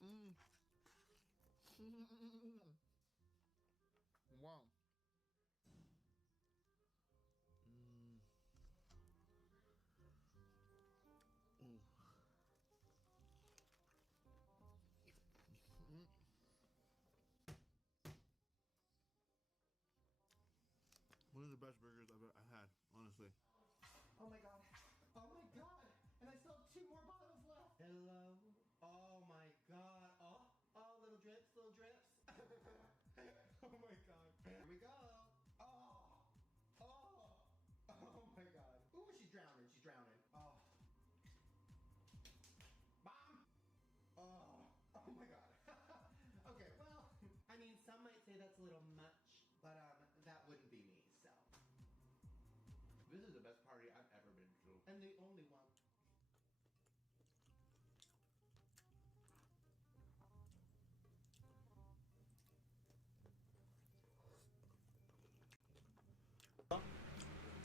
Mm. Wow. Mm. Mm. Mm. One of the best burgers I've had, honestly. Oh my god. Oh my god. And I still have 2 more bottles left. Hello. Oh my god. Oh, little drips, little drips. Oh my god. Here we go. Oh. Oh my god. Ooh, she's drowning. She's drowning. Oh. Mom. Oh my god. Okay, well, I mean, some might say that's a little much, but that wouldn't be me, so. This is the best party I've ever been to. And the only one.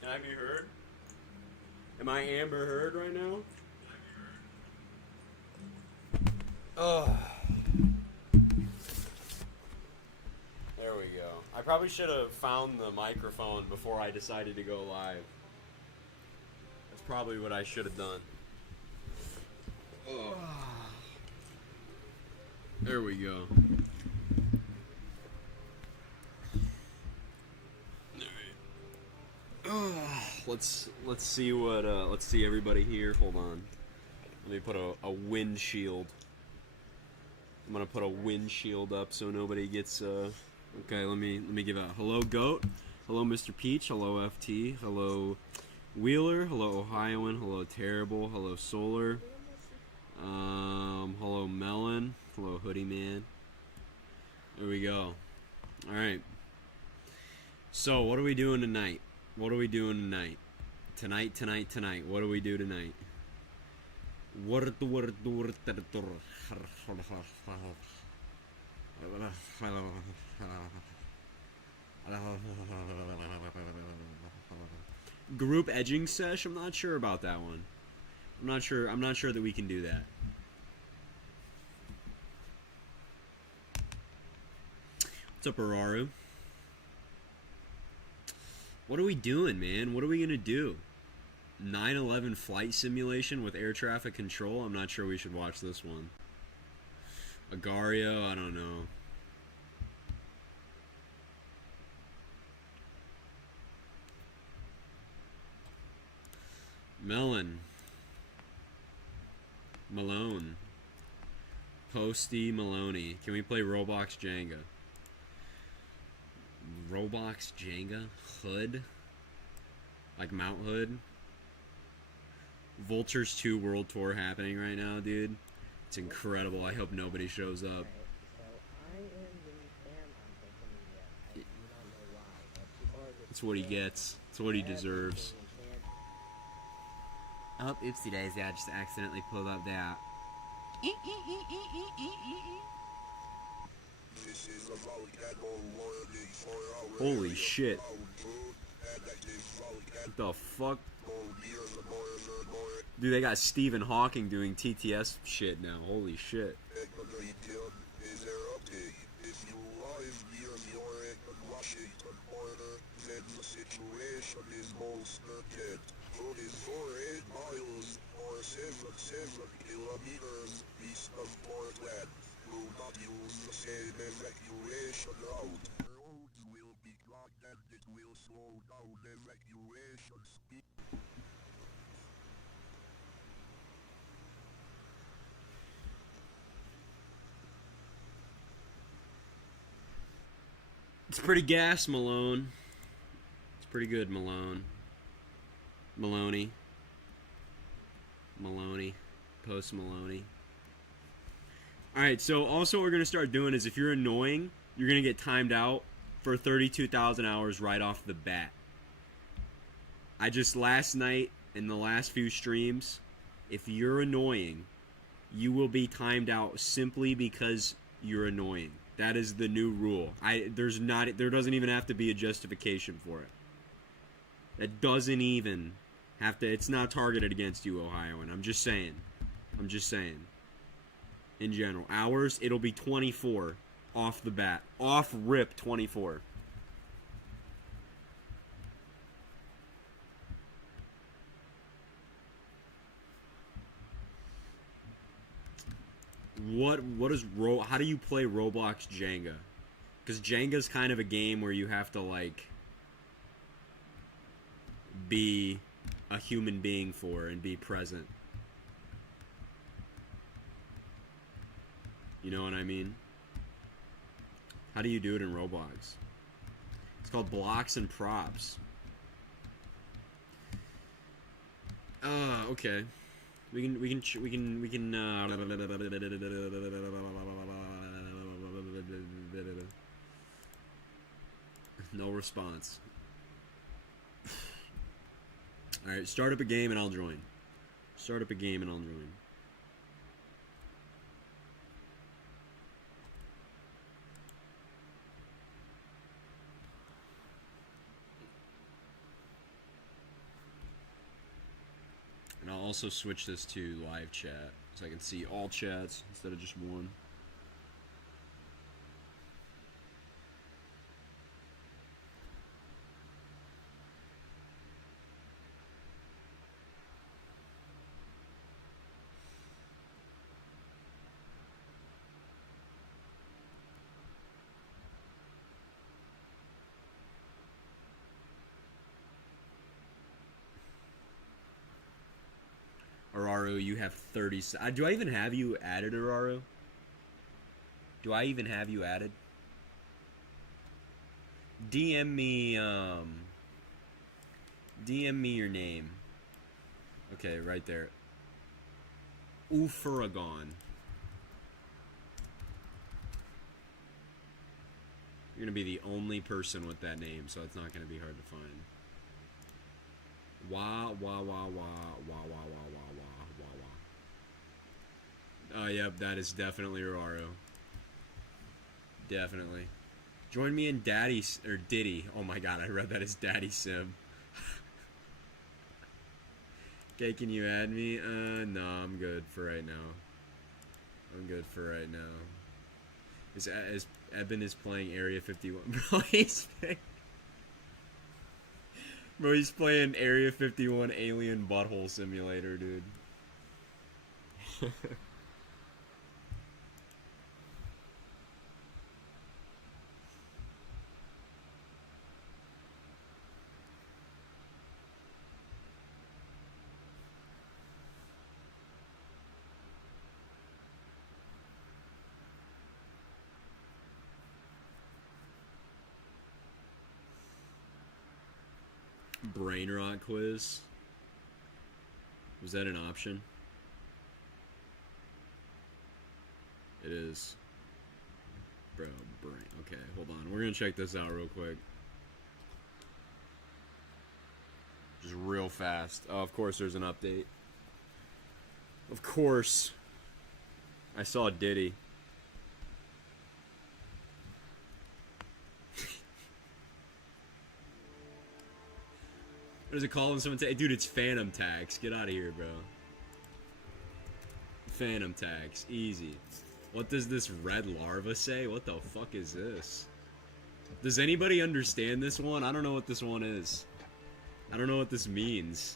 Can I be heard? Am I Amber Heard right now? Oh. There we go. I probably should have found the microphone before I decided to go live. That's probably what I should have done. Oh. There we go. Let's see what let's see everybody here. Hold on. Let me put a windshield. I'm gonna put a windshield up so nobody gets okay, let me give a hello goat. Hello Mr. Peach, hello FT, hello Wheeler, hello Ohioan, hello Terrible, hello Solar. Hello Melon, hello Hoodie Man. There we go. Alright. So what are we doing tonight? What are we doing tonight? Tonight. What do we do tonight? Group edging sesh? I'm not sure about that one. I'm not sure that we can do that. What's up, Araru? What are we doing, man? What are we gonna do? 9/11 flight simulation with air traffic control? I'm not sure we should watch this one. Agario? I don't know. Melon. Malone. Posty Maloney. Can we play Roblox Jenga? Roblox Jenga? Hood? Like Mount Hood? Vultures 2 World Tour happening right now, dude. It's incredible. I hope nobody shows up. It's what he gets. It's what he deserves. Oh, oopsie daisy, I just accidentally pulled up that. Holy shit. What the fuck? Dude, they got Stephen Hawking doing TTS shit now. Holy shit. The situation is most urgent. Food is 48 miles or 7 kilometers east of Portland. Do not use the same evacuation route. Roads will be clogged and it will slow down evacuation speed. It's pretty gas, Malone. It's pretty good, Malone. Maloney. Post Maloney. Alright, so also what we're going to start doing is if you're annoying, you're going to get timed out for 32,000 hours right off the bat. I just last night, in the last few streams, if you're annoying, you will be timed out simply because you're annoying. That is the new rule. There doesn't even have to be a justification for it. That doesn't even have to. It's not targeted against you, Ohioan. I'm just saying. in general. Hours, it'll be 24 off the bat. Off rip 24. What is how do you play Roblox Jenga? Because Jenga's kind of a game where you have to like be a human being for and be present. You know what I mean? How do you do it in Roblox? It's called blocks and props. Okay. We can no response. Alright, start up a game and I'll join. Start up a game and I'll join. And I'll also switch this to live chat so I can see all chats instead of just one. Araru, you have 30. Do I even have you added, Araru? Do I even have you added? DM me your name. Okay, right there. Ufuragon. You're gonna be the only person with that name, so it's not gonna be hard to find. Wah wah wah wah wah wah wah wah wah wah wah. Oh yep, that is definitely Raro. Definitely. Join me in Diddy. Oh my god, I read that as Daddy Sim. Okay, can you add me? No, I'm good for right now. I'm good for right now. Is Eben is playing Area 51. Bro, he's playing Area 51 Alien Butthole Simulator, dude. Brain rot quiz. Was that an option? It is. Bro, brain. Okay, hold on. We're gonna check this out real quick. Just real fast. Oh, of course there's an update. Of course. I saw Diddy. What does it call when someone say, dude, it's Phantom Tax. Get out of here, bro. Phantom Tax. Easy. What does this red larva say? What the fuck is this? Does anybody understand this one? I don't know what this one is. I don't know what this means.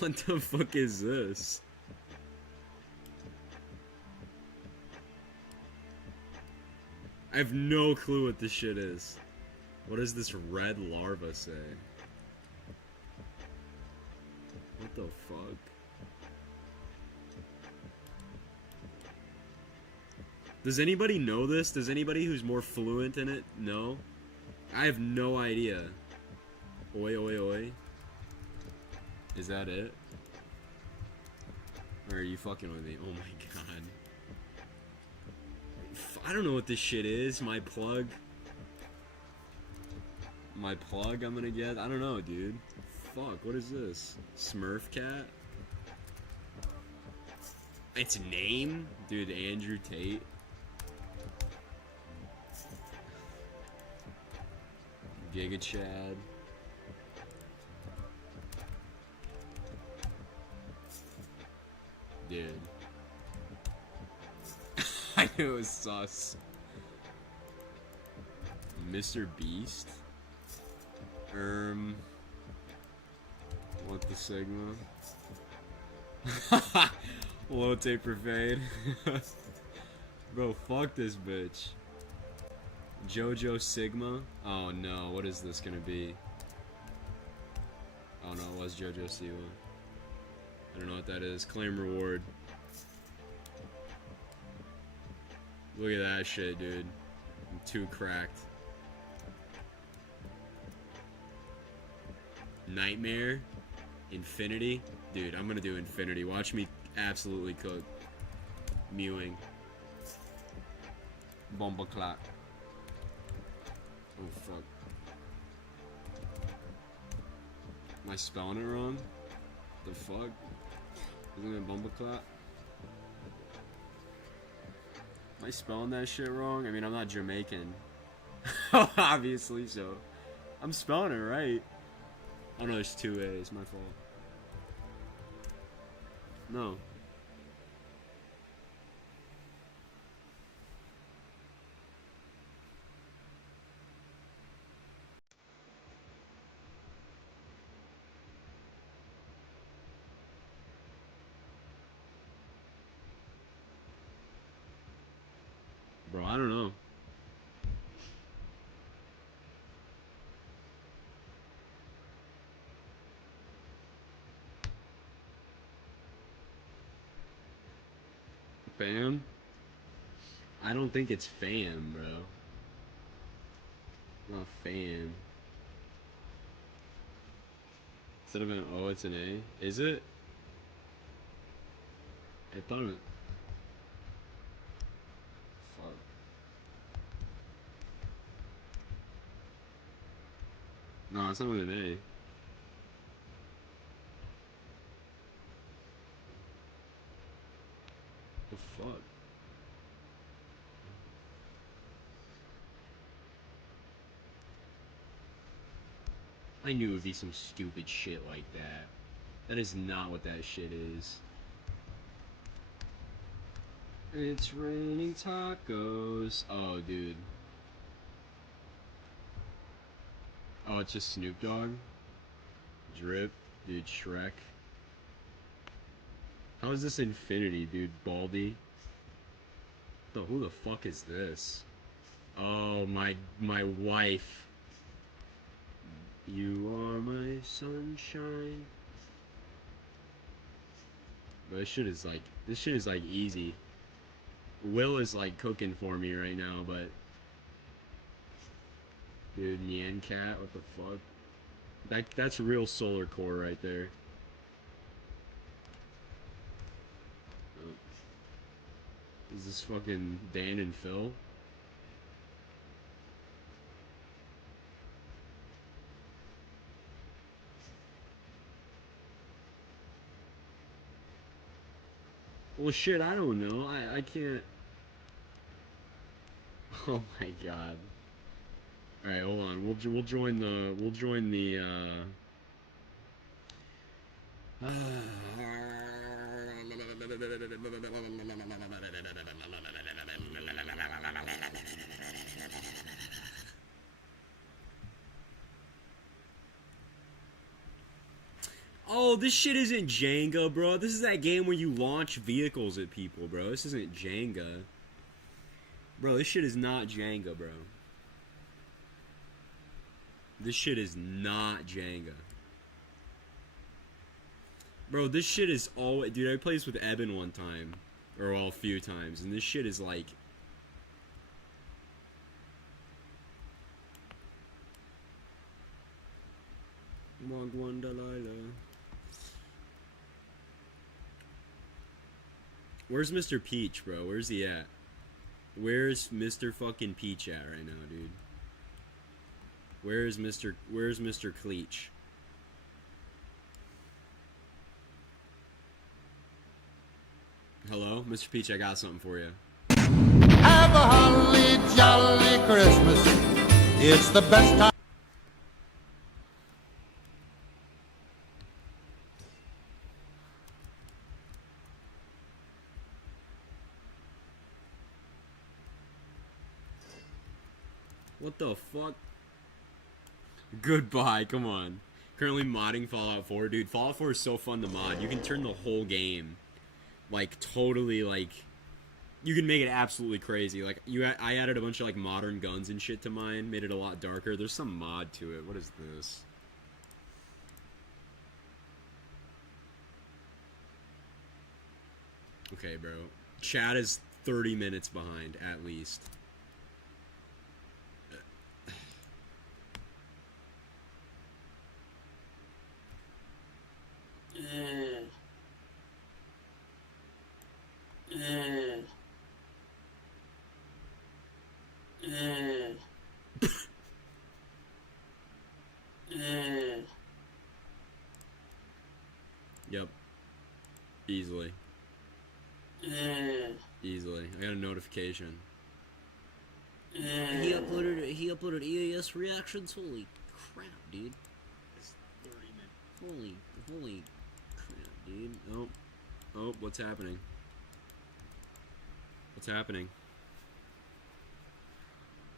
What the fuck is this? I have no clue what this shit is. What does this red larva say? What the fuck? Does anybody know this? Does anybody who's more fluent in it know? I have no idea. Oi, oi, oi. Is that it? Or are you fucking with me? Oh my god. I don't know what this shit is. My plug, I'm gonna get. I don't know, dude. Fuck, what is this? Smurf cat? Its name? Dude, Andrew Tate. Giga Chad. Dude. I knew it was sus. Mr. Beast? What the Sigma? Low taper fade. Bro, fuck this bitch. JoJo Sigma? Oh no, what is this gonna be? Oh no, it was JoJo Siwa. I don't know what that is. Claim reward. Look at that shit, dude. I'm too cracked. Nightmare? Infinity? Dude, I'm gonna do Infinity. Watch me absolutely cook. Mewing. Bomba clock. Oh fuck. Am I spelling it wrong? The fuck? Isn't it Bomba clock? Am I spelling that shit wrong? I mean, I'm not Jamaican. Obviously, so. I'm spelling it right. Oh no, there's two A's. My fault. No. Bro, I don't know. Fam? I don't think it's fam, bro. Not fam. Instead of an O, it's an A. Is it? I thought it. Fuck. No, it's not with an A. The fuck? I knew it would be some stupid shit like that. That is not what that shit is. It's raining tacos. Oh, dude. Oh, it's just Snoop Dogg? Drip. Dude, Shrek. How is this Infinity, dude? Baldy? Who the fuck is this? Oh, my wife. You are my sunshine. But this shit is like easy. Will is like cooking for me right now, but dude, Nyan Cat, what the fuck? That's real solar core right there. Is this fucking Dan and Phil? Well, shit, I don't know. I can't. Oh my god. All right, hold on. We'll join the. Oh, this shit isn't Jenga, bro. This is that game where you launch vehicles at people, bro. This isn't Jenga. Bro, this shit is not Jenga, bro. This shit is not Jenga. Bro, this shit is all... Dude, I played this with Eben one time. Or a few times. And this shit is like... Wagwan Delilah. Where's Mr. Peach, bro? Where's he at? Where's Mr. fucking Peach at right now, dude? Where's Mr. Cleach? Hello? Mr. Peach, I got something for you. Have a holly jolly Christmas. It's the best time. the fuck? Goodbye, come on. Currently modding Fallout 4. Dude, Fallout 4 is so fun to mod. You can turn the whole game, like, totally, like... You can make it absolutely crazy. Like, I added a bunch of, like, modern guns and shit to mine. Made it a lot darker. There's some mod to it. What is this? Okay, bro. Chat is 30 minutes behind, at least. Yep. Easily. Easily. I got a notification. He uploaded EAS reactions. Holy crap, dude. It's 30 minutes. Holy crap, dude. Oh, what's happening? What's happening?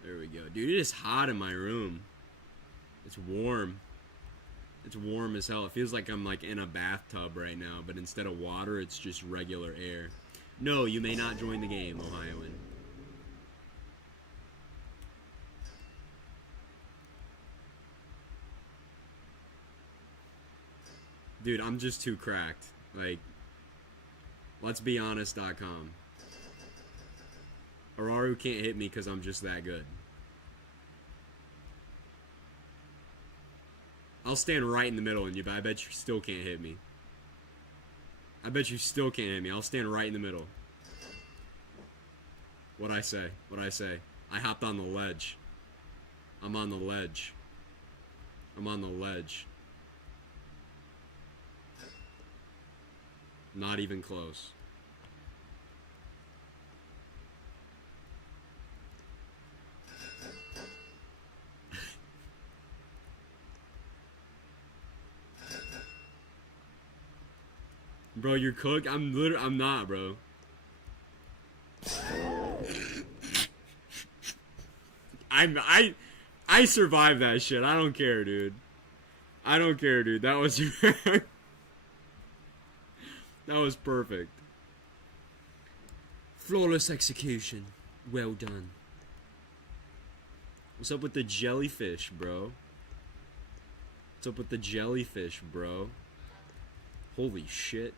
There we go. Dude, it is hot in my room. It's warm. It's warm as hell. It feels like I'm like in a bathtub right now, but instead of water, it's just regular air. No, you may not join the game, Ohioan. Dude, I'm just too cracked. Like, let's be honest.com. Araru can't hit me because I'm just that good. I'll stand right in the middle of you, but I bet you still can't hit me. I bet you still can't hit me. I'll stand right in the middle. What'd I say? What'd I say? I hopped on the ledge. I'm on the ledge. I'm on the ledge. Not even close. Bro, you're cooked? I'm not, bro. I survived that shit. I don't care, dude. I don't care, dude. That was that was perfect. Flawless execution. Well done. What's up with the jellyfish, bro? What's up with the jellyfish, bro? Holy shit.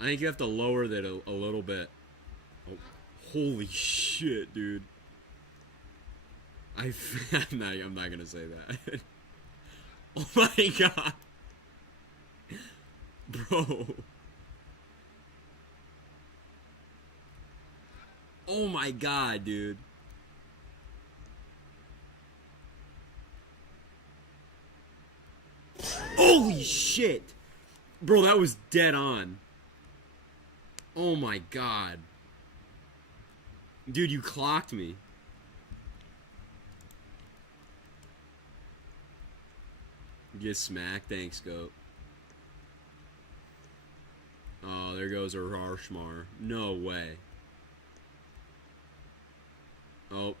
I think you have to lower that a little bit. Oh, holy shit, dude. I'm not gonna say that. Oh my god. Bro. Oh my god, dude. Holy shit. Bro, that was dead on. Oh my god. Dude, you clocked me. Get smacked. Thanks, Goat. Oh, there goes a Rarshmar. No way. Oh.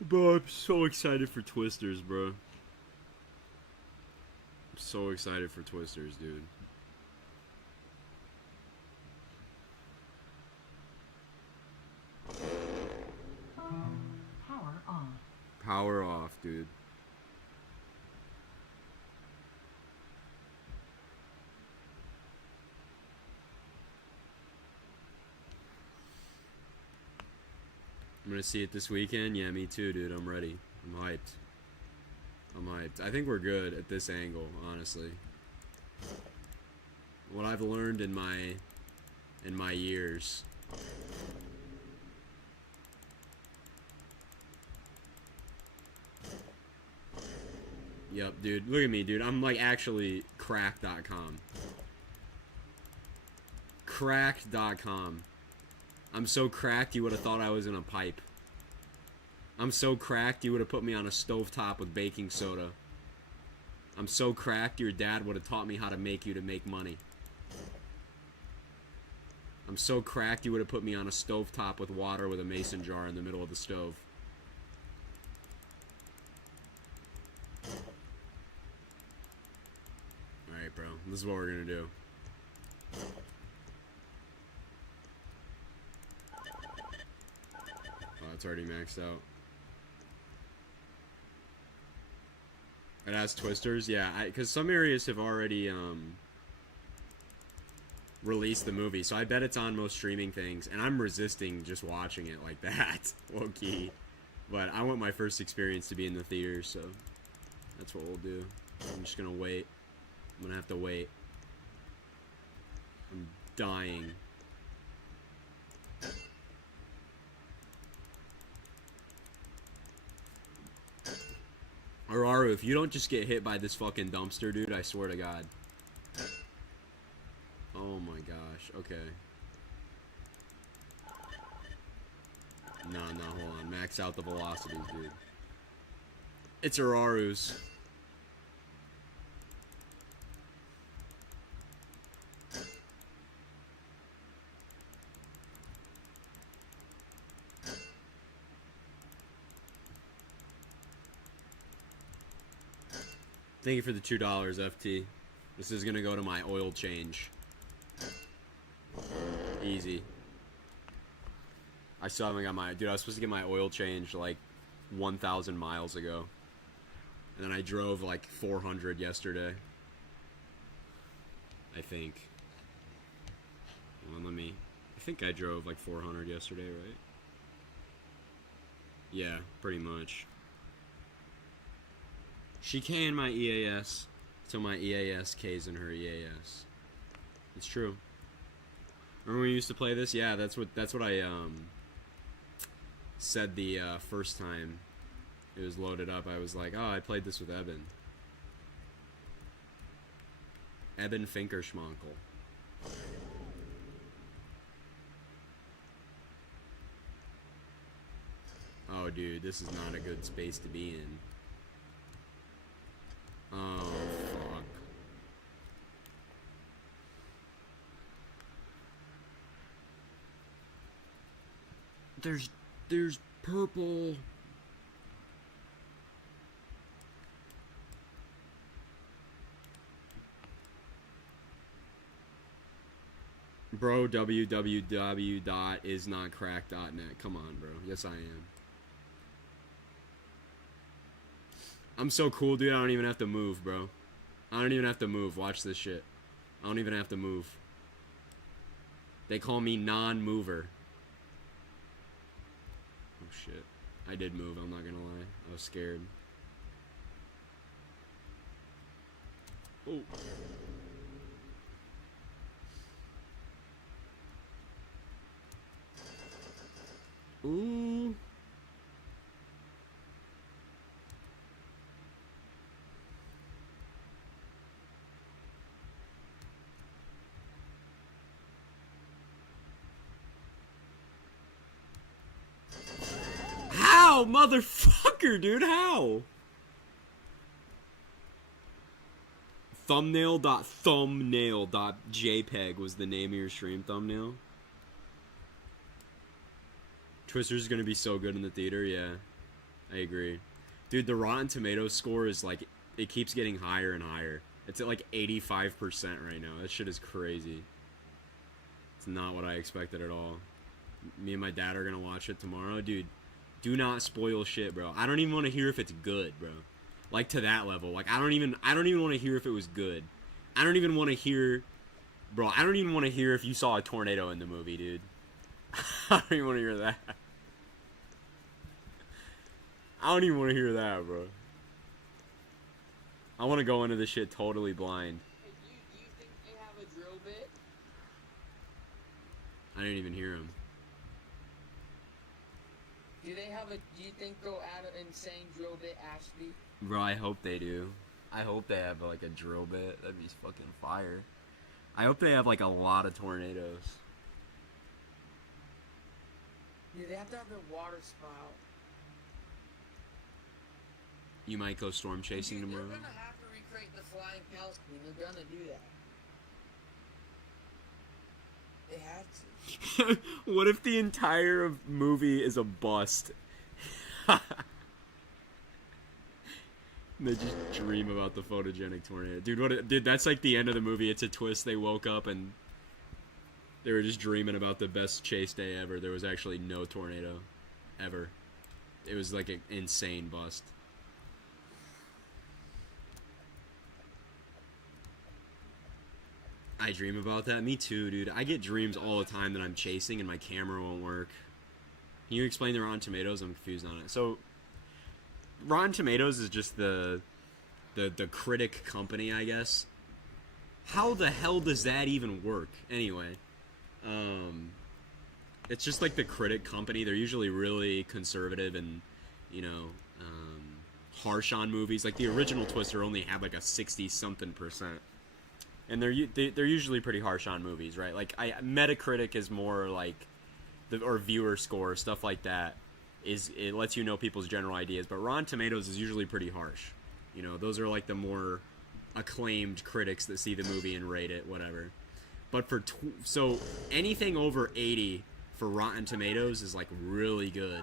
Bro, I'm so excited for Twisters, bro. I'm so excited for Twisters, dude. Power off. Power off, dude. I'm gonna see it this weekend. Yeah, me too, dude. I'm ready. I'm hyped. I'm hyped. I think we're good at this angle, honestly. What I've learned in my years. Yep, dude. Look at me, dude. I'm like actually crack.com. Cracked.com. I'm so cracked you would have thought I was in a pipe. I'm so cracked you would have put me on a stovetop with baking soda. I'm so cracked your dad would have taught me how to make you to make money. I'm so cracked you would have put me on a stovetop with water with a mason jar in the middle of the stove. Alright, bro. This is what we're gonna do. Oh, it's already maxed out. It has twisters? Yeah, because some areas have already, released the movie, so I bet it's on most streaming things, and I'm resisting just watching it like that, low-key. But I want my first experience to be in the theater, so that's what we'll do. I'm just gonna wait. I'm gonna have to wait. I'm dying. Araru, if you don't just get hit by this fucking dumpster, dude, I swear to God. Oh my gosh, okay. No, hold on. Max out the velocities, dude. It's Araru's. Thank you for the $2, FT. This is gonna go to my oil change. Easy. I still haven't got my... Dude, I was supposed to get my oil changed like 1,000 miles ago. And then I drove like 400 yesterday. I think. Hold on, let me... I think I drove like 400 yesterday, right? Yeah, pretty much. She can my EAS, so my EAS K's in her EAS. It's true. Remember when we used to play this? Yeah, that's what I said the first time it was loaded up. I was like, oh, I played this with Eben. Eben Finkerschmonkel. Oh, dude, this is not a good space to be in. Oh, fuck. There's purple. Bro, www.isnotcrack.net. Come on, bro. Yes, I am. I'm so cool, dude. I don't even have to move, bro. I don't even have to move. Watch this shit. I don't even have to move. They call me non-mover. Oh, shit. I did move, I'm not gonna lie. I was scared. Oh. Ooh. How, motherfucker, dude? How? Thumbnail.jpg was the name of your stream thumbnail. Twister's gonna be so good in the theater, yeah. I agree. Dude, the Rotten Tomatoes score is like, it keeps getting higher and higher. It's at like 85% right now. That shit is crazy. It's not what I expected at all. Me and my dad are gonna watch it tomorrow. Dude, do not spoil shit, bro. I don't even want to hear if it's good, bro. Like, to that level. Like, I don't even want to hear if it was good. I don't even want to hear... Bro, I don't even want to hear if you saw a tornado in the movie, dude. I don't even want to hear that. I don't even want to hear that, bro. I want to go into this shit totally blind. Hey, do you think they have a drill bit? I didn't even hear him. Do they have a? Do you think they'll add an insane drill bit, Ashby? Bro, I hope they do. I hope they have like a drill bit. That'd be fucking fire. I hope they have like a lot of tornadoes. Yeah, they have to have their water spout. You might go storm chasing Dude, tomorrow. they're gonna have to recreate the flying Palestine. They're gonna do that. They have to. What if the entire movie is a bust? They just dream about the photogenic tornado. Dude, that's like the end of the movie. It's a twist. They woke up and they were just dreaming about the best chase day ever. There was actually no tornado. Ever. It was like an insane bust. I dream about that. Me too, dude. I get dreams all the time that I'm chasing and my camera won't work. Can you explain the Rotten Tomatoes? I'm confused on it. So, Rotten Tomatoes is just the critic company, I guess. How the hell does that even work? Anyway, it's just like the critic company. They're usually really conservative and, you know, harsh on movies. Like the original Twister only had like a 60-something%. And they're usually pretty harsh on movies, right? Like Metacritic is more like or viewer score, stuff like that. It lets you know people's general ideas, but Rotten Tomatoes is usually pretty harsh. You know, those are like the more acclaimed critics that see the movie and rate it, whatever. But so anything over 80 for Rotten Tomatoes is like really good,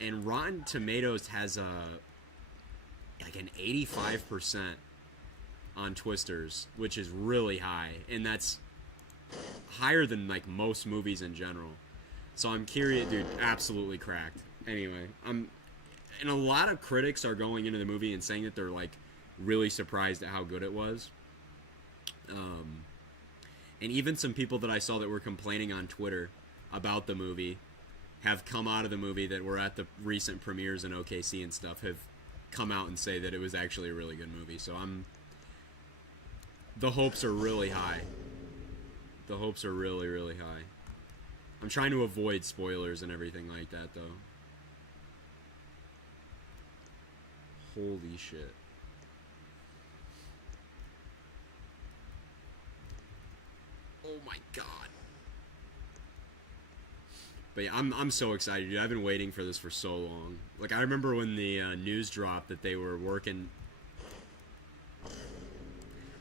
and Rotten Tomatoes has like an 85% on Twisters, which is really high, and that's higher than like most movies in general. So I'm curious, dude. Absolutely cracked. Anyway, and a lot of critics are going into the movie and saying that they're like really surprised at how good it was. And even some people that I saw that were complaining on Twitter about the movie have come out of the movie that were at the recent premieres in OKC and stuff, have come out and say that it was actually a really good movie. So the hopes are really high. The hopes are really, really high. I'm trying to avoid spoilers and everything like that, though. Holy shit. Oh my god. But yeah, I'm so excited, dude. I've been waiting for this for so long. Like, I remember when the news dropped that they were working...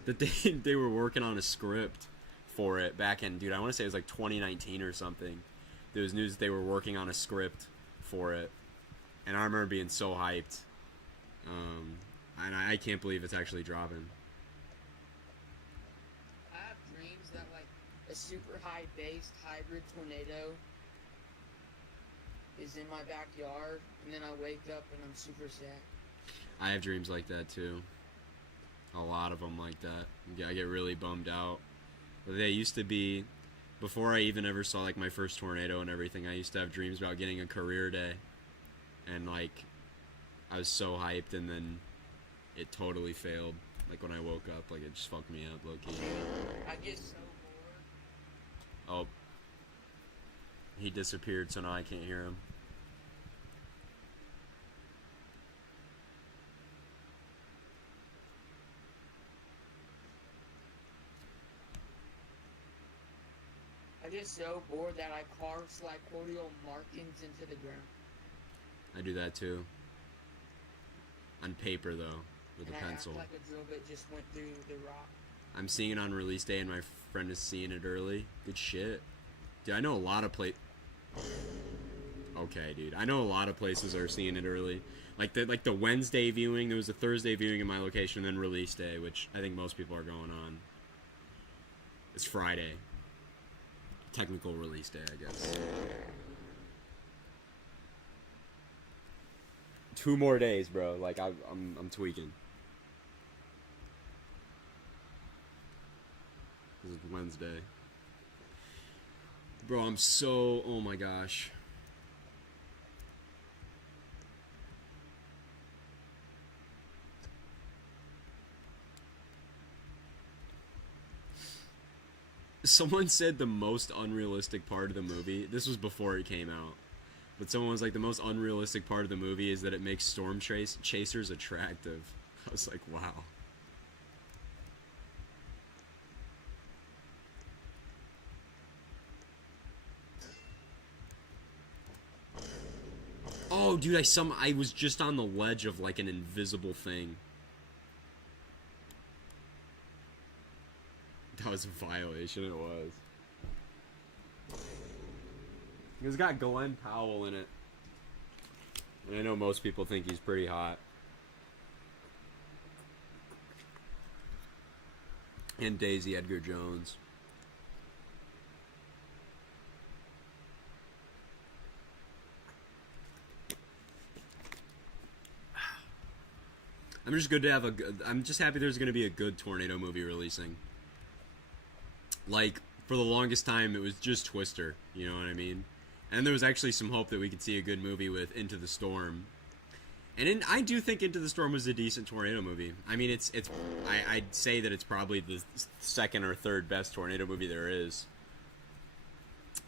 That they were working on a script for it back in, dude, I want to say it was like 2019 or something. There was news that they were working on a script for it. And I remember being so hyped. And I can't believe it's actually dropping. I have dreams that like a super high-based hybrid tornado is in my backyard, and then I wake up and I'm super sad. I have dreams like that too. A lot of them like that. I get really bummed out. But they used to be, before I even ever saw like my first tornado and everything, I used to have dreams about getting a career day. And like, I was so hyped, and then it totally failed. Like when I woke up, like it just fucked me up, low-key. I get so bored. Oh. He disappeared, so now I can't hear him. I get so bored that I carve slicordial markings into the ground. I do that too. On paper, though, with And a pencil. I act like a drill bit just went through the rock. I'm seeing it on release day, and my friend is seeing it early. Good shit. Dude, I know a lot of Okay, dude. I know a lot of places are seeing it early. Like the Wednesday viewing, there was a Thursday viewing in my location, and then release day, which I think most people are going on. It's Friday. Technical release day, I guess. 2 more days, bro. Like I'm tweaking. This is Wednesday. Bro, I'm so... Oh my gosh. Someone said the most unrealistic part of the movie, this was before it came out, But someone was like, the most unrealistic part of the movie is that it makes storm chasers attractive. I was like, wow. Oh, dude, I was just on the ledge of like an invisible thing. That was a violation, it was. It's got Glenn Powell in it. And I know most people think he's pretty hot. And Daisy Edgar Jones. I'm just good to have a good, I'm just happy there's going to be a good tornado movie releasing. Like, for the longest time, it was just Twister, you know what I mean? And there was actually some hope that we could see a good movie with Into the Storm. And I do think Into the Storm was a decent tornado movie. I mean, I'd say that it's probably the second or third best tornado movie there is.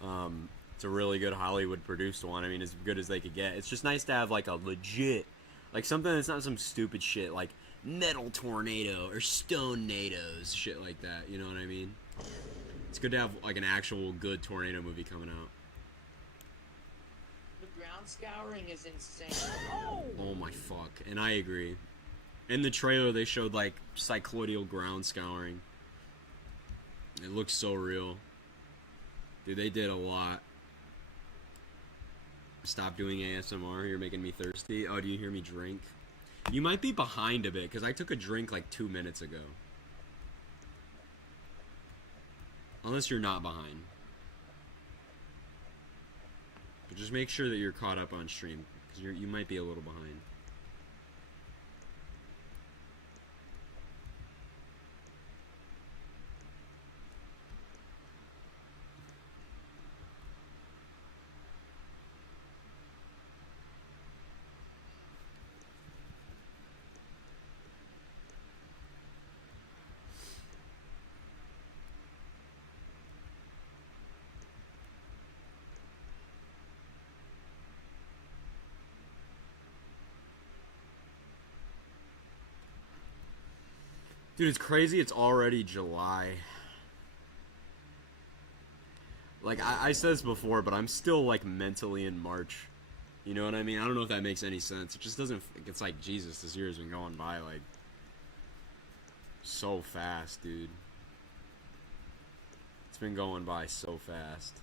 It's a really good Hollywood-produced one. I mean, as good as they could get. It's just nice to have, like, a legit, like, something that's not some stupid shit, like metal tornado or stone-nados, shit like that, you know what I mean? It's good to have, like, an actual good tornado movie coming out. The ground scouring is insane. Oh my fuck. And I agree. In the trailer, they showed, like, cycloidal ground scouring. It looks so real. Dude, they did a lot. Stop doing ASMR. You're making me thirsty. Oh, do you hear me drink? You might be behind a bit, because I took a drink, like, 2 minutes ago. Unless you're not behind. But just make sure that you're caught up on stream, because you might be a little behind. Dude, it's crazy. It's already July. Like, I said this before, but I'm still, like, mentally in March. You know what I mean? I don't know if that makes any sense. It just doesn't... It's like, Jesus, this year has been going by, like, so fast, dude. It's been going by so fast.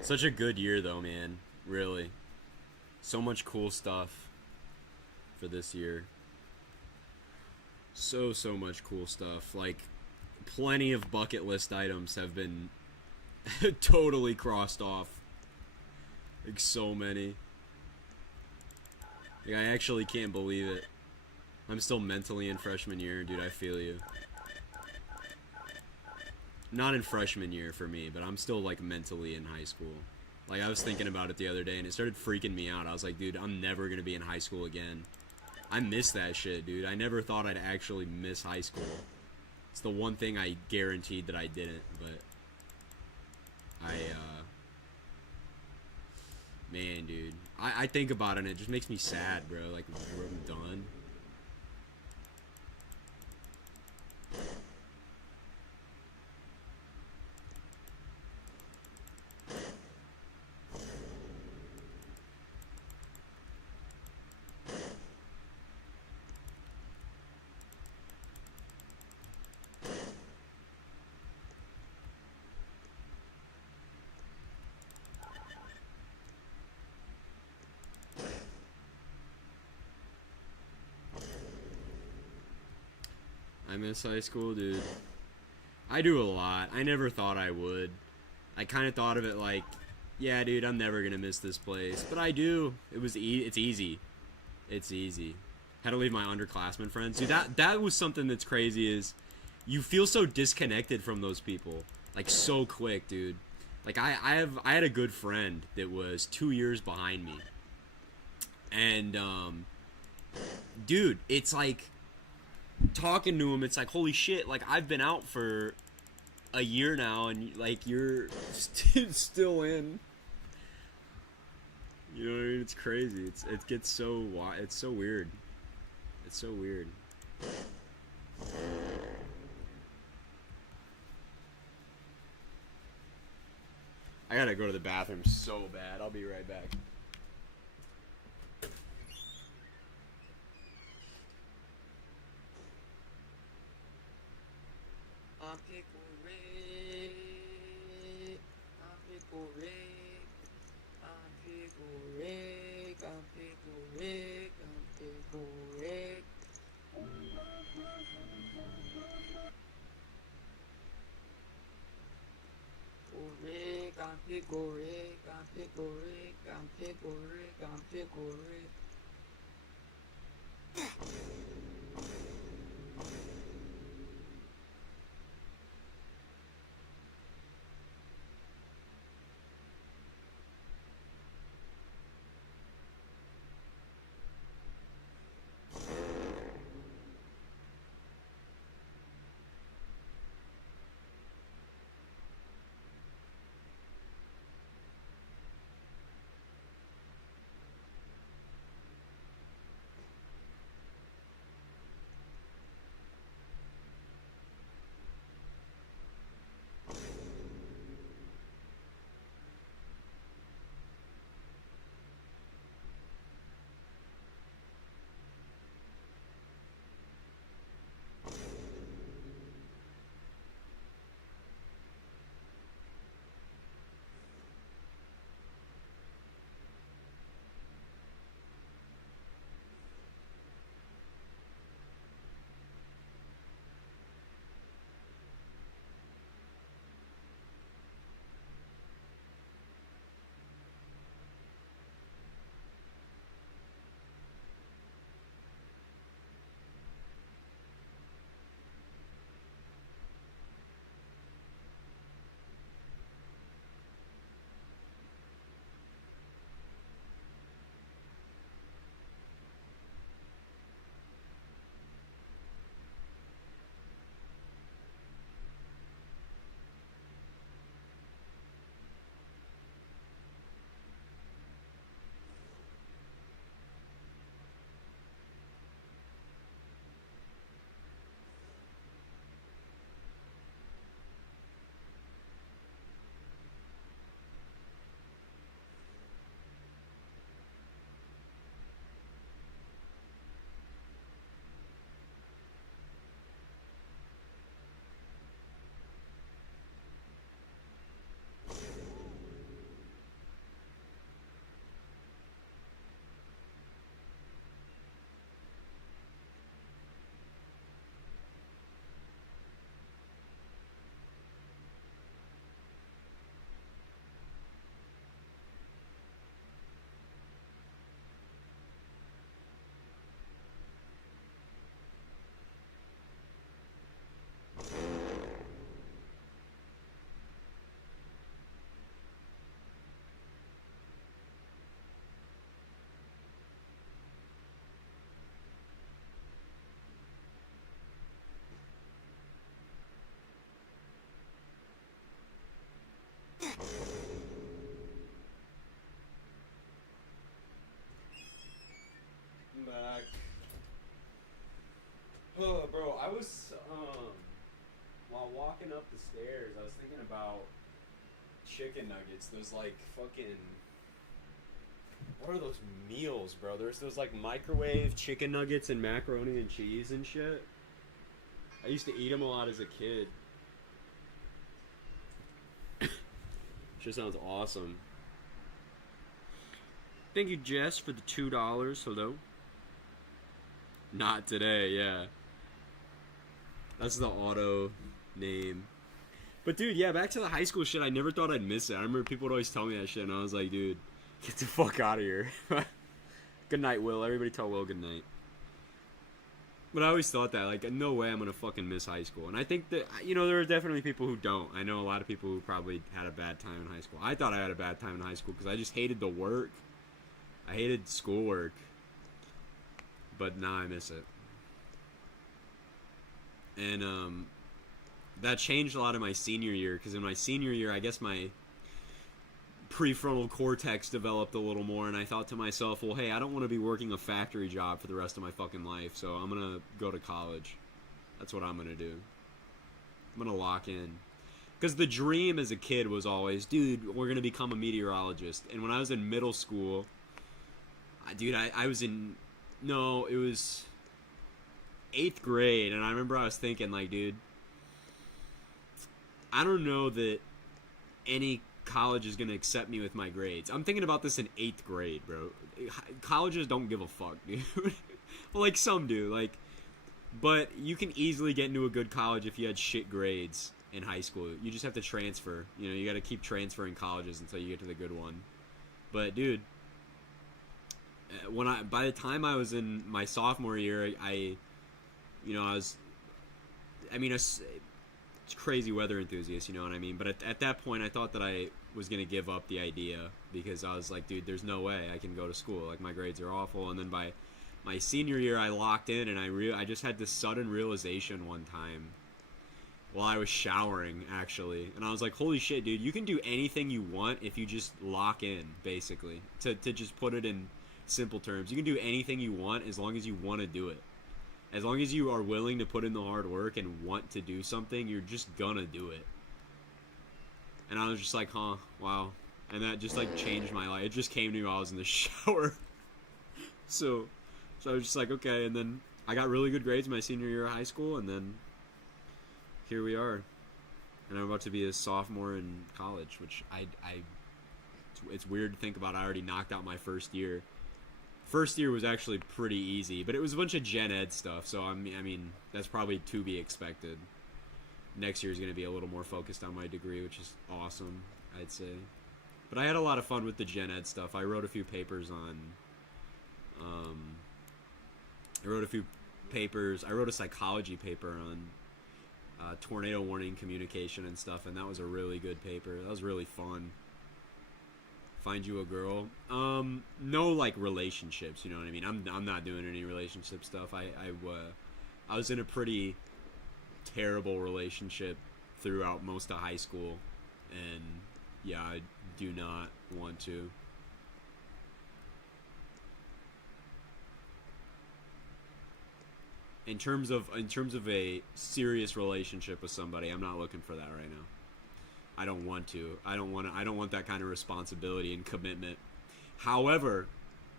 Such a good year, though, man. Really. So much cool stuff for this year. So much cool stuff. Like, plenty of bucket list items have been totally crossed off. Like, so many. Like, I actually can't believe it. I'm still mentally in freshman year, dude. I feel you. Not in freshman year for me, but I'm still, like, mentally in high school. Like, I was thinking about it the other day, and it started freaking me out. I was like, dude, I'm never going to be in high school again. I miss that shit, dude. I never thought I'd actually miss high school. It's the one thing I guaranteed that I didn't, but... Man, dude. I think about it, and it just makes me sad, bro. Like, I'm done. I miss high school, dude. I do a lot. I never thought I would. I kind of thought of it like, yeah, dude, I'm never gonna miss this place. But I do. It's easy. It's easy. Had to leave my underclassmen friends. Dude, that was something that's crazy is you feel so disconnected from those people. Like, so quick, dude. Like, I had a good friend that was 2 years behind me. And, dude, it's like... talking to him, it's like, holy shit, like, I've been out for a year now, and like you're still in. You know what I mean? It's crazy. It gets so it's so weird. It's so weird. I gotta go to the bathroom so bad. I'll be right back. I'm Pickle Rick. I'm Pickle Rick. I'm Pickle Rick. I'm Pickle Rick. I'm Pickle Rick. Rick, I'm Pickle Rick. I'm Pickle Rick. I'm Pickle Rick. I'm Pickle Rick. I'm back. Oh, bro, I was while walking up the stairs, I was thinking about chicken nuggets. Those like fucking. What are those meals, bro? There's those like microwave chicken nuggets and macaroni and cheese and shit. I used to eat them a lot as a kid. Shit sounds awesome. Thank you, Jess, for the $2. Hello. Not today, yeah. That's the auto name. But dude, yeah, back to the high school shit. I never thought I'd miss it. I remember people would always tell me that shit, and I was like, dude, get the fuck out of here. Good night, Will. Everybody tell Will good night. But I always thought that, like, no way I'm gonna fucking miss high school. And I think that, you know, there are definitely people who don't. I know a lot of people who probably had a bad time in high school. I thought I had a bad time in high school because I just hated the work. I hated schoolwork. But now I miss it. And, that changed a lot in my senior year, because in my senior year, I guess my prefrontal cortex developed a little more, and I thought to myself, well, hey, I don't want to be working a factory job for the rest of my fucking life, so I'm going to go to college. That's what I'm going to do. I'm going to lock in. Because the dream as a kid was always, dude, we're going to become a meteorologist. And when I was in middle school, dude, I was in, no, it was 8th grade, and I remember I was thinking, like, dude, I don't know that any college is going to accept me with my grades. I'm thinking about this in 8th grade, bro. Colleges don't give a fuck, dude. Well, like, some do, like, but you can easily get into a good college if you had shit grades in high school. You just have to transfer. You know, you got to keep transferring colleges until you get to the good one. But, dude, by the time I was in my sophomore year, it's crazy weather enthusiast, you know what I mean? But at that point, I thought that I was going to give up the idea, because I was like, dude, there's no way I can go to school. Like, my grades are awful. And then by my senior year, I locked in, and I just had this sudden realization one time while I was showering, actually. And I was like, holy shit, dude, you can do anything you want if you just lock in, basically. To just put it in simple terms. You can do anything you want as long as you want to do it. As long as you are willing to put in the hard work and want to do something, you're just gonna do it. And I was just like, huh, wow. And that just, like, changed my life. It just came to me while I was in the shower. So I was just like, okay. And then I got really good grades my senior year of high school, and then here we are. And I'm about to be a sophomore in college, which it's weird to think about. I already knocked out my first year. First year was actually pretty easy, but it was a bunch of gen ed stuff, so I mean that's probably to be expected. Next year is going to be a little more focused on my degree, which is awesome, I'd say. But I had a lot of fun with the gen ed stuff. I wrote a few papers on... I wrote a psychology paper on tornado warning communication and stuff, and that was a really good paper. That was really fun. Find you a girl. No, like, relationships, you know what I mean? I'm not doing any relationship stuff. I was in a pretty terrible relationship throughout most of high school, and yeah, I do not want to. In terms of a serious relationship with somebody, I'm not looking for that right now. I don't want to. I don't want that kind of responsibility and commitment. However,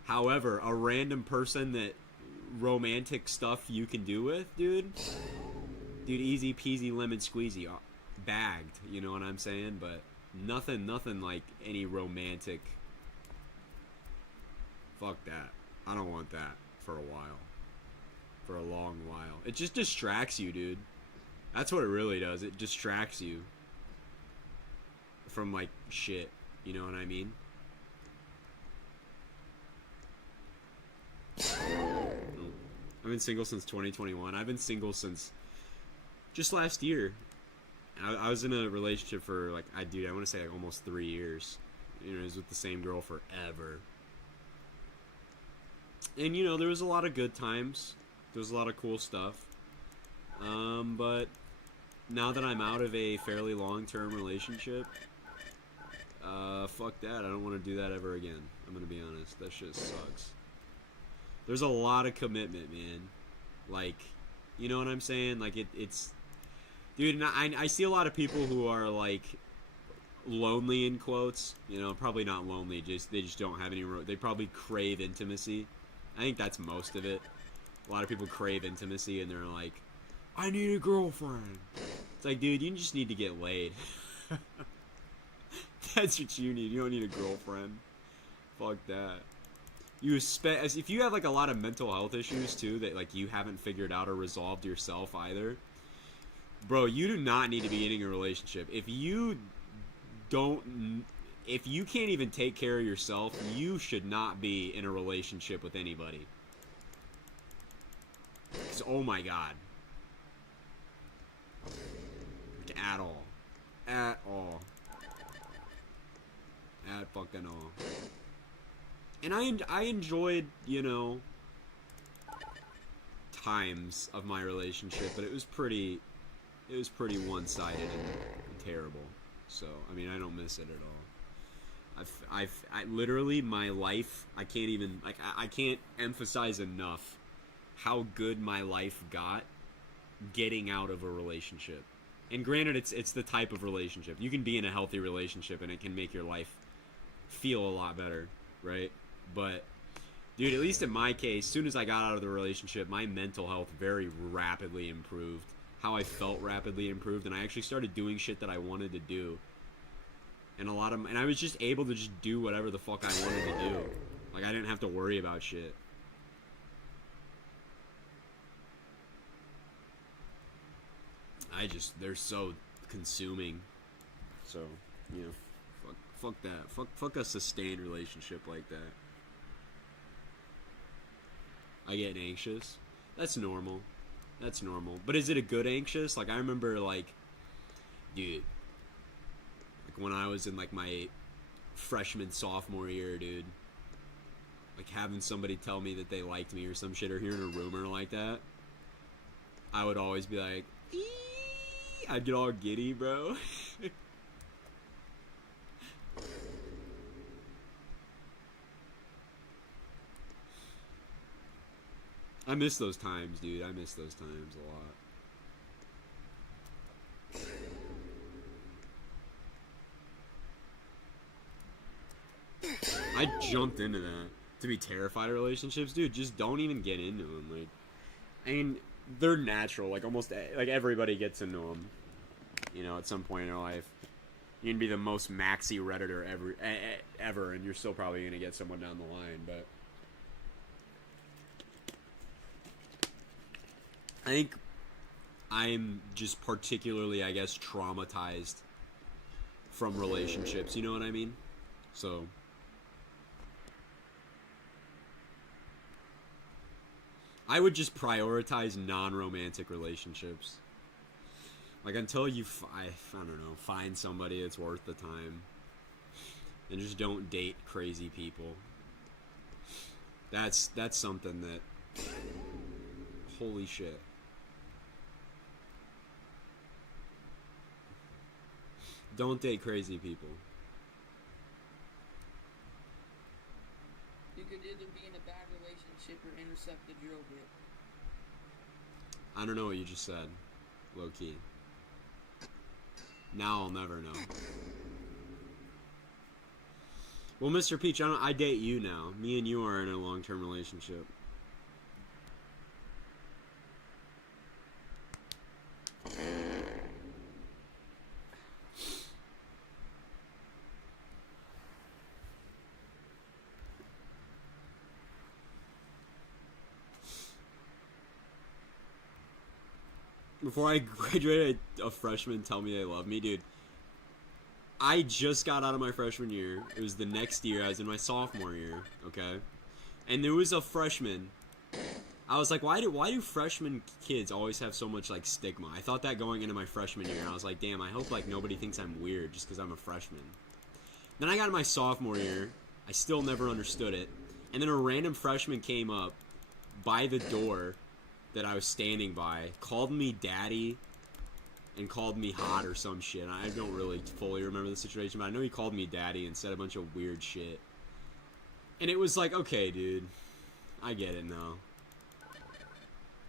a random person that romantic stuff you can do with, dude, easy peasy lemon squeezy, bagged, you know what I'm saying? But nothing like any romantic. Fuck that. I don't want that for a while. For a long while. It just distracts you, dude. That's what it really does. It distracts you from, like, shit. You know what I mean? I've been single since 2021. I've been single since just last year. I was in a relationship for, like, I want to say, like, almost 3 years. You know, I was with the same girl forever. And, you know, there was a lot of good times. There was a lot of cool stuff. But now that I'm out of a fairly long-term relationship, fuck that. I don't want to do that ever again. I'm going to be honest. That shit sucks. There's a lot of commitment, man. Like, you know what I'm saying? Like, it's... Dude, and I see a lot of people who are, like, lonely, in quotes. You know, probably not lonely. They just don't have any... They probably crave intimacy. I think that's most of it. A lot of people crave intimacy, and they're like, I need a girlfriend. It's like, dude, you just need to get laid. That's what you need. You don't need a girlfriend. Fuck that. If you have, like, a lot of mental health issues, too, that, like, you haven't figured out or resolved yourself either, bro, you do not need to be in a relationship. If you can't even take care of yourself, you should not be in a relationship with anybody. 'Cause, oh my god. Like, at all. At all. At fucking all. And I enjoyed, you know, times of my relationship, but it was pretty it was pretty one-sided and terrible. So, I mean, I don't miss it at all. I literally, my life, I can't even, like, I can't emphasize enough how good my life got getting out of a relationship. And granted, it's the type of relationship. You can be in a healthy relationship and it can make your life feel a lot better, right? But, dude, at least in my case, as soon as I got out of the relationship, my mental health very rapidly improved. How I felt rapidly improved, and I actually started doing shit that I wanted to do. And I was just able to just do whatever the fuck I wanted to do. Like, I didn't have to worry about shit. They're so consuming. So, you know, fuck that. Fuck a sustained relationship like that. I get anxious. That's normal. That's normal. But is it a good anxious? Like, I remember, like, dude, like, when I was in, like, my freshman, sophomore year, dude, like, having somebody tell me that they liked me or some shit, or hearing a rumor like that, I would always be like, eee! I'd get all giddy, bro. I miss those times, dude. I miss those times a lot. I jumped into that. To be terrified of relationships, dude, just don't even get into them. Like, I mean, they're natural. Like, almost, like, everybody gets into them, you know, at some point in their life. You can be the most maxi Redditor ever, and you're still probably going to get someone down the line, but I think I'm just particularly, I guess, traumatized from relationships, you know what I mean? So, I would just prioritize non-romantic relationships. Like, until you, I don't know, find somebody that's worth the time. And just don't date crazy people. That's something that, holy shit. Don't date crazy people. You could either be in a bad relationship or intercept the drill bit. I don't know what you just said. Low key. Now I'll never know. Well, Mr. Peach, I date you now. Me and you are in a long-term relationship. Before I graduated, a freshman tell me they love me, dude. I just got out of my freshman year. It was the next year. I was in my sophomore year, okay? And there was a freshman. I was like, why do freshman kids always have so much, like, stigma? I thought that going into my freshman year, and I was like, damn, I hope, like, nobody thinks I'm weird just because I'm a freshman. Then I got in my sophomore year. I still never understood it. And then a random freshman came up by the door that I was standing by, called me daddy, and called me hot or some shit. I don't really fully remember the situation, but I know he called me daddy and said a bunch of weird shit. And it was like, okay, dude, I get it now.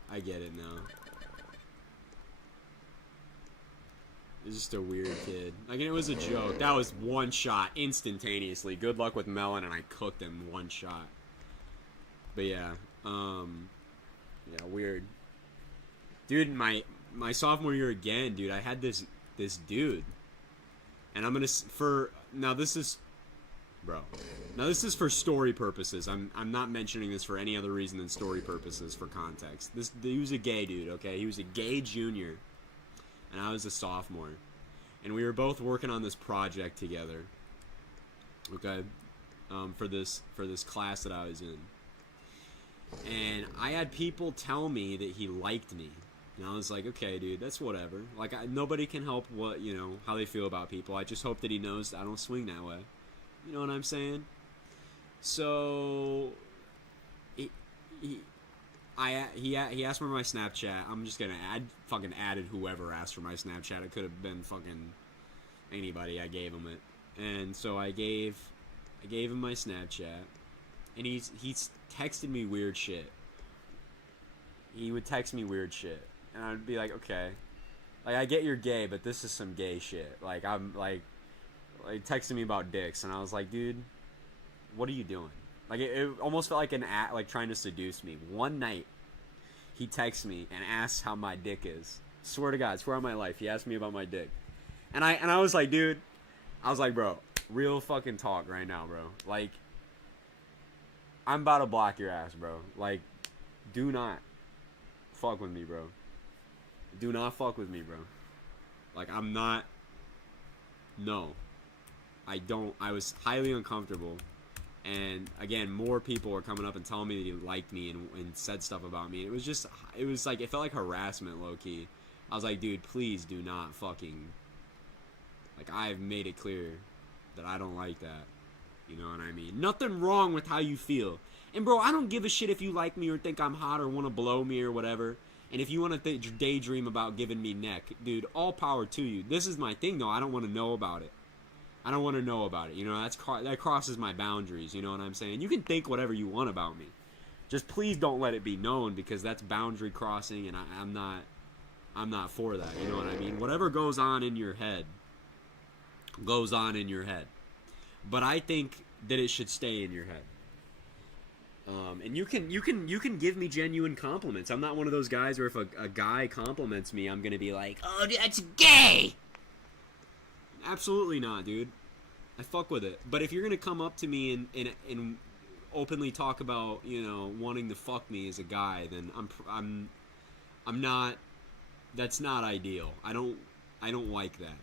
I get it now. He's just a weird kid. Like, and it was a joke. That was one shot, instantaneously. Good luck with Melon, and I cooked him one shot. But yeah, yeah, weird. Dude, my sophomore year again, dude, I had this dude. And I'm gonna, now this is for story purposes. I'm not mentioning this for any other reason than story purposes, for context. He was a gay dude, okay? He was a gay junior. And I was a sophomore. And we were both working on this project together. Okay? For this class that I was in. And I had people tell me that he liked me. And I was like, okay, dude, that's whatever. Like, nobody can help how they feel about people. I just hope that he knows I don't swing that way. You know what I'm saying? So, he asked for my Snapchat. I'm just gonna fucking added whoever asked for my Snapchat. It could have been fucking anybody. I gave him it, and so I gave him my Snapchat, and he's texted me weird shit. He would text me weird shit, and I'd be like, okay, like I get you're gay, but this is some gay shit. Like I'm like texting me about dicks, and I was like, dude, what are you doing? Like it almost felt like an act, like trying to seduce me. One night, he texts me and asks how my dick is. Swear to God, swear on my life, he asked me about my dick, and I was like, dude, I was like, bro, real fucking talk right now, bro. Like, I'm about to block your ass, bro. Like, do not fuck with me, bro. Do not fuck with me, bro. Like, I'm not. No, I don't. I was highly uncomfortable. And again, more people were coming up and telling me that he liked me and said stuff about me. It was like, it felt like harassment, low-key. I was like, dude, please do not fucking, like, I've made it clear that I don't like that. You know what I mean? Nothing wrong with how you feel. And bro, I don't give a shit if you like me or think I'm hot or want to blow me or whatever. And if you want to daydream about giving me neck, dude, all power to you. This is my thing, though. I don't want to know about it. I don't want to know about it. You know, that crosses my boundaries. You know what I'm saying? You can think whatever you want about me. Just please don't let it be known, because that's boundary crossing, and I'm not for that. You know what I mean? Whatever goes on in your head goes on in your head. But I think that it should stay in your head. And you can give me genuine compliments. I'm not one of those guys where if a guy compliments me, I'm gonna be like, oh, that's gay. Absolutely not, dude. I fuck with it. But if you're gonna come up to me and openly talk about, you know, wanting to fuck me as a guy, then I'm not. That's not ideal. I don't like that.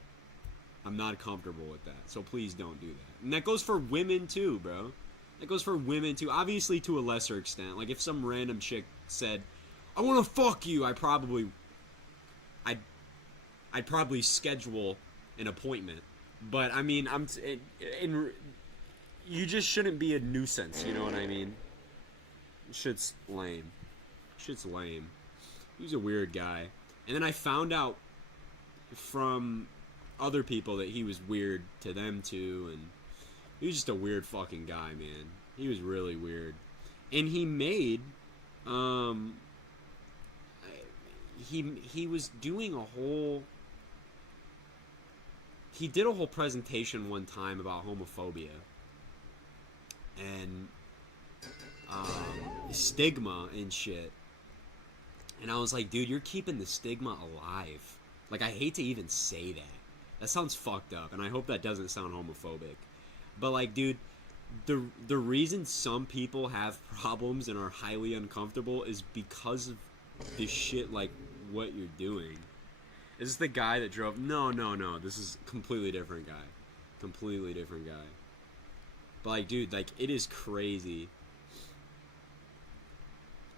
I'm not comfortable with that. So please don't do that. And that goes for women too, bro. That goes for women too. Obviously to a lesser extent. Like if some random chick said, "I want to fuck you," I'd probably schedule an appointment. But I mean, you just shouldn't be a nuisance. You know what I mean? Shit's lame. Shit's lame. He was a weird guy. And then I found out from other people that he was weird to them too, and he was just a weird fucking guy, man. He was really weird. And he made he was doing he did a whole presentation one time about homophobia and stigma and shit. And I was like, dude, you're keeping the stigma alive. Like, I hate to even say that. That sounds fucked up, and I hope that doesn't sound homophobic. But, like, dude, the reason some people have problems and are highly uncomfortable is because of this shit, like what you're doing. Is this the guy that drove? No. This is a completely different guy. Completely different guy. But, like, dude, like, it is crazy.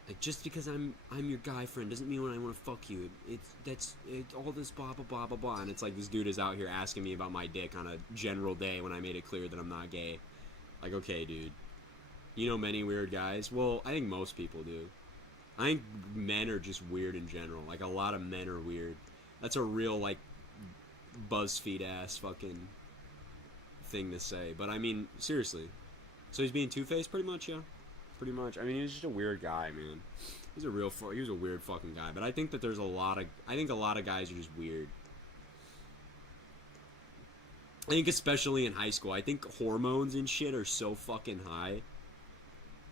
Like, just because I'm your guy friend doesn't mean when I want to fuck you. It's all this blah blah blah blah blah. And it's like this dude is out here asking me about my dick on a general day when I made it clear that I'm not gay. Like, okay, dude. You know many weird guys? Well, I think most people do. I think men are just weird in general. Like, a lot of men are weird. That's a real, like, BuzzFeed ass fucking thing to say. But I mean, seriously. So he's being two-faced pretty much, yeah? Pretty much. I mean, he was just a weird guy, man. He was a weird fucking guy. But I think that I think a lot of guys are just weird. I think especially in high school, I think hormones and shit are so fucking high.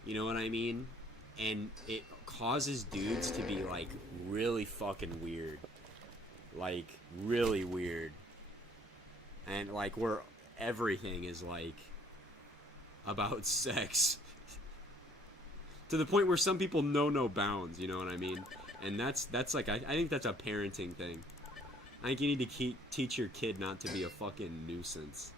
You know what I mean? And it causes dudes to be, like, really fucking weird. Like, really weird. And, like, where everything is, like, about sex. To the point where some people know no bounds, you know what I mean? And that's like, I think that's a parenting thing. I think you need to teach your kid not to be a fucking nuisance.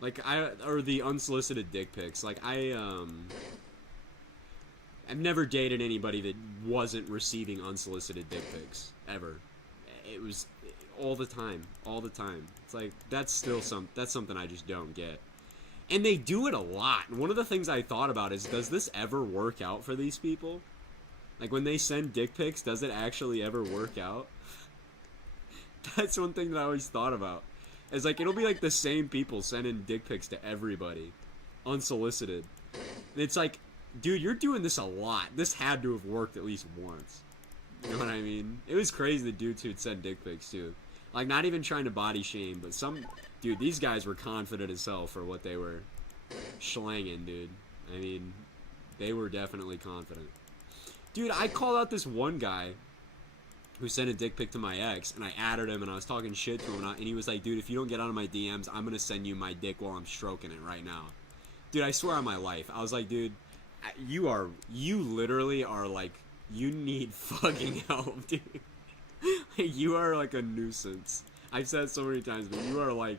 Like, or the unsolicited dick pics. Like, I've never dated anybody that wasn't receiving unsolicited dick pics. Ever. it was all the time. It's like, that's something I just don't get. And they do it a lot. And one of the things I thought about is, does this ever work out for these people? Like, when they send dick pics, does it actually ever work out? That's one thing that I always thought about. It's like, it'll be like the same people sending dick pics to everybody, unsolicited. And it's like, dude, you're doing this a lot. This had to have worked at least once. You know what I mean? It was crazy the dudes who'd send dick pics, too. Like, not even trying to body shame, but dude, these guys were confident as hell for what they were schlanging, dude. I mean, they were definitely confident. Dude, I called out this one guy who sent a dick pic to my ex, and I added him, and I was talking shit to him, and he was like, dude, if you don't get out of my DMs, I'm gonna send you my dick while I'm stroking it right now. Dude, I swear on my life. I was like, dude, you literally are like, you need fucking help, dude. You are like a nuisance. I've said it so many times, but you are like,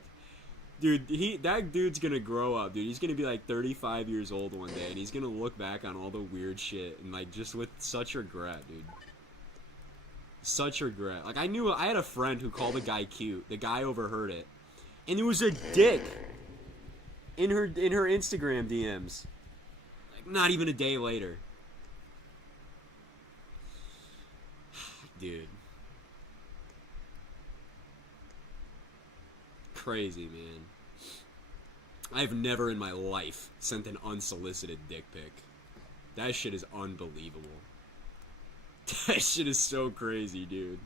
dude, that dude's gonna grow up, dude. He's gonna be like 35 years old one day, and he's gonna look back on all the weird shit and like just with such regret, dude. Such regret. Like, I had a friend who called a guy cute. The guy overheard it, and there was a dick in her Instagram DMs. Like, not even a day later. Dude. Crazy, man. I've never in my life sent an unsolicited dick pic. That shit is unbelievable. That shit is so crazy, dude.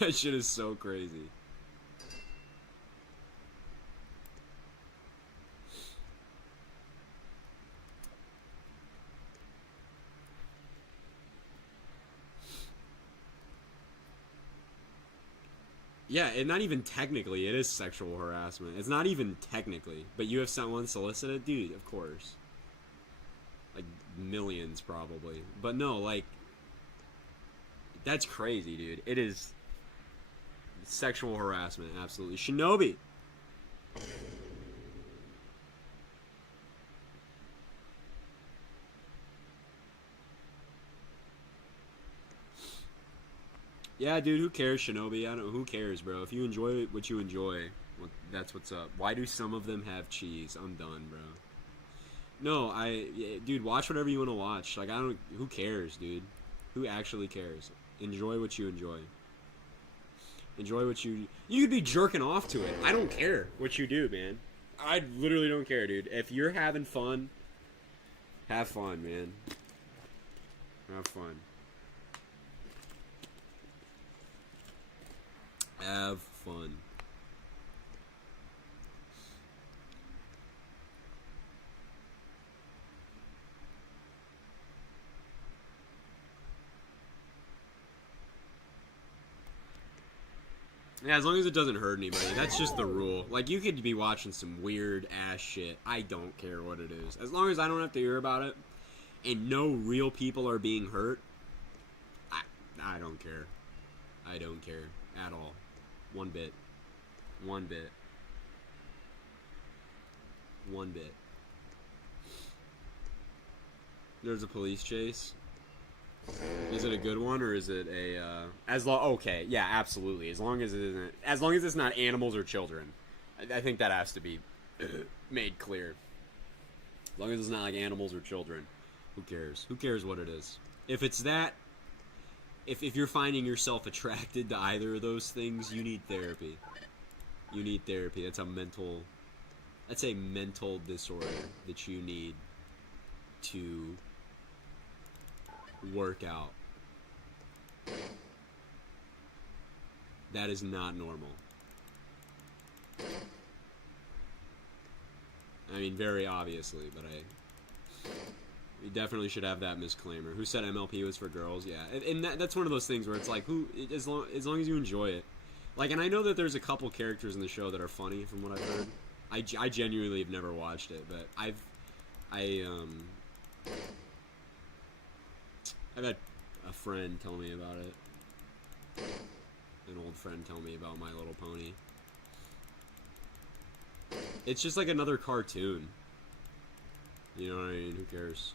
That shit is so crazy. Yeah, and not even technically, it is sexual harassment. It's not even technically, but you have someone solicited? Dude, of course. Like, millions, probably. But no, like, that's crazy, dude. It is sexual harassment, absolutely. Shinobi! Yeah, dude, who cares, Shinobi? I don't. Who cares, bro? If you enjoy what you enjoy, that's what's up. Why do some of them have cheese? I'm done, bro. No, dude, watch whatever you want to watch. Like, I don't. Who cares, dude? Who actually cares? Enjoy what you enjoy. Enjoy what you. You could be jerking off to it. I don't care what you do, man. I literally don't care, dude. If you're having fun, have fun, man. Have fun. Have fun. Yeah, as long as it doesn't hurt anybody. That's just the rule. Like, you could be watching some weird ass shit. I don't care what it is. As long as I don't have to hear about it and no real people are being hurt, I don't care. I don't care at all. One bit. One bit. One bit. There's a police chase. Is it a good one, or is it a okay, yeah, absolutely. As long as it's not animals or children. I think that has to be made clear. As long as it's not like animals or children. Who cares? Who cares what it is? If it's that, if you're finding yourself attracted to either of those things, you need therapy. You need therapy. That's a mental disorder that you need to work out. That is not normal. I mean, very obviously, but we definitely should have that disclaimer. Who said MLP was for girls? Yeah, and that's one of those things where it's like, as long as you enjoy it. Like, and I know that there's a couple characters in the show that are funny from what I've heard. I genuinely have never watched it, but I've had a friend tell me about it. An old friend tell me about My Little Pony. It's just like another cartoon. You know what I mean? Who cares?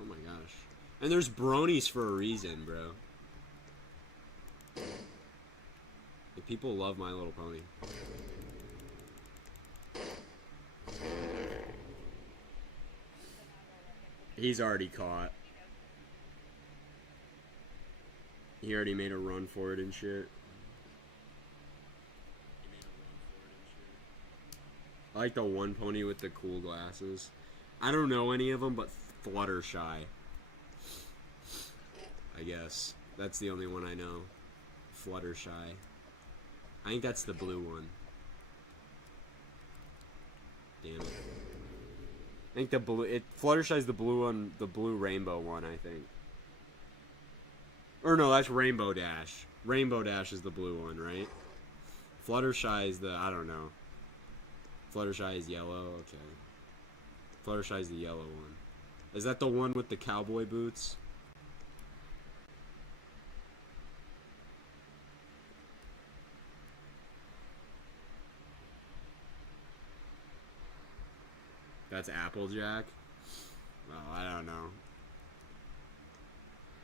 Oh my gosh. And there's bronies for a reason, bro. People love My Little Pony. He's already caught. He already made a run for it and shit. I like the one pony with the cool glasses. I don't know any of them, but Fluttershy. I guess. That's the only one I know. Fluttershy. I think that's the blue one. Damn it. I think the blue... Fluttershy's the blue one, the blue rainbow one, I think. Or no, that's Rainbow Dash. Rainbow Dash is the blue one, right? Fluttershy is the... I don't know. Fluttershy is yellow? Okay. Fluttershy is the yellow one. Is that the one with the cowboy boots? That's Applejack? Well, I don't know.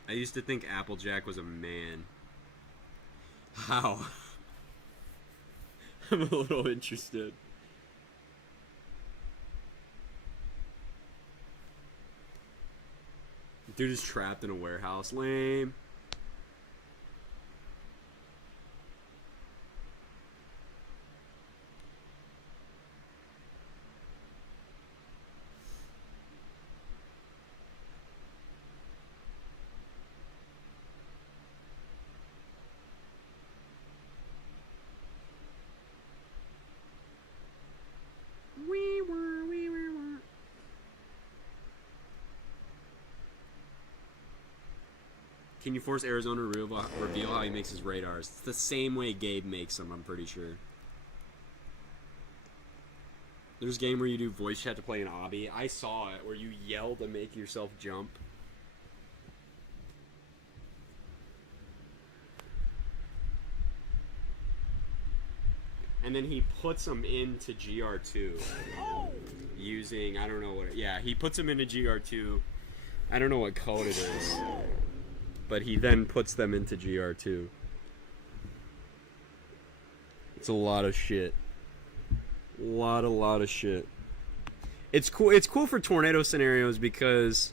I used to think Applejack was a man. How? I'm a little interested. Dude is trapped in a warehouse. Lame. Can you force Arizona to reveal how he makes his radars? It's the same way Gabe makes them, I'm pretty sure. There's a game where you do voice chat to play an obby. I saw it, where you yell to make yourself jump. And then he puts them into GR2. Using, I don't know what... Yeah, he puts them into GR2. I don't know what code it is. But he then puts them into GR2. It's a lot of shit. A lot of shit. It's cool for tornado scenarios because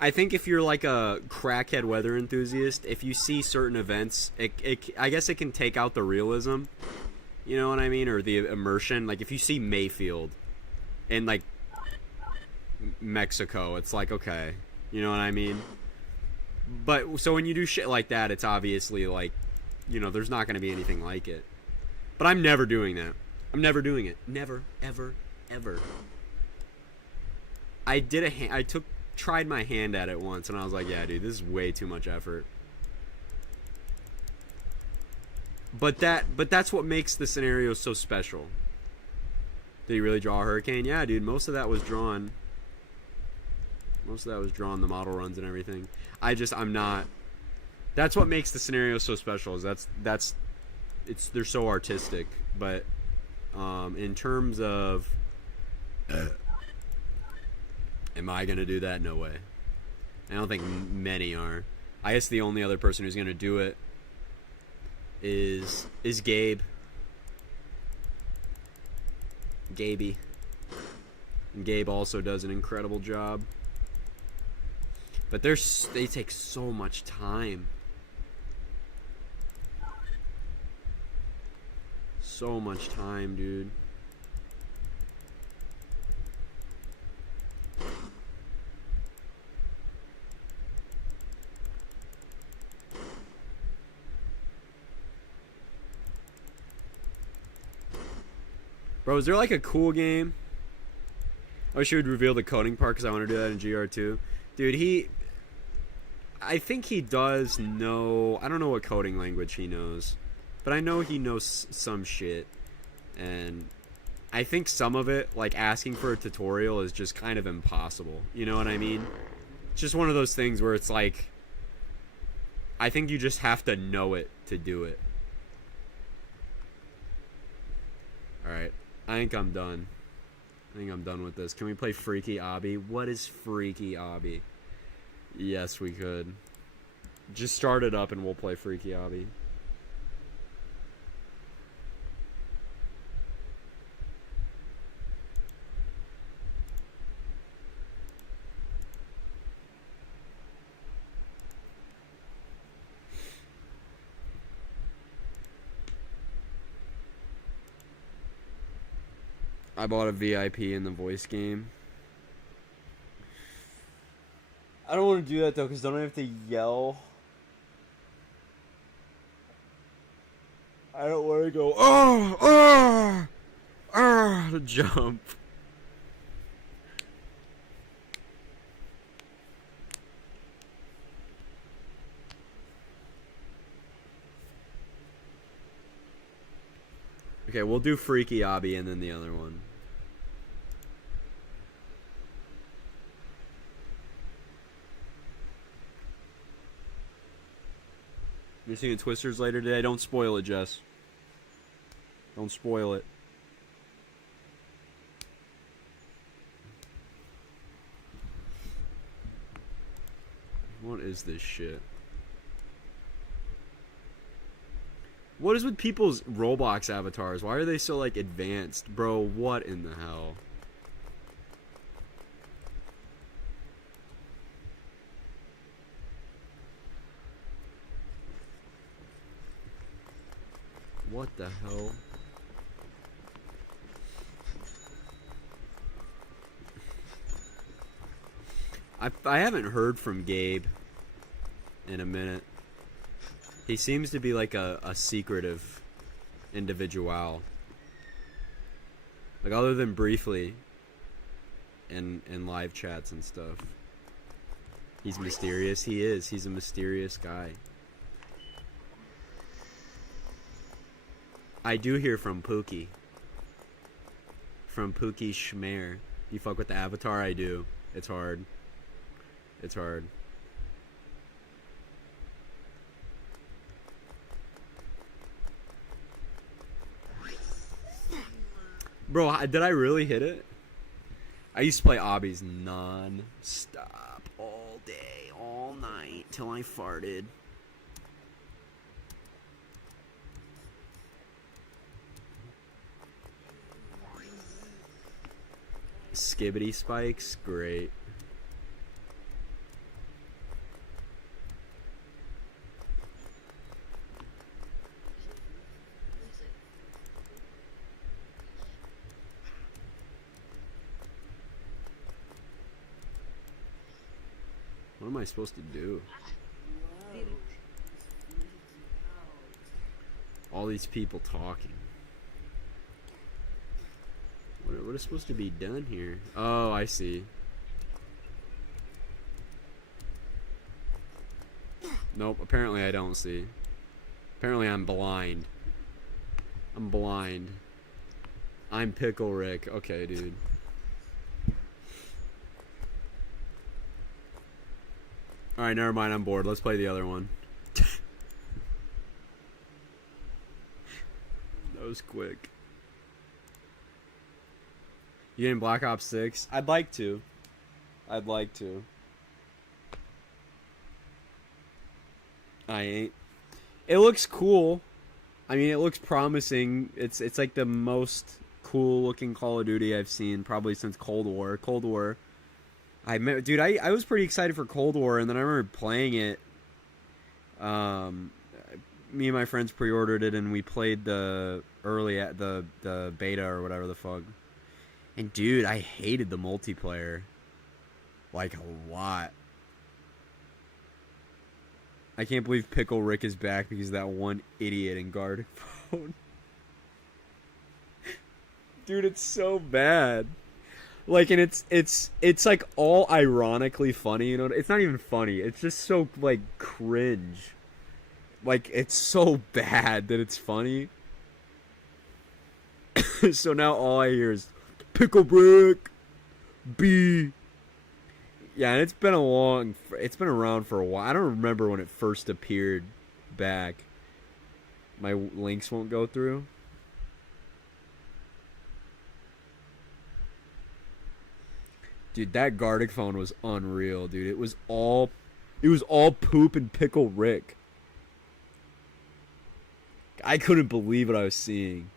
I think if you're like a crackhead weather enthusiast, if you see certain events, I guess it can take out the realism. You know what I mean? Or the immersion. Like if you see Mayfield in like Mexico, it's like, okay. You know what I mean? But, so when you do shit like that, it's obviously like, you know, there's not going to be anything like it. But I'm never doing that. I'm never doing it. Never, ever, ever. I tried my hand at it once, and I was like, yeah, dude, this is way too much effort. But that's what makes the scenario so special. Did he really draw a hurricane? Yeah, dude, most of that was drawn. Most of that was drawn, the model runs and everything. I'm not. That's what makes the scenario so special. Is they're so artistic. But in terms of, am I gonna do that? No way. I don't think many are. I guess the only other person who's gonna do it is Gabe. Gaby. And Gabe also does an incredible job. But they take so much time. So much time, dude. Bro, is there like a cool game? I wish you would reveal the coding part because I want to do that in GR2. Dude, I think he does know... I don't know what coding language he knows. But I know he knows some shit. And I think some of it, like asking for a tutorial, is just kind of impossible. You know what I mean? It's just one of those things where it's like... I think you just have to know it to do it. Alright. I think I'm done. I think I'm done with this. Can we play Freaky Obby? What is Freaky Obby? Yes, we could. Just start it up and we'll play Freaky Obby. I bought a VIP in the voice game. I don't want to do that though, because don't I have to yell? I don't want to go, to jump. Okay, we'll do Freaky Obby and then the other one. You're seeing Twisters later today? Don't spoil it, Jess. Don't spoil it. What is this shit? What is with people's Roblox avatars? Why are they so, like, advanced? Bro, what in the hell? What the hell? I haven't heard from Gabe in a minute. He seems to be like a secretive individual. Like, other than briefly in live chats and stuff. He's mysterious. He is. He's a mysterious guy. I do hear from Pookie. From Pookie Schmer. You fuck with the avatar? I do. It's hard. It's hard. Bro, did I really hit it? I used to play obbies non-stop all day, all night, till I farted. Skibbity spikes, great. What am I supposed to do? All these people talking. What is supposed to be done here? Oh, I see. Nope, apparently I don't see. Apparently I'm blind. I'm blind. I'm Pickle Rick. Okay, dude. Alright, never mind, I'm bored. Let's play the other one. That was quick. You getting Black Ops 6? I'd like to. I'd like to. I ain't. It looks cool. I mean, it looks promising. It's like the most cool looking Call of Duty I've seen probably since Cold War. Cold War. Dude, I was pretty excited for Cold War, and then I remember playing it. Me and my friends pre-ordered it, and we played the beta or whatever the fuck. And dude, I hated the multiplayer, like, a lot. I can't believe Pickle Rick is back because of that one idiot in guard phone. Dude, it's so bad. Like, and it's like all ironically funny, you know? It's not even funny. It's just so, like, cringe. Like, it's so bad that it's funny. So now all I hear is Pickle Brick B. Yeah, and it's been around for a while. I don't remember when it first appeared back. My links won't go through. Dude, that Gardic phone was unreal, dude. It was all Poop and Pickle Rick. I couldn't believe what I was seeing.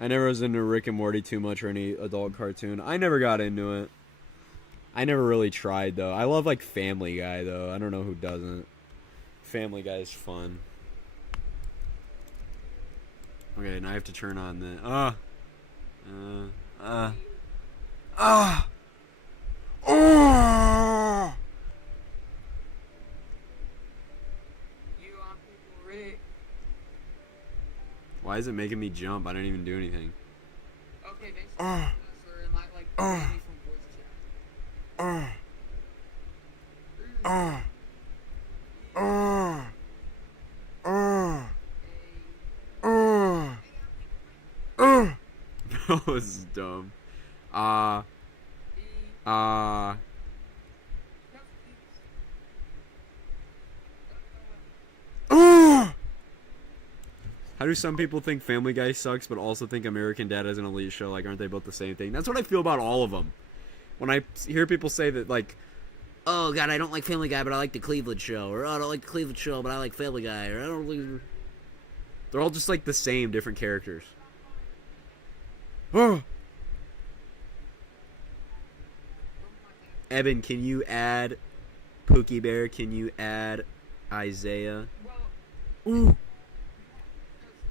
I never was into Rick and Morty too much or any adult cartoon. I never got into it. I never really tried, though. I love, like, Family Guy, though. I don't know who doesn't. Family Guy is fun. Okay, now I have to turn on the... Oh! You on people, Rick. Why is it making me jump? I didn't even do anything. Okay, basically, sir, and like baby from voice chat. That was dumb. How do some people think Family Guy sucks, but also think American Dad is an elite show? Like, aren't they both the same thing? That's what I feel about all of them. When I hear people say that, like, oh, God, I don't like Family Guy, but I like the Cleveland Show. Or, oh, I don't like the Cleveland Show, but I like Family Guy. Or, I don't like... They're all just, like, the same, different characters. Oh! Evan, can you add Pookie Bear? Can you add Isaiah? Well, Ooh!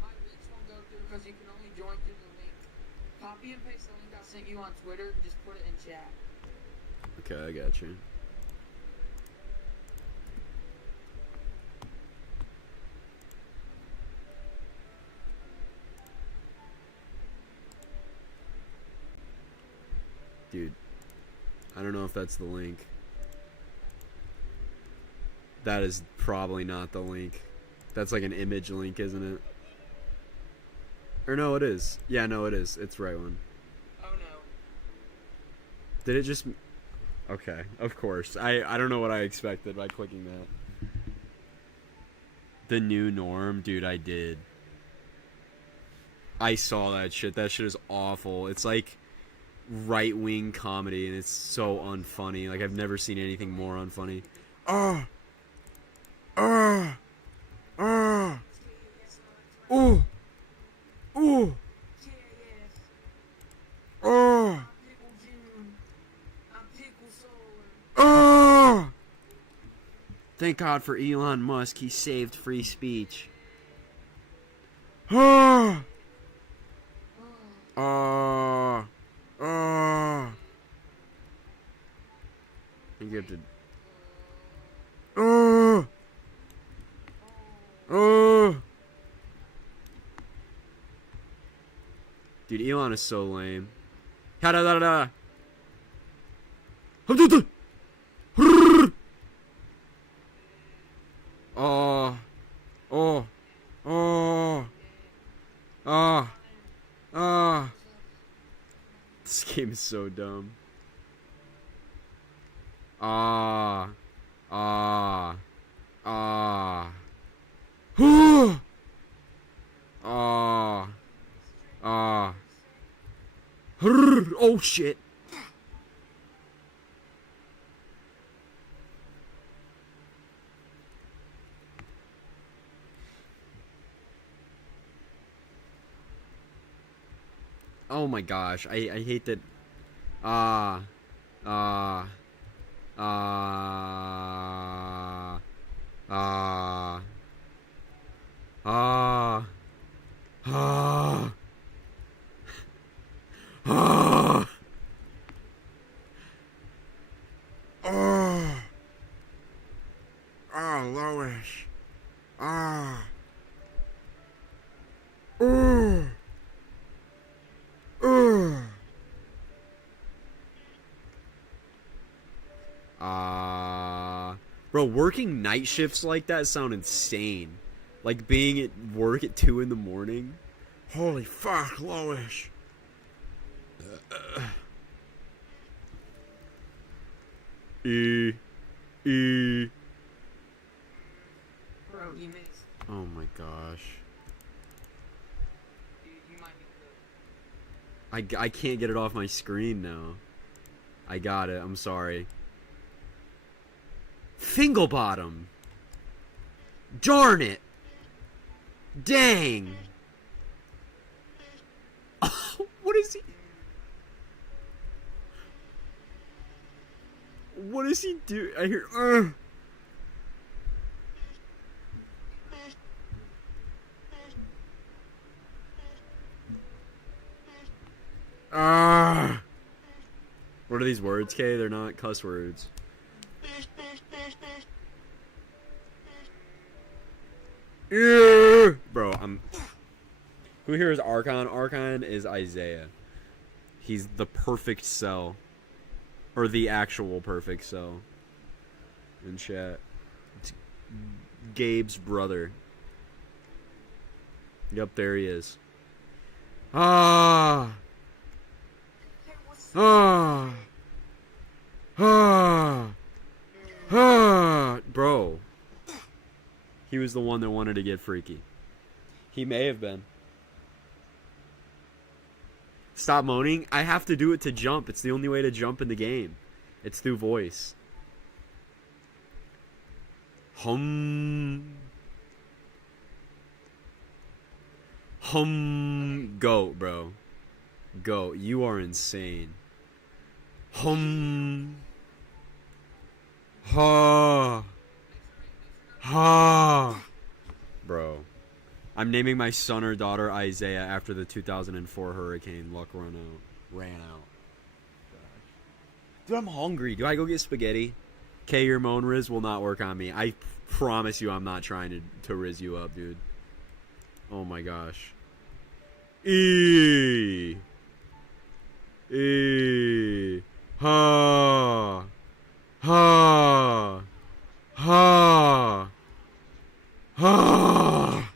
my links won't go through because you can only join through the link. Copy and paste the link I sent you on Twitter and just put it in chat. Okay, I got you. Dude, I don't know if that's the link. That is probably not the link. That's like an image link, isn't it? Or no, it is. Yeah, no, it is. It's the right one. Oh no. Did it just... Okay, of course. I don't know what I expected by clicking that. The new norm? Dude, I did. I saw that shit. That shit is awful. It's like right-wing comedy, and it's so unfunny. Like, I've never seen anything more unfunny. Oh! Oh! Oh! Oh! Oh! Oh! Oh! Thank God for Elon Musk. He saved free speech. Oh! Oh! Oh! I think you have to... Oh! Oh! Dude, Elon is so lame. Ha-da-da-da-da! Oh! Oh! Oh! Ah! Ah! This game is so dumb. Ah. Ah. Ah. Ah. Ah. Ah. Oh shit. Oh my gosh, I hate that. Ah. Ah. Ah. Ah. Ah. Ah. Ah. Oh. Oh, Lois. Ah. Ooh. Ooh. Bro, working night shifts like that sound insane. Like being at work at 2 in the morning. Holy fuck, Lois. E. Bro, you missed. Oh my gosh. You might need to... I can't get it off my screen now. I got it. I'm sorry. Finglebottom. Darn it. Dang. What does he do? I hear. What are these words, Kay? They're not cuss words. Bro, who here is Archon? Archon is Isaiah. He's the perfect cell. Or the actual perfect cell. In chat. It's Gabe's brother. Yep, there he is. Ah! Ah! Ah! Ah! Bro. He was the one that wanted to get freaky. He may have been. Stop moaning. I have to do it to jump. It's the only way to jump in the game. It's through voice. Hum. Hum. Go, bro. Go. You are insane. Hum. Ha. Ha. Bro. I'm naming my son or daughter Isaiah after the 2004 hurricane. Luck ran out. Dude, I'm hungry. Do I go get spaghetti? K, your moan riz will not work on me. I promise you I'm not trying to riz you up, dude. Oh my gosh. Ha. Ha. Ha. Ha.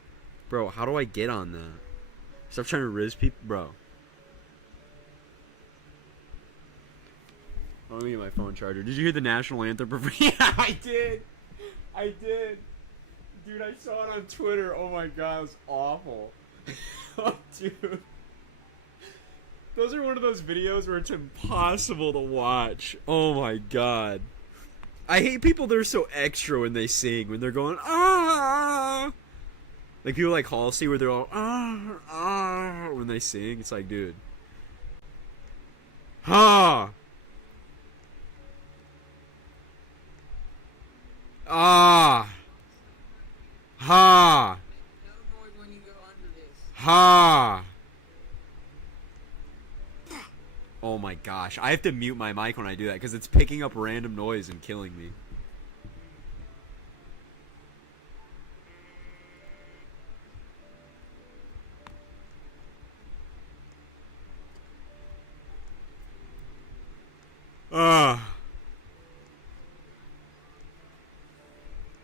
Bro, how do I get on that? Stop trying to riz people, bro. Let me get my phone charger. Did you hear the national anthem? Yeah, I did. I did. Dude, I saw it on Twitter. Oh my god, it was awful. Oh, dude. Those are one of those videos where it's impossible to watch. Oh my god. I hate people that are so extra when they sing. When they're going, ah. Like people like Halsey where they're all, ah, when they sing. It's like, dude. Ha. Ah. Ha. Ha. Oh my gosh. I have to mute my mic when I do that because it's picking up random noise and killing me. Ah.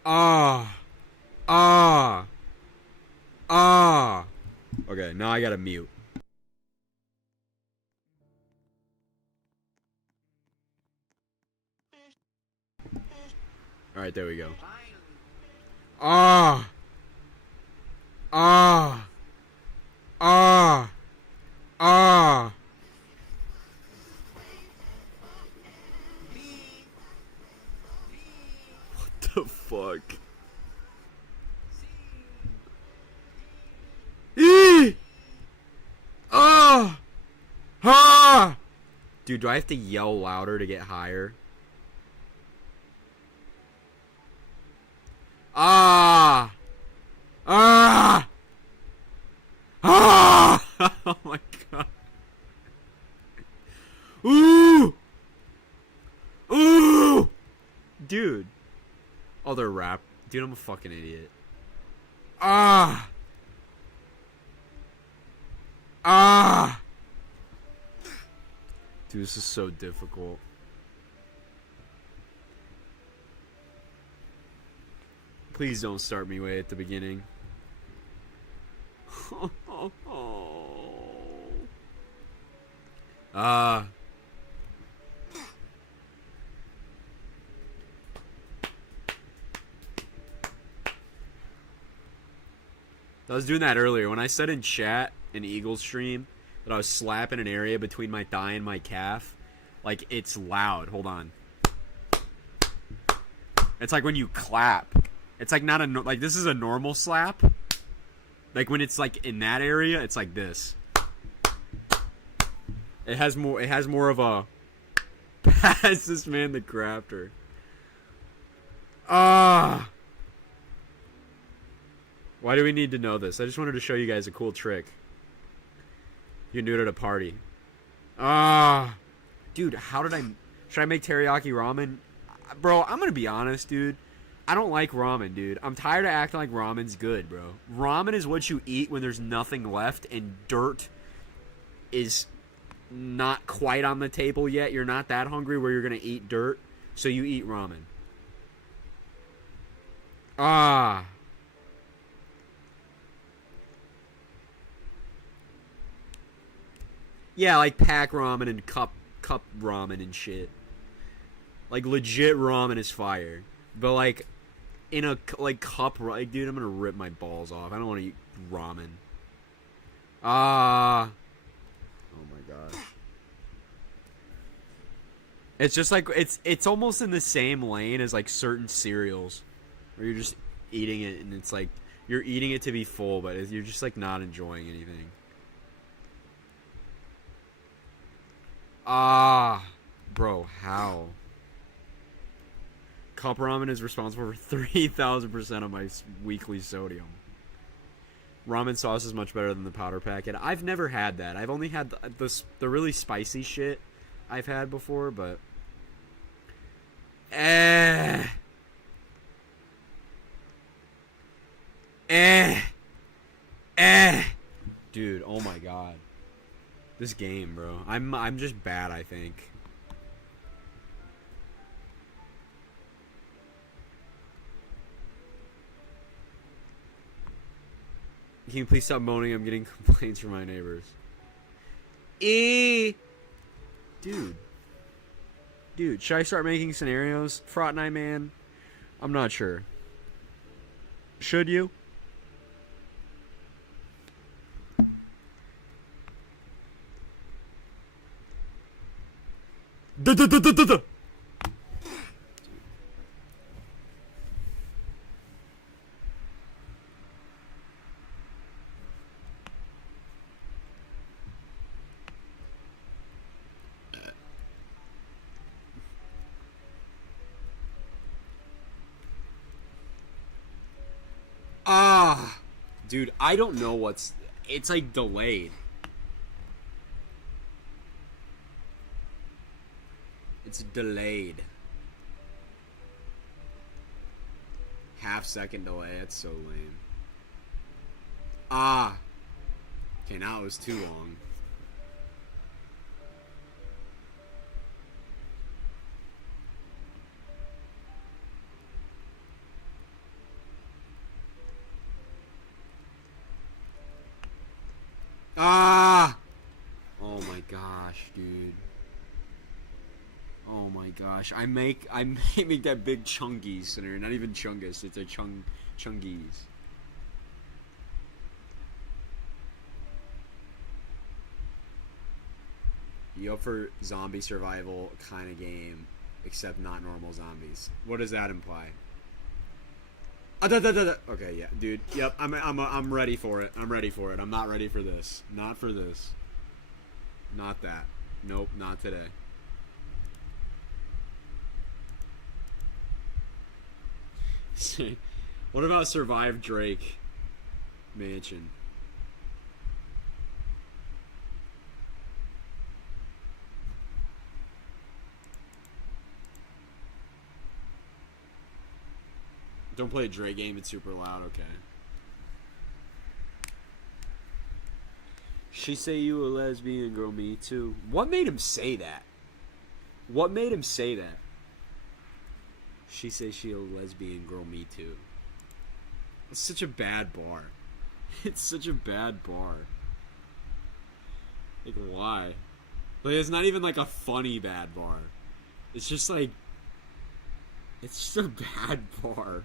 Ah. Ah. Ah. Okay, now I gotta mute. Alright, there we go. Ah. Ah. Ah. Ah. What the fuck? Ah! Ah! Dude, do I have to yell louder to get higher? Ah! Ah! Ah! Oh my god. Ooh! Ooh! Dude. Oh, they're rap. Dude, I'm a fucking idiot. Ah! Ah! Dude, this is so difficult. Please don't start me way at the beginning. Ah. I was doing that earlier. When I said in chat, in Eagles stream, that I was slapping an area between my thigh and my calf, like, it's loud. Hold on. It's like when you clap. It's like not a, like, this is a normal slap. Like, when it's, like, in that area, it's like this. It has more of a That's this man, the crafter. Ah. Why do we need to know this? I just wanted to show you guys a cool trick. You can do it at a party. Ah. Dude, how did I... Should I make teriyaki ramen? Bro, I'm gonna be honest, dude. I don't like ramen, dude. I'm tired of acting like ramen's good, bro. Ramen is what you eat when there's nothing left and dirt is not quite on the table yet. You're not that hungry where you're gonna eat dirt, so you eat ramen. Ah. Yeah, like pack ramen and cup ramen and shit. Like legit ramen is fire. But like in a like cup, like dude, I'm gonna rip my balls off. I don't want to eat ramen. Ah. Oh my gosh. It's just like it's almost in the same lane as like certain cereals, where you're just eating it and it's like you're eating it to be full, but you're just like not enjoying anything. Ah, bro, how? Cup ramen is responsible for 3,000% of my weekly sodium. Ramen sauce is much better than the powder packet. I've never had that. I've only had the really spicy shit I've had before, but... Dude, oh my god. This game, bro. I'm just bad, I think. Can you please stop moaning? I'm getting complaints from my neighbors. Dude, should I start making scenarios? Fraught and I, man? I'm not sure. Should you? Dude, I don't know what's... It's like delayed. It's delayed. Half-second delay. That's so lame. Okay, now it was too long. Oh my gosh, dude. Oh my gosh. I make that big chungies, or not even chungus, it's a chungies. You up for zombie survival kind of game, except not normal zombies. What does that imply? Okay, yeah, dude. Yep, I'm ready for it. I'm ready for it. I'm not ready for this. Not for this. Not that. Nope, not today. What about Survive Drake Mansion? Don't play a Drake game, it's super loud, okay. She say you a lesbian, girl, me too. What made him say that? What made him say that? She say she a lesbian, girl, me too. It's such a bad bar. It's such a bad bar. Like, why? Like, it's not even like a funny bad bar. It's just like... It's just a bad bar.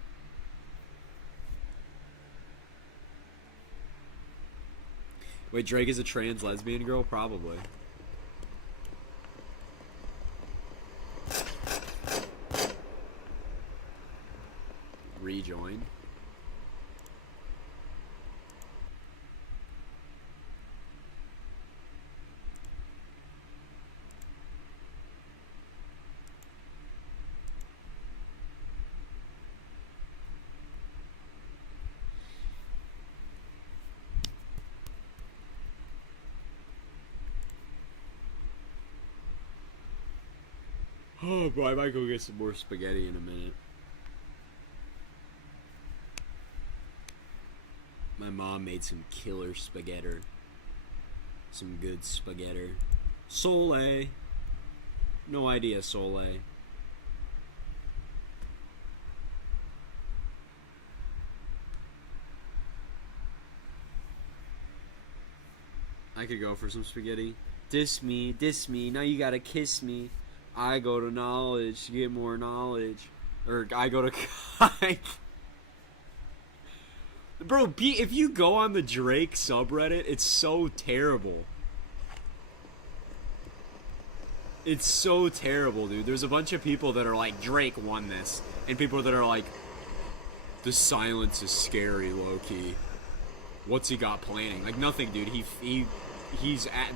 Wait, Drake is a trans lesbian girl? Probably. Rejoin. Oh, bro, I might go get some more spaghetti in a minute. My mom made some killer spaghetti. Some good spaghetti. Sole. No idea, Sole. I could go for some spaghetti. Diss me, now you gotta kiss me. I go to knowledge to get more knowledge. Or I go to... Bro, if you go on the Drake subreddit, it's so terrible. It's so terrible, dude. There's a bunch of people that are like, Drake won this. And people that are like, the silence is scary, low-key. What's he got planning? Like, nothing, dude.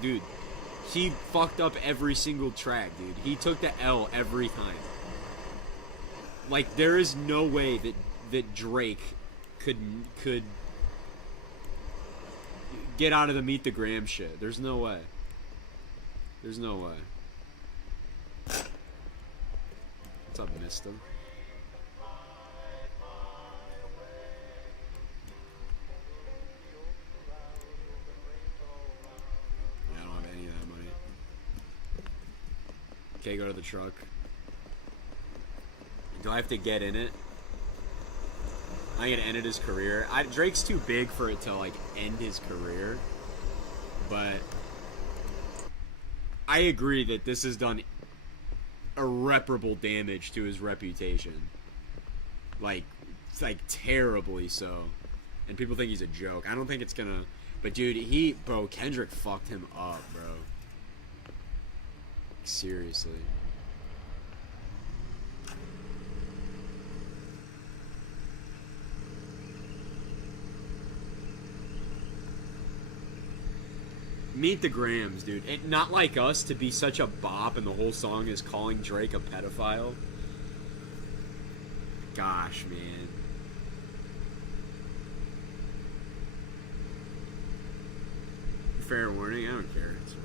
Dude, he fucked up every single track, dude. He took the L every time. Like, there is no way that Drake could get out of the Meet the Graham shit. There's no way. There's no way. What's up, Mista? Yeah, I don't have any of that money. Okay, go to the truck. Do I have to get in it? I get to end his career. Drake's too big for it to like end his career, but I agree that this has done irreparable damage to his reputation. Like terribly so. And people think he's a joke. I don't think it's gonna. But dude, bro, Kendrick fucked him up, bro. Seriously. Meet the Grahams, dude. Not Like Us to be such a bop and the whole song is calling Drake a pedophile. Gosh, man. Fair warning, I don't care. It's fine.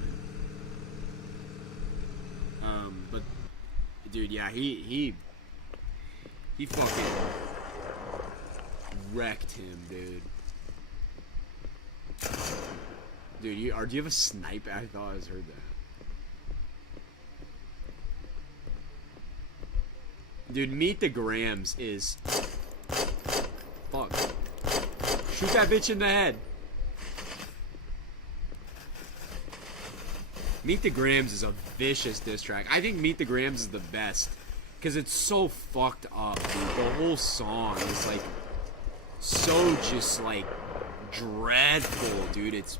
But dude, yeah, he fucking wrecked him, dude. Dude, do you have a sniper? I thought I just heard that. Dude, Meet the Grahams is... Fuck. Shoot that bitch in the head. Meet the Grahams is a vicious diss track. I think Meet the Grahams is the best. Because it's so fucked up, dude. The whole song is, like, so just, like, dreadful, dude. It's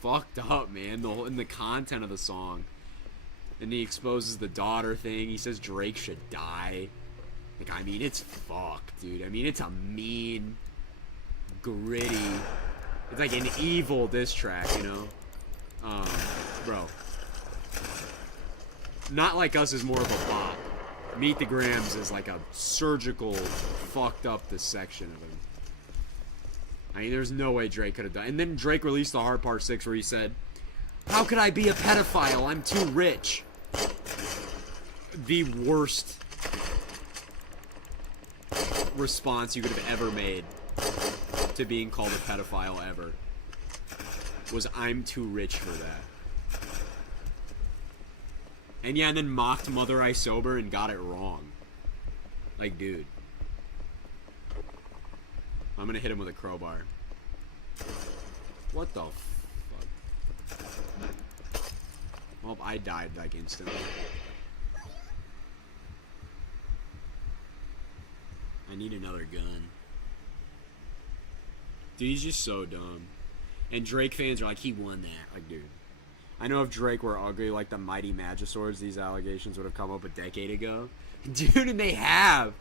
fucked up, man. The content of the song, and he exposes the daughter thing. He says Drake should die. Like, I mean, it's fucked, dude. I mean, it's a mean, gritty. It's like an evil diss track, you know. Bro. Not Like Us is more of a bop. Meet the Grahams is like a surgical, fucked up dissection of him. I mean, there's no way Drake could have done. And then Drake released the Hard Part 6 where he said, "How could I be a pedophile? I'm too rich." The worst response you could have ever made to being called a pedophile ever was, "I'm too rich for that." And yeah, and then mocked Mother I Sober and got it wrong. Like, dude. I'm gonna hit him with a crowbar. What the fuck? Well, I died, like, instantly. I need another gun. Dude, he's just so dumb. And Drake fans are like, he won that. Like, dude. I know if Drake were ugly like the Mighty Magiswords, these allegations would have come up a decade ago. Dude, and they have.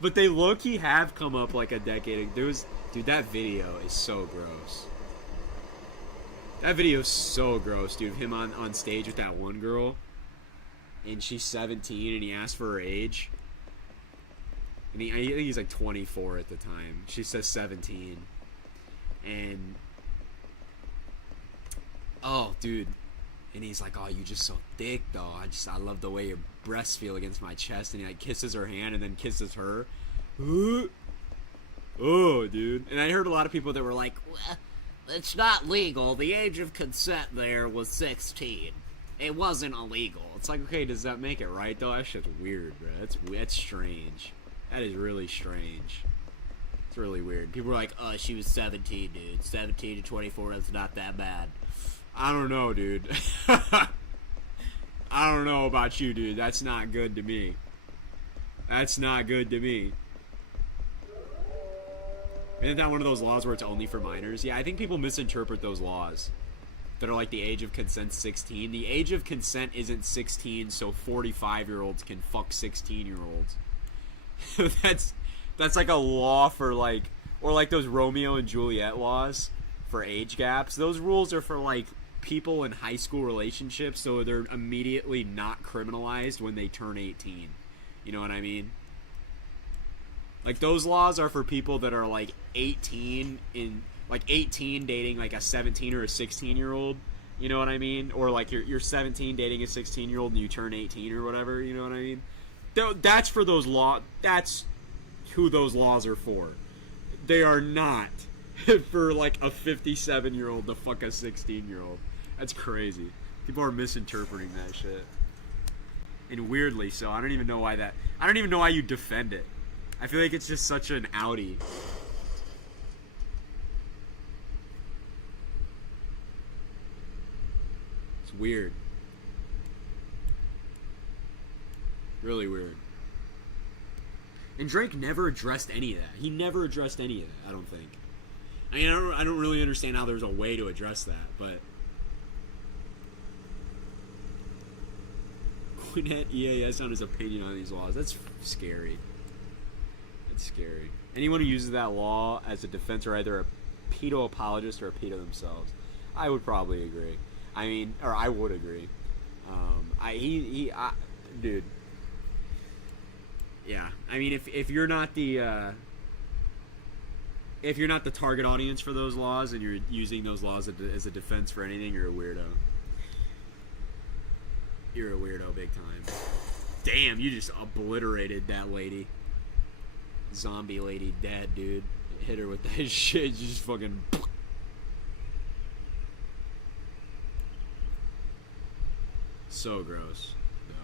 But they low-key have come up like a decade ago. Dude, that video is so gross. That video is so gross, dude. Him on stage with that one girl. And she's 17 and he asked for her age. And I think he's like 24 at the time. She says 17. And... oh, dude. And he's like, oh, you just so thick, though. I love the way your breasts feel against my chest. And he like kisses her hand and then kisses her. Oh, dude. And I heard a lot of people that were like, well, it's not legal. The age of consent there was 16. It wasn't illegal. It's like, okay, does that make it right, though? That shit's weird, bro. That's strange. That is really strange. It's really weird. People are like, oh, she was 17, dude. 17 to 24, that's not that bad. I don't know, dude. I don't know about you, dude. That's not good to me. That's not good to me. Isn't that one of those laws where it's only for minors? Yeah, I think people misinterpret those laws that are like the age of consent 16. The age of consent isn't 16, so 45-year-olds can fuck 16-year-olds. That's like a law for like, or like those Romeo and Juliet laws for age gaps. Those rules are for like people in high school relationships, so they're immediately not criminalized when they turn 18. You know what I mean? Like those laws are for people that are like 18 dating like a 17 or a 16-year-old. You know what I mean? Or like you're 17 dating a 16-year-old and you turn 18 or whatever. You know what I mean? That's for those laws. That's who those laws are for. They are not for like a 57-year-old to fuck a 16-year-old. That's crazy. People are misinterpreting that shit. And weirdly so. I don't even know why you defend it. I feel like it's just such an outie. It's weird. Really weird. And Drake never addressed any of that. He never addressed any of that, I don't think. I mean, I don't really understand how there's a way to address that, but... Gwinnett EAS on his opinion on these laws. That's scary. That's scary. Anyone who uses that law as a defense are either a pedo apologist or a pedo themselves. I would probably agree. I mean, or I would agree. Dude. Yeah, I mean, if you're not the target audience for those laws and you're using those laws as a defense for anything, you're a weirdo. You're a weirdo big time. Damn, you just obliterated that lady. Zombie lady dead, dude. Hit her with that shit. You just fucking... So gross. No.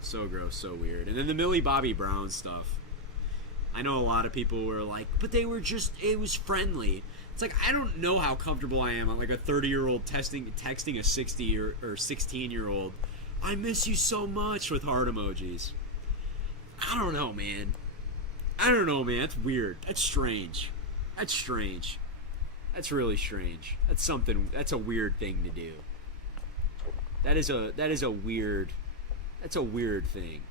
So gross, so weird. And then the Millie Bobby Brown stuff. I know a lot of people were like, but they were just, it was friendly. It's like, I don't know how comfortable I am. I'm like a 30-year-old texting a 60 or 16-year-old. I miss you so much with heart emojis. I don't know, man. That's weird. That's strange. That's really strange. That's a weird thing to do. That's a weird thing.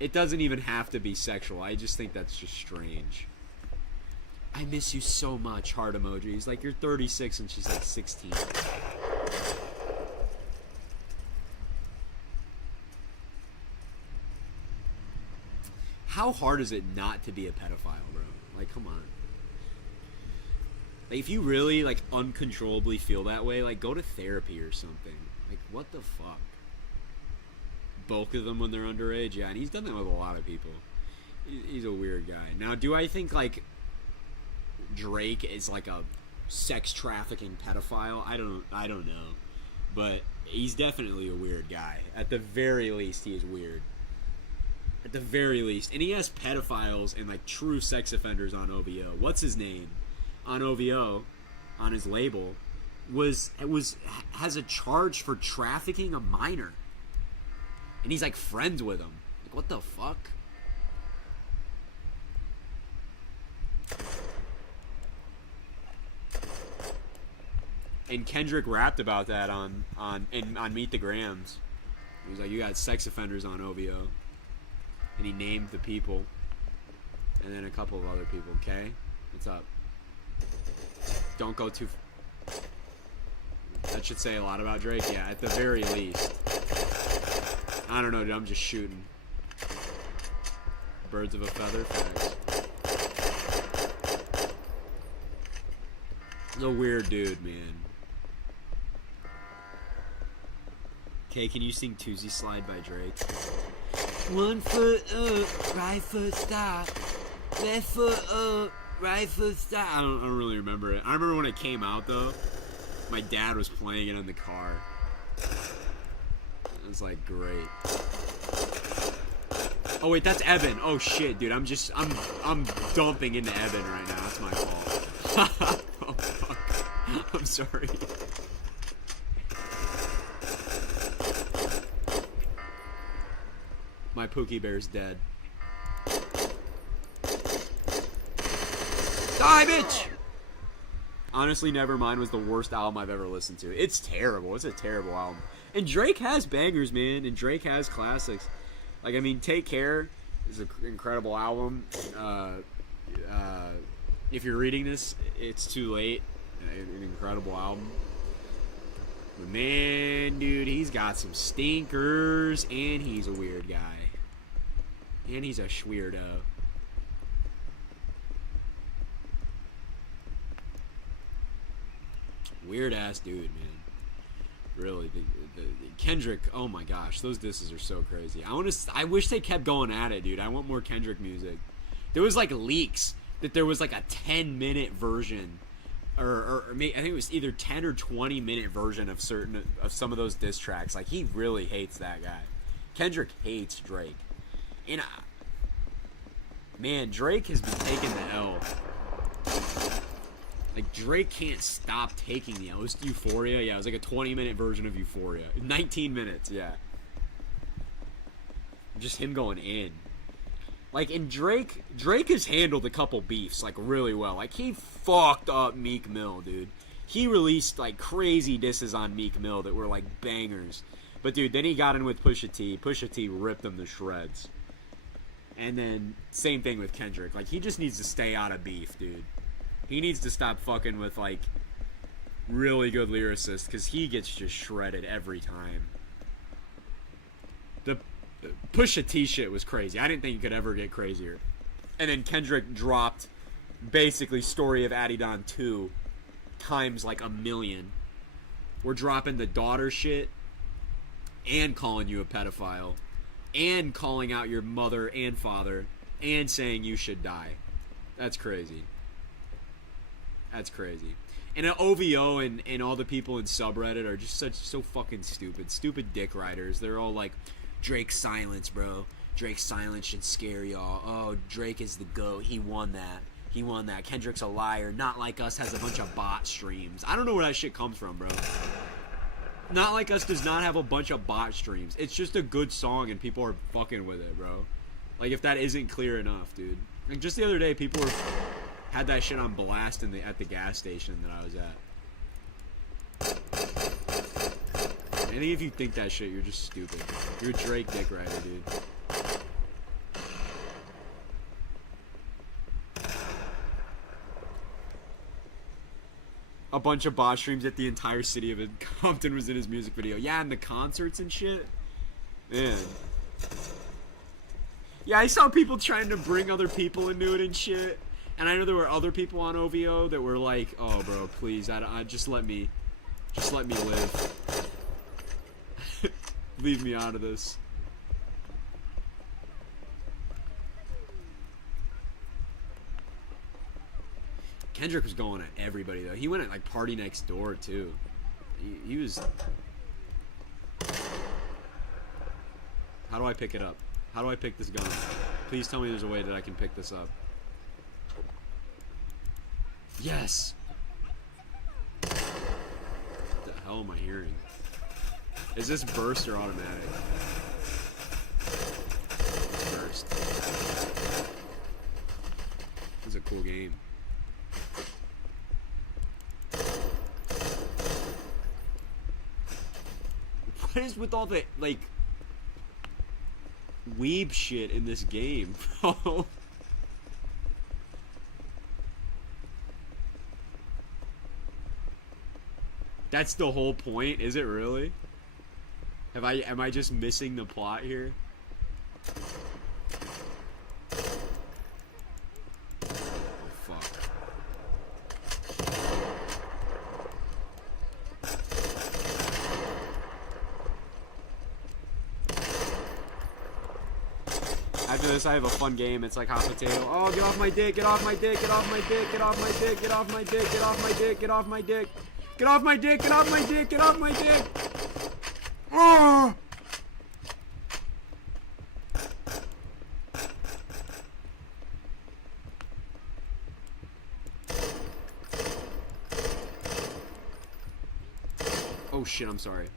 It doesn't even have to be sexual. I just think that's just strange. I miss you so much, heart emojis. Like, you're 36 and she's like 16. How hard is it not to be a pedophile, bro? Like, come on. Like, if you really, like, uncontrollably feel that way, like, go to therapy or something. Like, what the fuck? Bulk of them when they're underage? Yeah, and he's done that with a lot of people. He's a weird guy. Now, do I think, like, Drake is, like, a sex trafficking pedophile? I don't know. But he's definitely a weird guy. At the very least, he is weird. At the very least. And he has pedophiles and, like, true sex offenders on OVO. What's his name? On OVO, on his label, has a charge for trafficking a minor. And he's, like, friends with him. Like, what the fuck? And Kendrick rapped about that on Meet the Grams. He was like, you got sex offenders on OVO. And he named the people. And then a couple of other people. Okay? What's up? Don't go too... That should say a lot about Drake. Yeah, at the very least. I don't know, dude. I'm just shooting. Birds of a feather. Facts. He's a weird dude, man. Okay, can you sing Tootsie Slide by Drake? 1 foot up, right foot stop. Left foot up, right foot stop. I don't really remember it. I remember when it came out, though. My dad was playing it in the car. It was like great. Oh wait, that's Evan. Oh shit, dude. I'm dumping into Evan right now. That's my fault. Oh fuck. I'm sorry. My Pookie Bear's dead. Die, bitch! Honestly, Nevermind was the worst album I've ever listened to. It's terrible. It's a terrible album. And Drake has bangers, man. And Drake has classics. Like, I mean, Take Care is an incredible album. If you're reading this, it's too late. An incredible album. But man, dude, he's got some stinkers. And he's a weird guy. And he's a schweirdo. Weird ass dude, man. Really, the Kendrick. Oh my gosh, those disses are so crazy. I wish they kept going at it, dude. I want more Kendrick music. There was like leaks that there was like a 10-minute version, or I think it was either 10 or 20-minute version of some of those diss tracks. Like, he really hates that guy. Kendrick hates Drake, and man, Drake has been taking the L. Like, Drake can't stop taking the L. It was Euphoria. Yeah, it was like a 20-minute version of Euphoria. 19 minutes, yeah. Just him going in. Like, and Drake has handled a couple beefs, like, really well. Like, he fucked up Meek Mill, dude. He released, like, crazy disses on Meek Mill that were, like, bangers. But, dude, then he got in with Pusha T. Pusha T ripped him to shreds. And then, same thing with Kendrick. Like, he just needs to stay out of beef, dude. He needs to stop fucking with, like, really good lyricists, because he gets just shredded every time. The Pusha T shit was crazy. I didn't think you could ever get crazier. And then Kendrick dropped basically Story of Adidon 2 times like a million. We're dropping the daughter shit and calling you a pedophile and calling out your mother and father and saying you should die. That's crazy. That's crazy. And OVO and all the people in subreddit are just so fucking stupid. Stupid dick riders. They're all like, Drake's silence, bro. Drake's silence should scare y'all. Oh, Drake is the GOAT. He won that. He won that. Kendrick's a liar. Not Like Us has a bunch of bot streams. I don't know where that shit comes from, bro. Not Like Us does not have a bunch of bot streams. It's just a good song and people are fucking with it, bro. Like, if that isn't clear enough, dude. Like, just the other day, people had that shit on blast at the gas station that I was at. I think if you think that shit, you're just stupid. You're a Drake dick rider, dude. A bunch of bot streams at the entire city of Compton was in his music video. Yeah, and the concerts and shit. Man. Yeah, I saw people trying to bring other people into it and shit. And I know there were other people on OVO that were like, "Oh, bro, please, I just let me live. Leave me out of this." Kendrick was going at everybody though. He went at like Party Next Door too. He was. How do I pick it up? How do I pick this gun up? Please tell me there's a way that I can pick this up. Yes! What the hell am I hearing? Is this burst or automatic? It's burst. This is a cool game. What is with all the, like, weeb shit in this game, bro? That's the whole point, is it really? Am I just missing the plot here? Oh fuck. this. I have a fun game. It's like hot potato. Oh, get off my dick. Get off my dick. Get off my dick. Get off my dick. Get off my dick. Get off my dick. Get off my dick. Get off my dick. Get off my dick. Get off my dick. Oh! Oh shit, I'm sorry.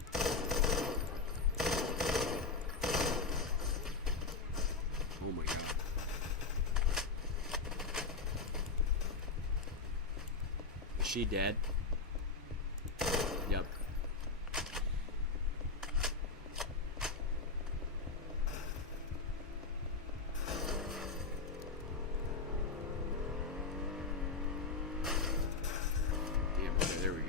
Oh my god. Is she dead? Yep. Damn, okay, there we go.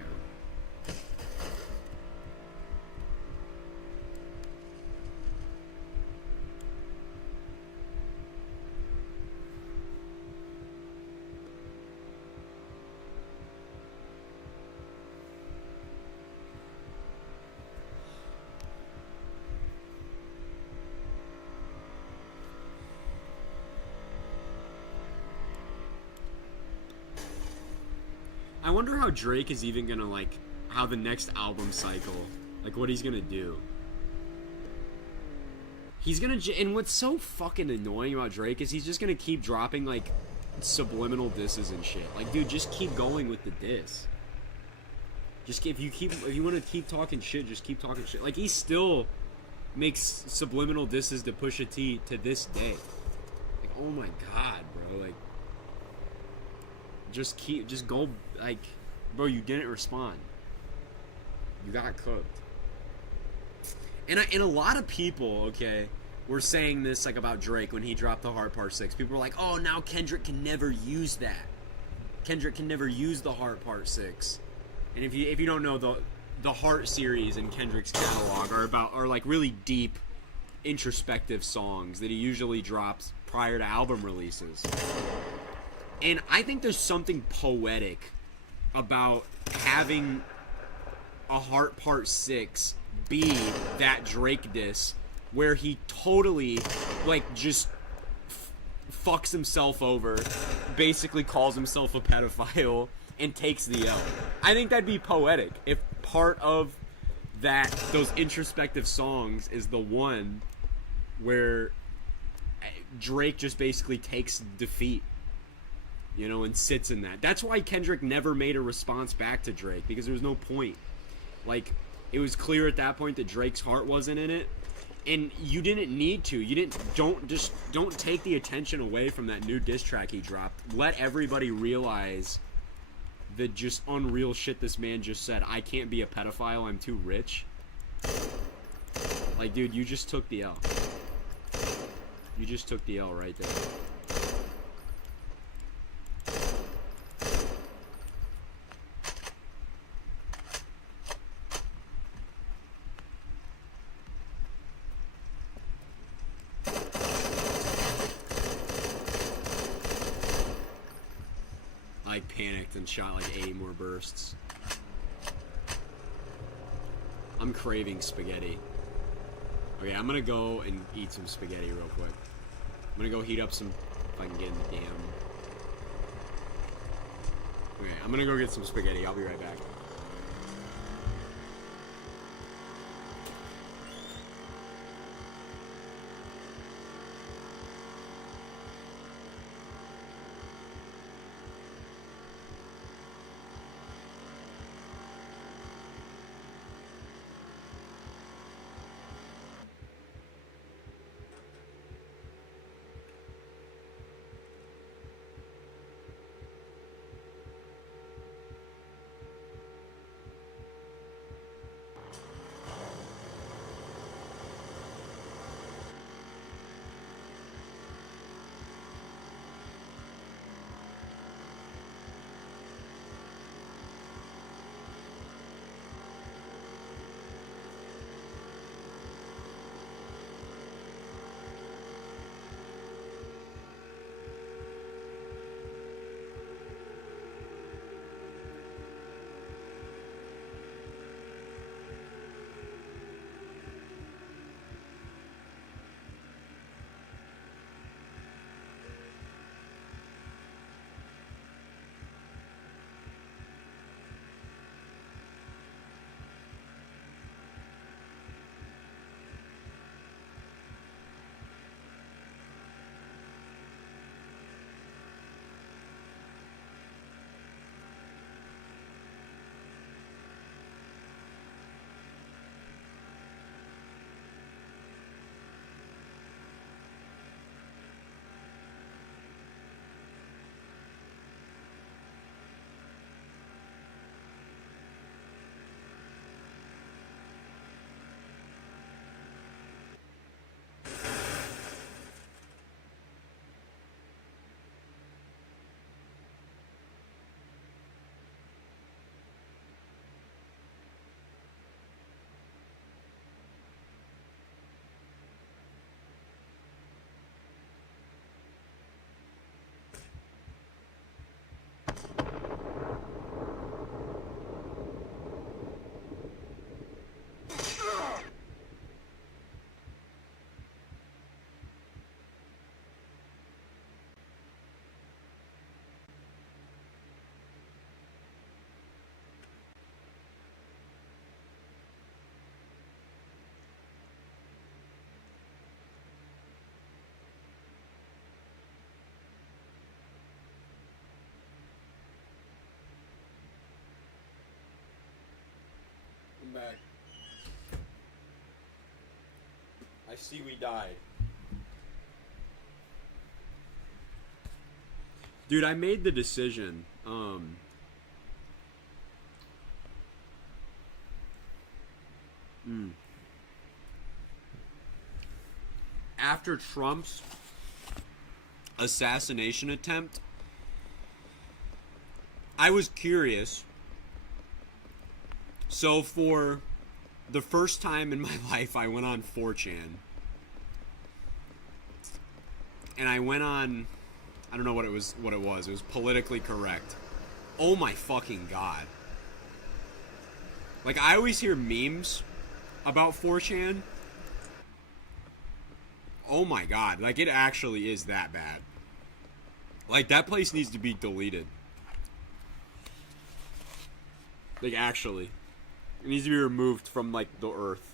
I wonder how Drake is even gonna, like, how the next album cycle, like, what he's gonna do. He's gonna, and what's so fucking annoying about Drake is he's just gonna keep dropping, like, subliminal disses and shit. Like, dude, just keep going with the diss. Just, if you want to keep talking shit, just keep talking shit. Like, he still makes subliminal disses to Pusha T to this day. Like, oh my god, bro, like, just go, like, bro, you didn't respond. You got cooked. And a lot of people, okay, were saying this, like, about Drake when he dropped the Heart Part 6. People were like, oh, now Kendrick can never use that. Kendrick can never use the Heart Part 6. And if you don't know, the Heart series in Kendrick's catalog are like really deep, introspective songs that he usually drops prior to album releases. And I think there's something poetic about having a Heart Part 6 be that Drake diss where he totally, like, just fucks himself over, basically calls himself a pedophile, and takes the L. I think that'd be poetic if part of those introspective songs is the one where Drake just basically takes defeat, you know, and sits in that. That's why Kendrick never made a response back to Drake, because there was no point. Like, it was clear at that point that Drake's heart wasn't in it, and you didn't need to. Don't take the attention away from that new diss track he dropped. Let everybody realize the just unreal shit this man just said. I can't be a pedophile, I'm too rich. Like, dude, you just took the L. You just took the L right there. Panicked and shot like 80 more bursts. I'm craving spaghetti. Okay, I'm gonna go and eat some spaghetti real quick. I'm gonna go heat up some, if I can get in the damn. Okay, I'm gonna go get some spaghetti. I'll be right back. I see we died. Dude, I made the decision. After Trump's assassination attempt, I was curious. So for the first time in my life, I went on 4chan. And I went on, I don't know what it was. It was politically correct. Oh my fucking god. Like, I always hear memes about 4chan. Oh my god, like, it actually is that bad. Like, that place needs to be deleted. Like, actually. It needs to be removed from, like, the earth.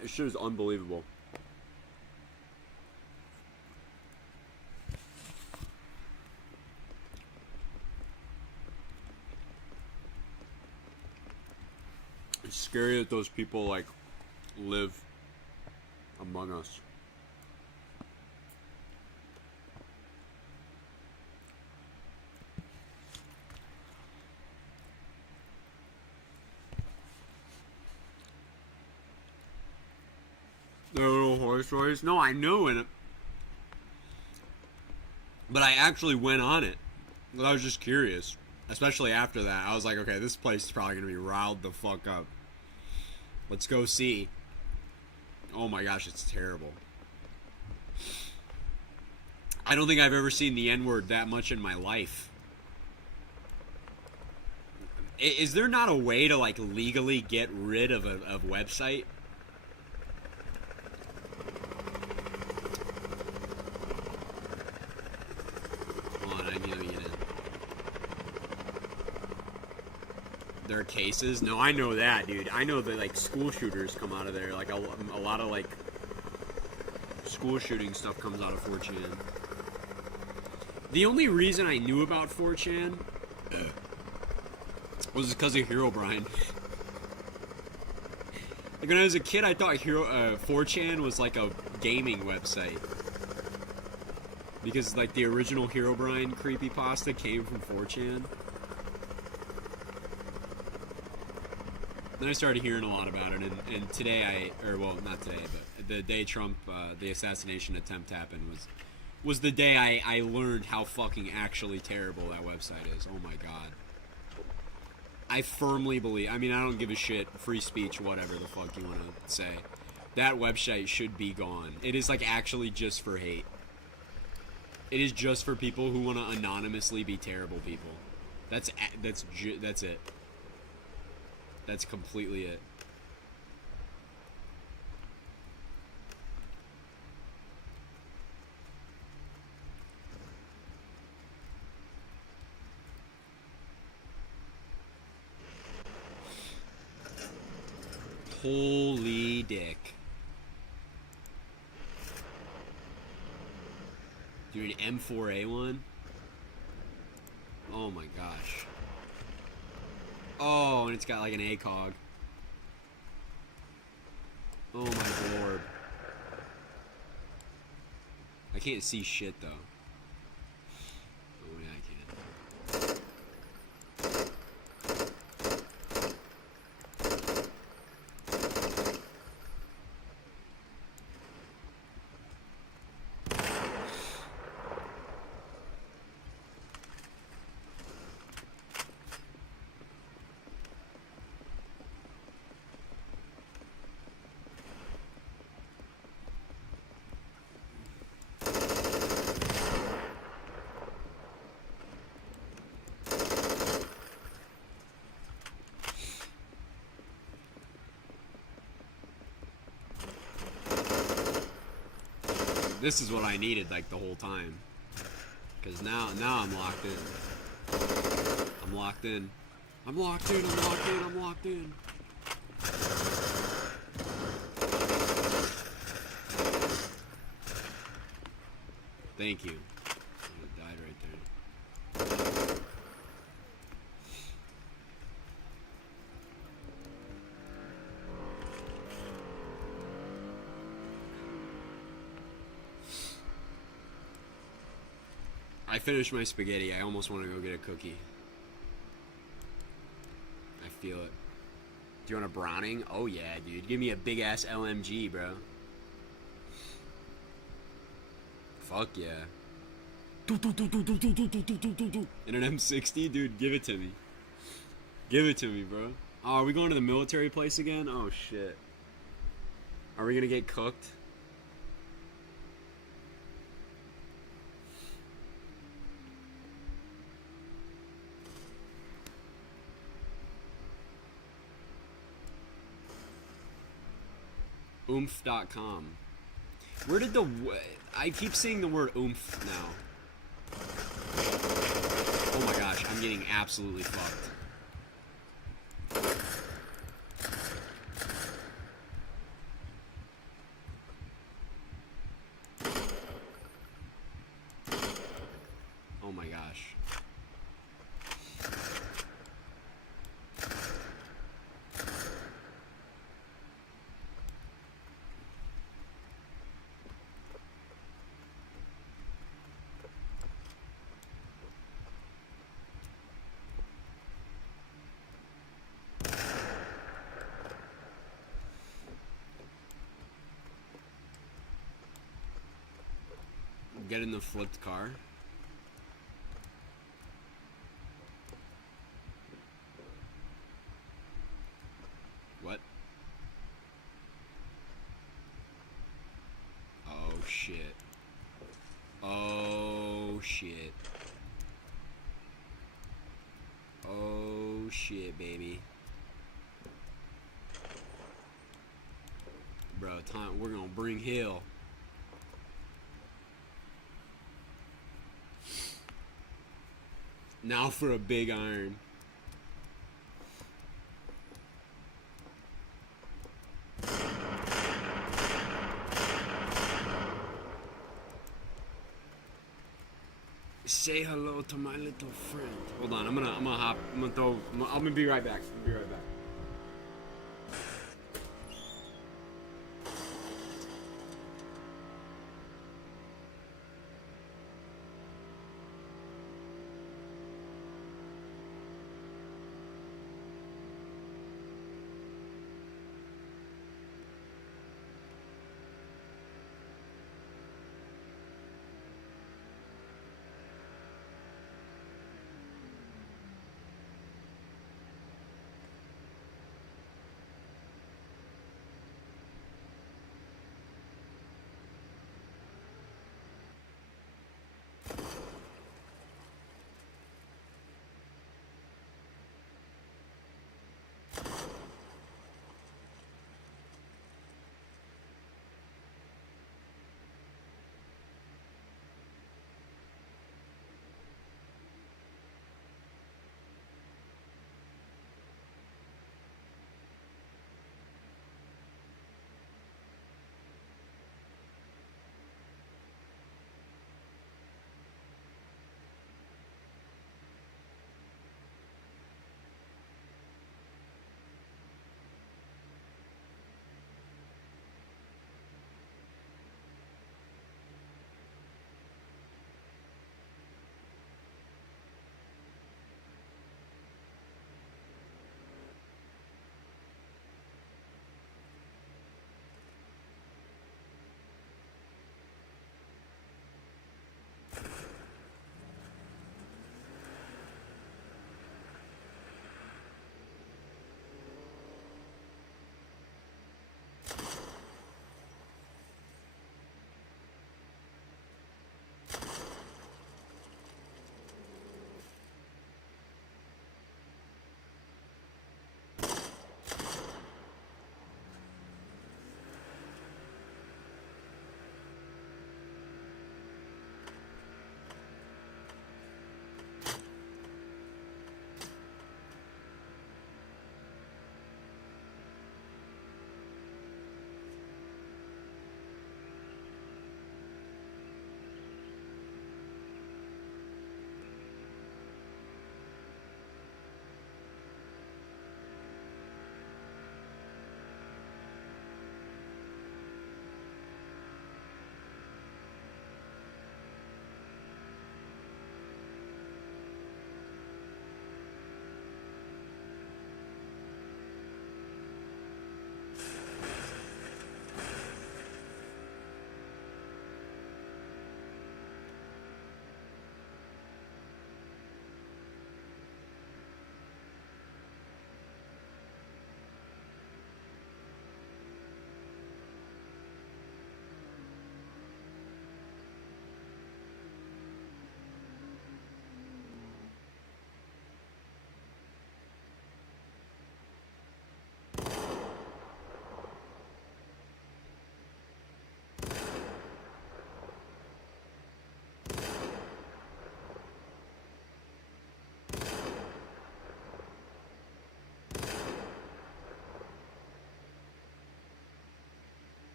This shit is unbelievable. It's scary that those people, like, live among us. The little horror stories? No, I know in it. But I actually went on it. I was just curious. Especially after that. I was like, okay, this place is probably going to be riled the fuck up. Let's go see. Oh my gosh, it's terrible. I don't think I've ever seen the N-word that much in my life. Is there not a way to, like, legally get rid of a website? Hold on, I need to get in. There are cases? No, I know that, dude. I know that, like, school shooters come out of there. Like, a lot of, like, school shooting stuff comes out of 4chan. The only reason I knew about 4chan was because of Herobrine. Like, when I was a kid, I thought 4chan was, like, a gaming website. Because, like, the original Herobrine creepypasta came from 4chan. Then I started hearing a lot about it, and today not today, but the day Trump, the assassination attempt happened was the day I learned how fucking actually terrible that website is. Oh my god. I firmly believe, I mean, I don't give a shit, free speech, whatever the fuck you want to say. That website should be gone. It is, like, actually just for hate. It is just for people who want to anonymously be terrible people. That's it. That's completely it. Holy dick. Dude, an M4A1? Oh my gosh. Oh, and it's got like an ACOG. Oh my lord. I can't see shit though. Oh yeah, I can. This is what I needed, like, the whole time. Because now I'm locked in. I'm locked in. I'm locked in, I'm locked in, I'm locked in. Thank you. I died right there. I finished my spaghetti. I almost want to go get a cookie. I feel it. Do you want a Browning? Oh yeah, dude. Give me a big ass LMG, bro. Fuck yeah. And an M60, dude. Give it to me. Give it to me, bro. Oh, are we going to the military place again? Oh shit. Are we gonna get cooked? Oomph.com. Where did I keep seeing the word oomph now. Oh my gosh, I'm getting absolutely fucked. Oh my gosh. Get in the flipped car. What? Oh shit. Oh shit. Oh shit, baby. Bro, time, we're gonna bring hell. Now for a big iron. Say hello to my little friend. Hold on, I'm gonna be right back. I'll be right back.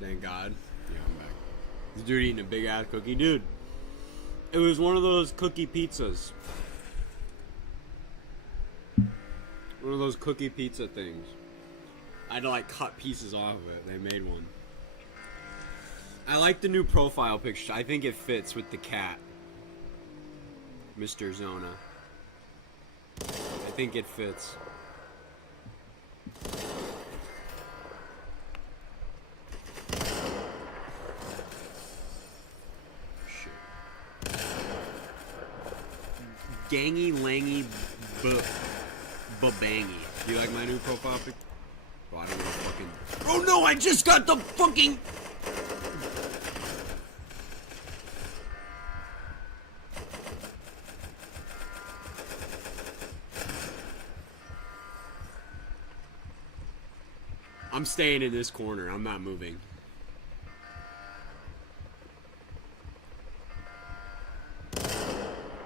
Thank God. Yeah, I'm back. This dude eating a big ass cookie. Dude, it was one of those cookie pizzas. One of those cookie pizza things. I had to like cut pieces off of it. They made one. I like the new profile picture. I think it fits with the cat. Mr. Zona. I think it fits. Shit. Gangy Langy Babangy. Do you like my new profile pic? Oh, I don't know fucking. Oh no, I just got the fucking. I'm staying in this corner. I'm not moving.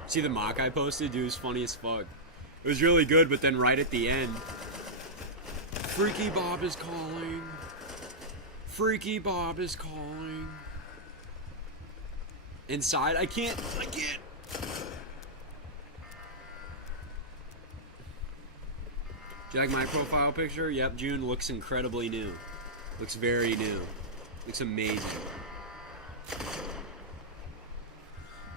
See the mock I posted? Dude, it was funny as fuck. It was really good, but then right at the end, Freaky Bob is calling. Freaky Bob is calling. Inside? I can't. Do you like my profile picture? Yep, June looks incredibly new. Looks very new. Looks amazing.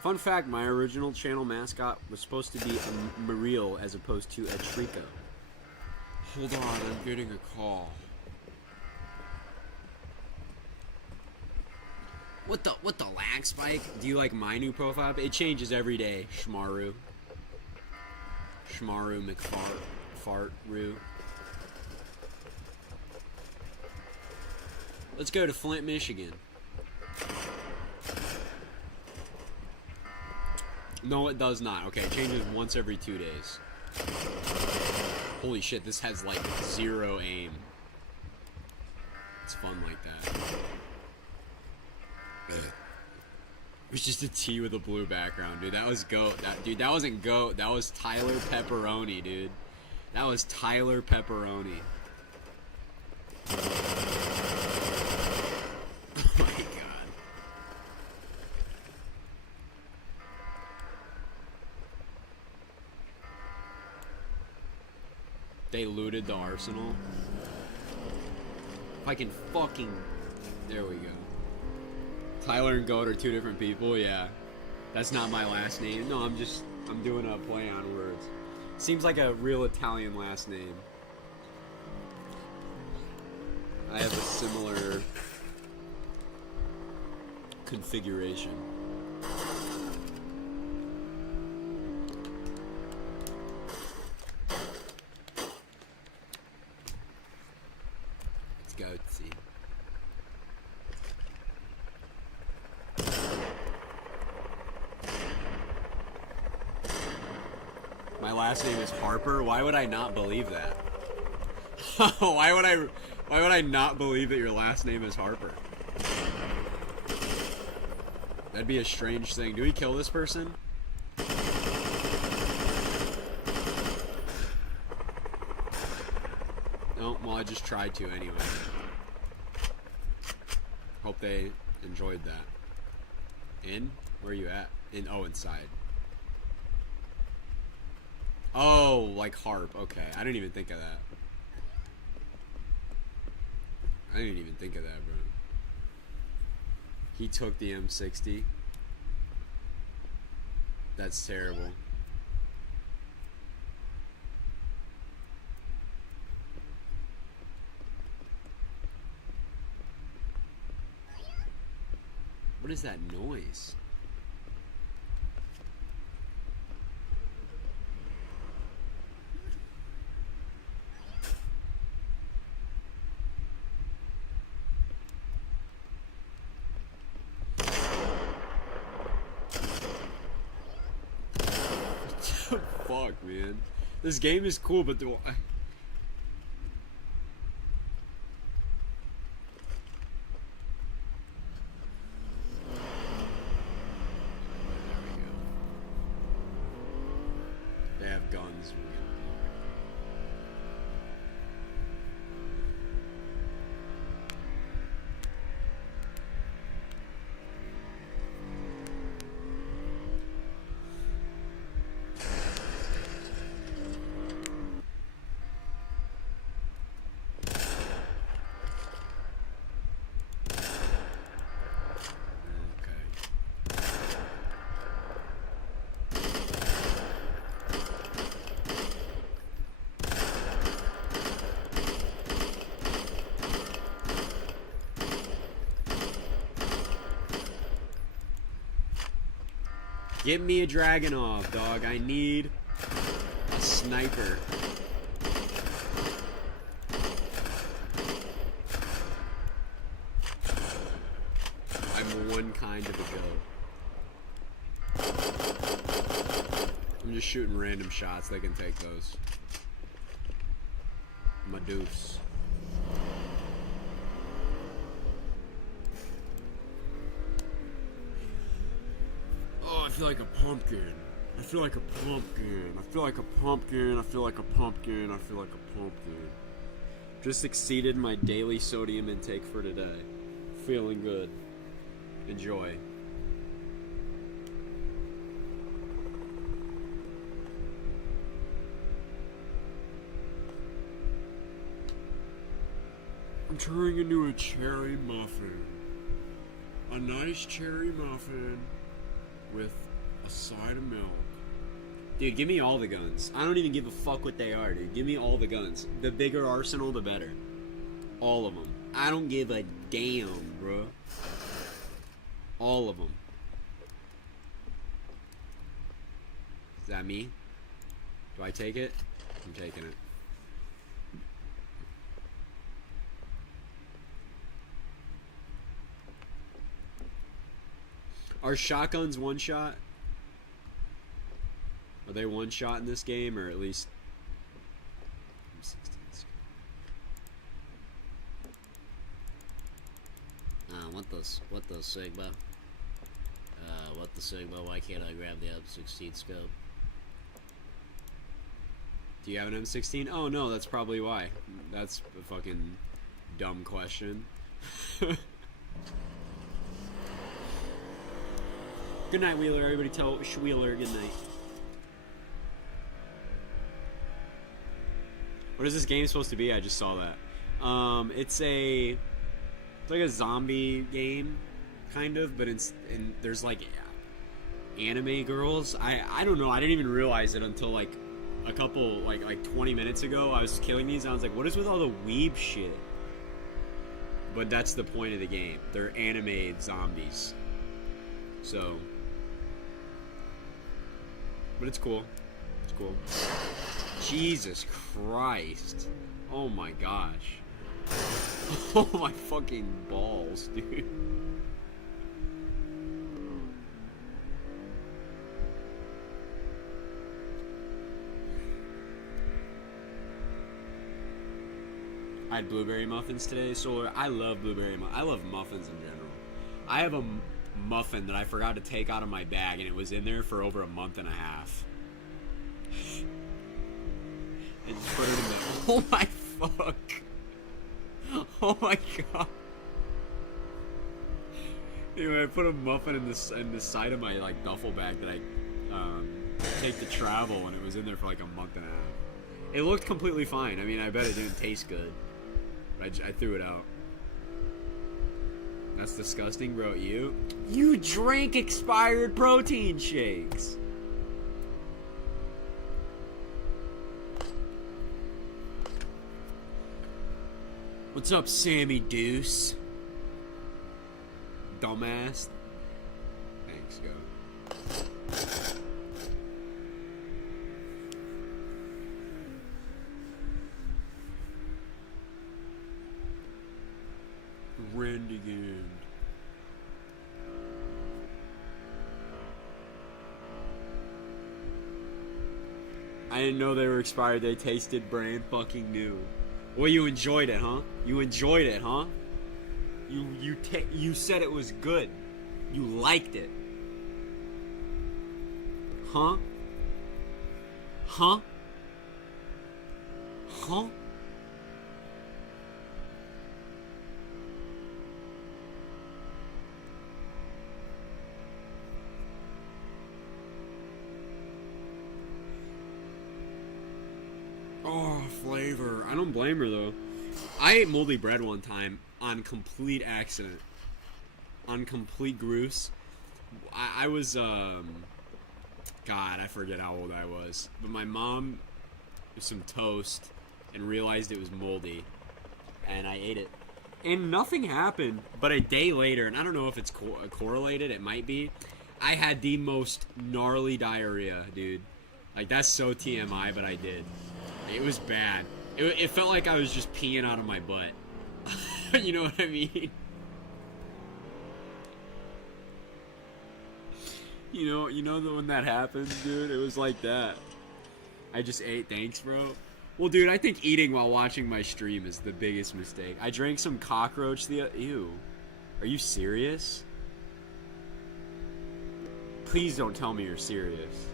Fun fact, my original channel mascot was supposed to be a Mariel as opposed to a Trico. Hold on, I'm getting a call. What the lag spike? Do you like my new profile? It changes every day, Shmaru. Shmaru McFart-Roo. Let's go to Flint, Michigan. No, it does not. Okay, it changes once every 2 days. Holy shit, this has like 0 aim. It's fun like that. It was just a T with a blue background, dude. That was GOAT. Dude, that wasn't GOAT. That was Tyler Pepperoni, dude. That was Tyler Pepperoni. Oh my god. They looted the arsenal. If I can fucking... There we go. Tyler and Goat are 2 different people, yeah. That's not my last name. No, I'm doing a play on words. Seems like a real Italian last name. I have a similar configuration. Let's go see. My last name is Harper. Why would I not believe that? Why would I not believe that your last name is Harper? That'd be a strange thing. Do we kill this person? No, well, I just tried to anyway. Hope they enjoyed that. In? Where are you at? Inside. Oh, like harp. Okay, I didn't even think of that. I didn't even think of that, bro. He took the M60. That's terrible. What is that noise? Fuck, man. This game is cool, but there we go. They have guns. Get me a Dragunov, dog. I need a sniper. I'm one kind of a goat. I'm just shooting random shots. They can take those. My deuce. Oh, I feel like a pumpkin. I feel like a pumpkin. I feel like a pumpkin. I feel like a pumpkin. I feel like a pumpkin. Just exceeded my daily sodium intake for today. Feeling good. Enjoy. I'm turning into a cherry muffin. A nice cherry muffin with a side of milk. Dude, give me all the guns. I don't even give a fuck what they are, dude. Give me all the guns. The bigger arsenal, the better. All of them. I don't give a damn, bro. All of them. Is that me? Do I take it? I'm taking it. Are shotguns one shot? Are they one shot in this game, or at least? What the Sigma? What the Sigma? Why can't I grab the M16 scope? Do you have an M16? Oh no, that's probably why. That's a fucking dumb question. Good night, Wheeler. Everybody tell Wheeler good night. What is this game supposed to be? I just saw that. It's like a zombie game, kind of, but there's like anime girls. I don't know. I didn't even realize it until like a couple like 20 minutes ago. I was killing these and I was like, what is with all the weeb shit? But that's the point of the game. They're anime zombies. So, but it's cool. It's cool. Jesus Christ. Oh my gosh. Oh my fucking balls, dude. I had blueberry muffins today, Solar. I love blueberry muffins. I love muffins in general. I have a muffin that I forgot to take out of my bag, and it was in there for over a month and a half. And just put it in the... Oh my fuck. Oh my god. Anyway, I put a muffin in the side of my like duffel bag that I take to travel, and it was in there for like a month and a half. It looked completely fine. I mean, I bet it didn't taste good. But I threw it out. That's disgusting, bro. You drank expired protein shakes. What's up, Sammy Deuce? Dumbass. Thanks, go. Rendigand. I didn't know they were expired. They tasted brand fucking new. Well, you enjoyed it, huh? You enjoyed it, huh? You said it was good. You liked it. Huh? Huh? Huh? Oh, flavor. I don't blame her, though. I ate moldy bread one time on complete accident. On complete goose. I was, God, I forget how old I was. But my mom was some toast and realized it was moldy. And I ate it. And nothing happened. But a day later, and I don't know if it's correlated, it might be. I had the most gnarly diarrhea, dude. Like, that's so TMI, but I did. It was bad. It felt like I was just peeing out of my butt. You know what I mean? You know when that happens, dude? It was like that. I just ate. Thanks, bro. Well, dude, I think eating while watching my stream is the biggest mistake. I drank some cockroach ew. Are you serious? Please don't tell me you're serious.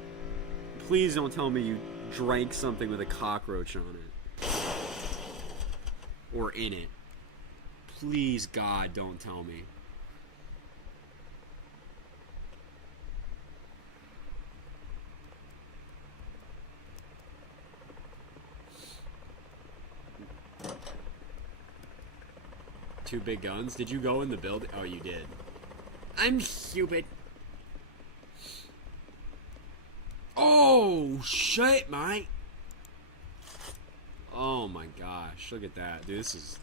Please don't tell me you drank something with a cockroach on it. Or in it. Please, God, don't tell me. Two big guns? Did you go in the building? Oh, you did. I'm stupid. Oh, shit, mate. Oh my gosh. Look at that. Dude, this is...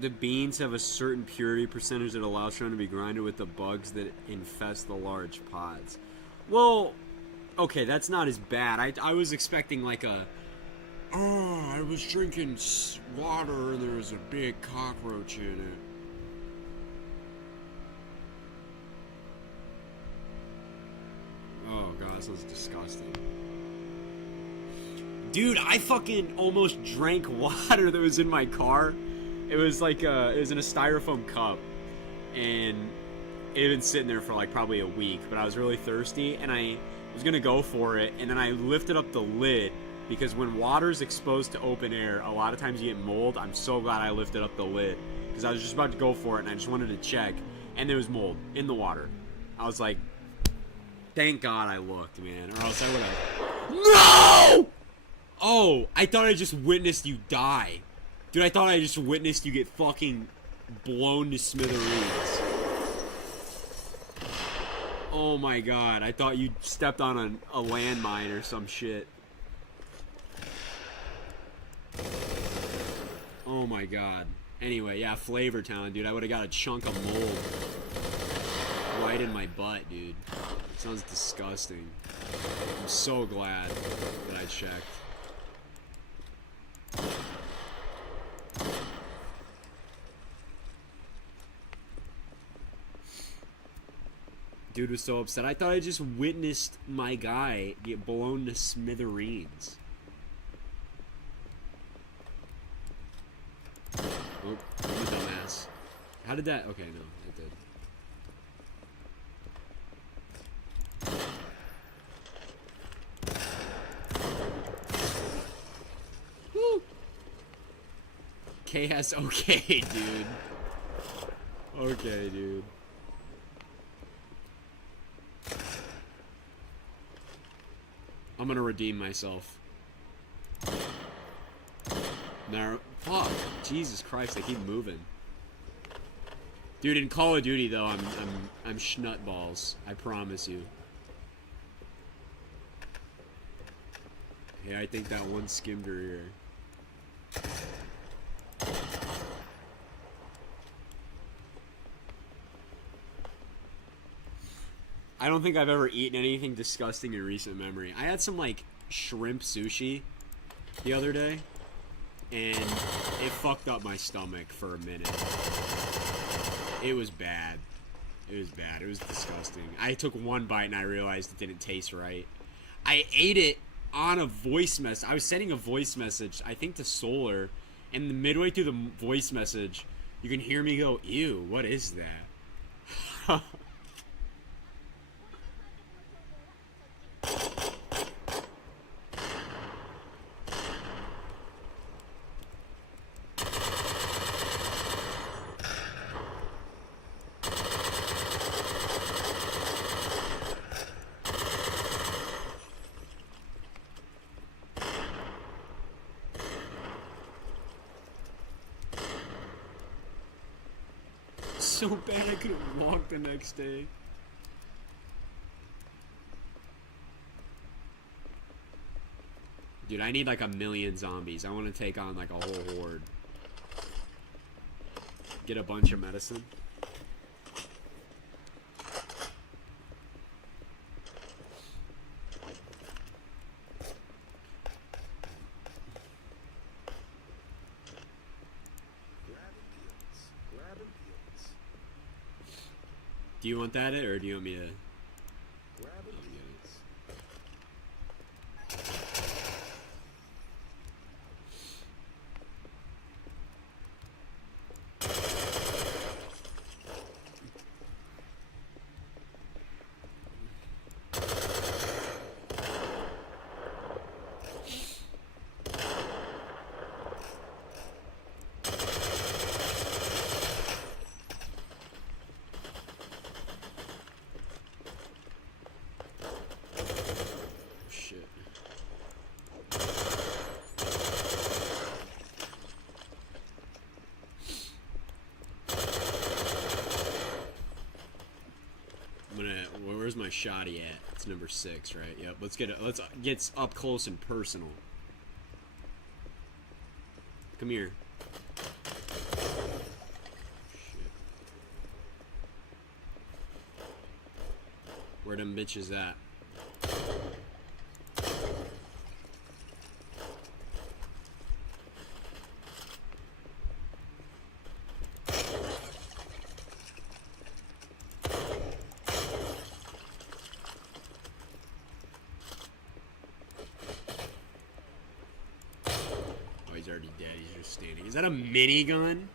The beans have a certain purity percentage that allows for them to be grinded with the bugs that infest the large pods. Well, okay, that's not as bad. I was expecting like a... Oh, I was drinking water and there was a big cockroach in it. Oh god, that sounds disgusting. Dude, I fucking almost drank water that was in my car. It was like it was in a styrofoam cup, and it had been sitting there for like probably a week, but I was really thirsty, and I was gonna go for it, and then I lifted up the lid, because when water's exposed to open air, a lot of times you get mold. I'm so glad I lifted up the lid, because I was just about to go for it, and I just wanted to check, and there was mold in the water. I was like, thank God I looked, man, or else I would have... No! Oh, I thought I just witnessed you die. Dude, I thought I just witnessed you get fucking blown to smithereens. Oh my god, I thought you stepped on a landmine or some shit. Oh my god. Anyway, yeah, Flavor Town, dude. I would have got a chunk of mold right in my butt, dude. Sounds disgusting. I'm so glad that I checked. Dude was so upset. I thought I just witnessed my guy get blown to smithereens. Oh, I'm a dumbass. How did that? Okay, no, it did. Woo! KS, okay, dude. Okay, dude. I'm gonna redeem myself. No, fuck, Jesus Christ, they keep moving. Dude, in Call of Duty though, I'm schnutballs. I promise you. Yeah, I think that one skimmed her ear. I don't think I've ever eaten anything disgusting in recent memory. I had some, like, shrimp sushi the other day, and it fucked up my stomach for a minute. It was bad. It was bad. It was disgusting. I took one bite and I realized it didn't taste right. I ate it on a voice message. I was sending a voice message, I think to Solar, and midway through the voice message, you can hear me go, ew, what is that? so bad I couldn't walk the next day. Dude, I need like 1,000,000 zombies. I want to take on like a whole horde. Get a bunch of medicine. Do you want that, or do you want me to? Where's my shoddy at? It's number 6, right? Yep. Let's get up close and personal. Come here. Shit. Where them bitches at? Already dead. He's just standing. Is that a minigun?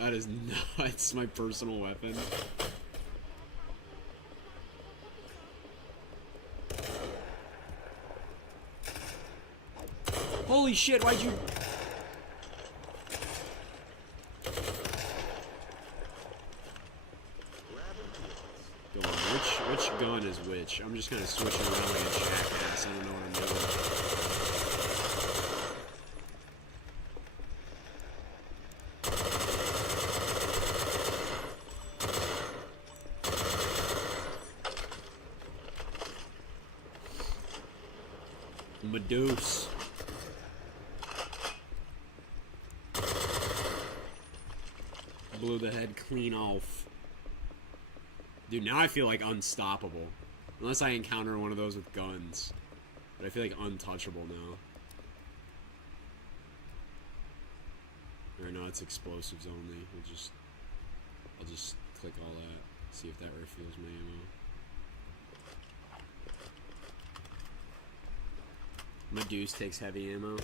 That is nuts. My personal weapon. Holy shit! Why'd you? Which gun is which? I'm just kind of switching around like a jackass. I don't know what I'm doing. Medusa. Blew the head clean off. Dude, now I feel like unstoppable. Unless I encounter one of those with guns. But I feel like untouchable now. Or no, it's explosives only. I'll just click all that. See if that refuels my ammo. Medusa takes heavy ammo.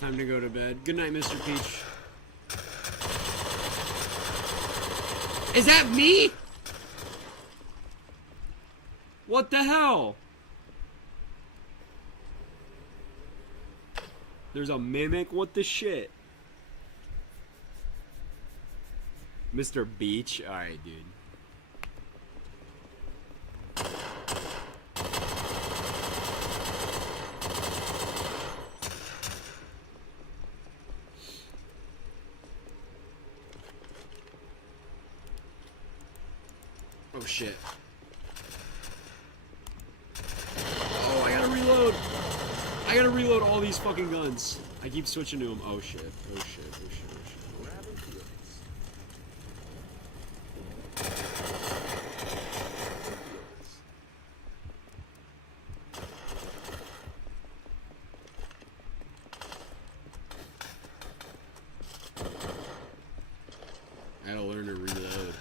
Time to go to bed. Good night, Mr. Peach. Is that me? What the hell? There's a mimic? What the shit? Mr. Beach? Alright, dude. Oh shit. Oh, I gotta reload. I gotta reload all these fucking guns. I keep switching to them. Oh shit. Oh shit. Oh shit. Oh shit. I gotta learn to reload.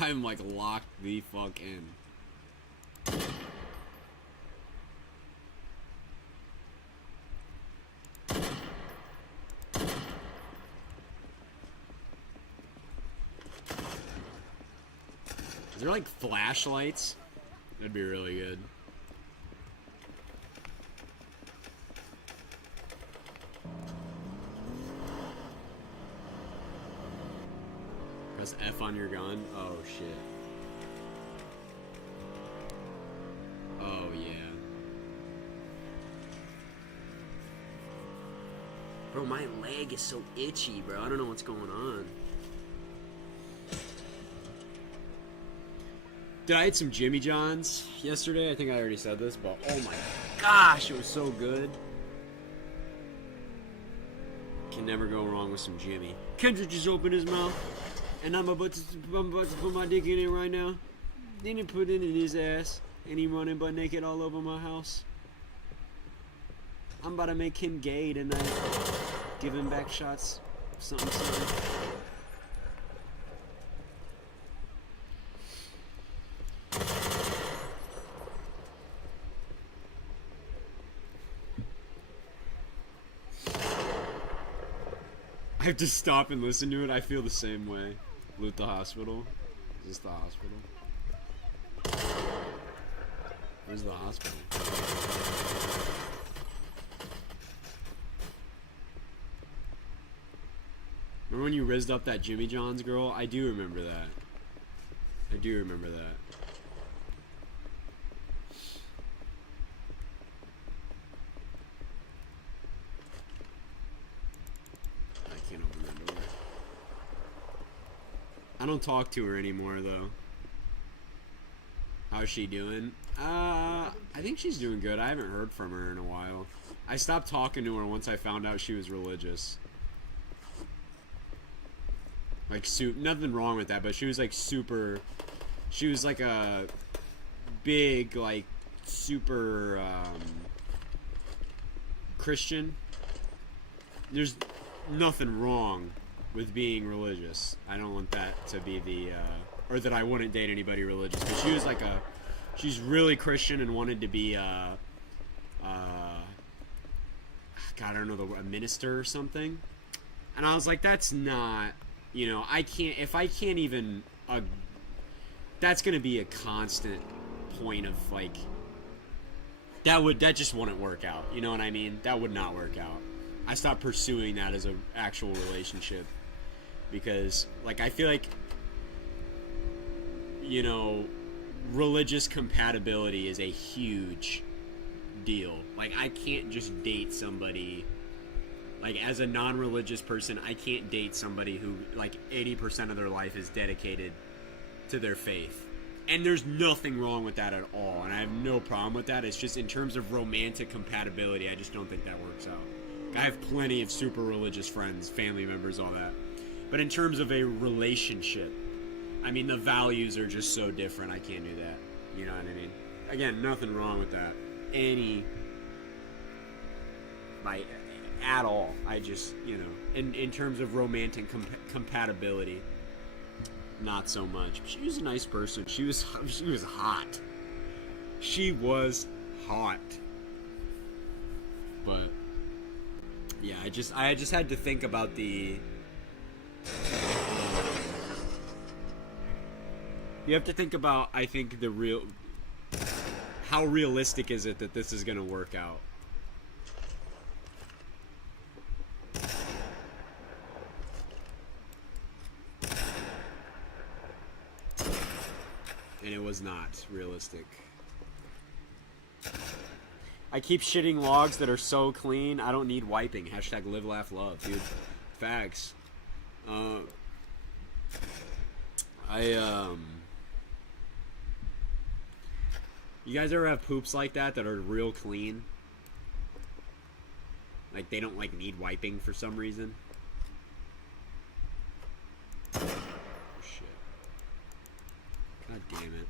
I'm like locked the fuck in. Is there like flashlights? That'd be really good. Press F on your gun. Oh shit. Oh yeah. Bro, my leg is so itchy, bro. I don't know what's going on. Did I eat some Jimmy John's yesterday? I think I already said this, but oh my gosh, it was so good. Can never go wrong with some Jimmy. Kendrick just opened his mouth, and I'm about to put my dick in it right now. Then he put it in his ass, and he running butt naked all over my house. I'm about to make him gay tonight. Give him back shots. Something, something. I have to stop and listen to it. I feel the same way. Loot the hospital. Is this the hospital? Where's the hospital? Remember when you rizzed up that Jimmy John's girl? I do remember that. I do remember that. I can't open that door. I don't talk to her anymore, though. How's she doing? I think she's doing good. I haven't heard from her in a while. I stopped talking to her once I found out she was religious. Like, nothing wrong with that, but she was like super. She was like a big, like, super Christian. There's nothing wrong with being religious. I don't want that to be the or that I wouldn't date anybody religious. But she was like she's really Christian and wanted to be God, I don't know, a minister or something. And I was like, that's not, you know, I can't, if I can't even, that's going to be a constant point of, like, that just wouldn't work out. You know what I mean? That would not work out. I stopped pursuing that as an actual relationship because, like, I feel like, you know, religious compatibility is a huge deal. Like, I can't just date somebody, like, as a non-religious person, I can't date somebody who, like, 80% of their life is dedicated to their faith. And there's nothing wrong with that at all, and I have no problem with that. It's just in terms of romantic compatibility, I just don't think that works out. I have plenty of super religious friends, family members, all that. But in terms of a relationship, I mean, the values are just so different, I can't do that. You know what I mean? Again, nothing wrong with that. At all. I just, you know, in terms of romantic compatibility, not so much. She was a nice person. She was hot. She was hot. But yeah, I just had to think about the. You have to think about, I think, how realistic is it that this is going to work out? And it was not realistic. I keep shitting logs that are so clean, I don't need wiping. Hashtag live, laugh, love, dude. Facts. You guys ever have poops like that are real clean? Like, they don't, like, need wiping for some reason? Oh, shit. God damn it.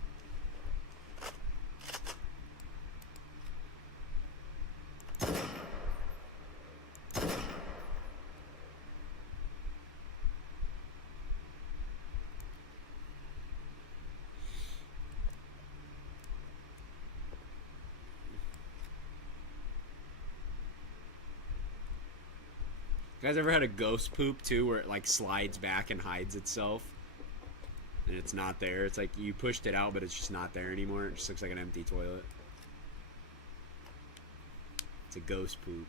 guys ever had a ghost poop too, where it like slides back and hides itself, and it's not there? It's like you pushed it out, but it's just not there anymore. It just looks like an empty toilet. It's a ghost poop.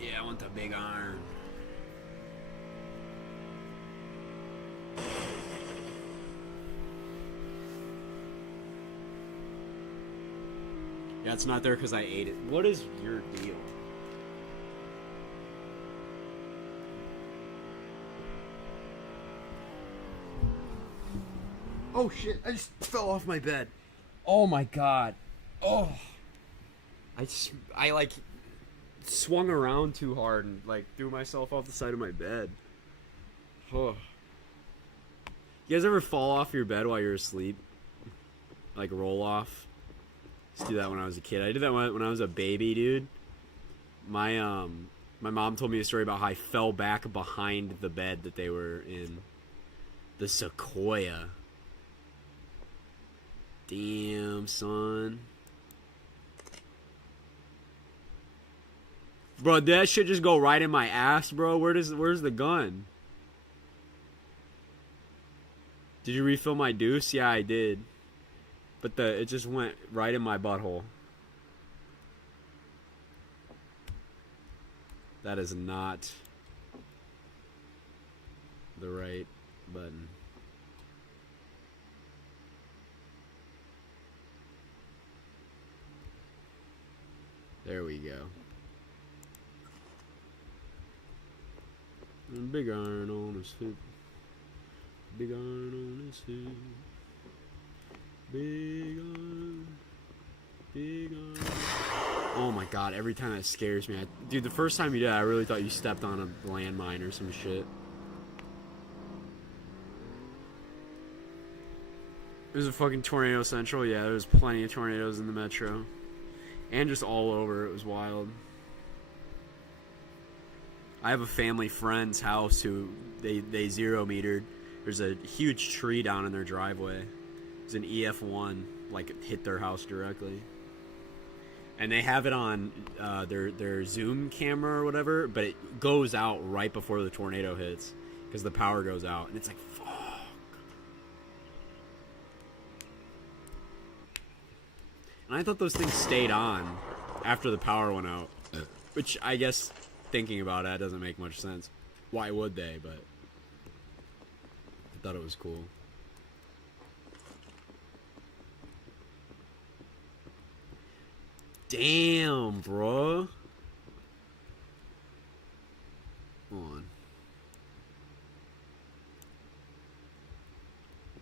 Yeah, I want the big iron. Yeah, it's not there because I ate it. What is your deal? Oh shit! I just fell off my bed. Oh my god. Oh. I like swung around too hard and like threw myself off the side of my bed. Oh. You guys ever fall off your bed while you're asleep? Like roll off? Used to do that when I was a kid. I did that when I was a baby, dude. My mom told me a story about how I fell back behind the bed that they were in. The Sequoia. Damn, son. Bro, that shit just go right in my ass, bro. Where's the gun? Did you refill my deuce? Yeah, I did. But it just went right in my butthole. That is not the right button. There we go. And big iron on his hip. Big iron on his hip. Big iron. Big iron. Oh my god, every time that scares me. Dude, the first time you did, I really thought you stepped on a landmine or some shit. There's a fucking tornado central. Yeah, there's plenty of tornadoes in the metro. And just all over. It was wild. I have a family friend's house who they zero metered. There's a huge tree down in their driveway. It's an EF1, like it hit their house directly. And they have it on their Zoom camera or whatever, but it goes out right before the tornado hits because the power goes out, and it's like, fuck. And I thought those things stayed on after the power went out, which I guess, thinking about it, doesn't make much sense. Why would they? But I thought it was cool. Damn, bro. Hold on.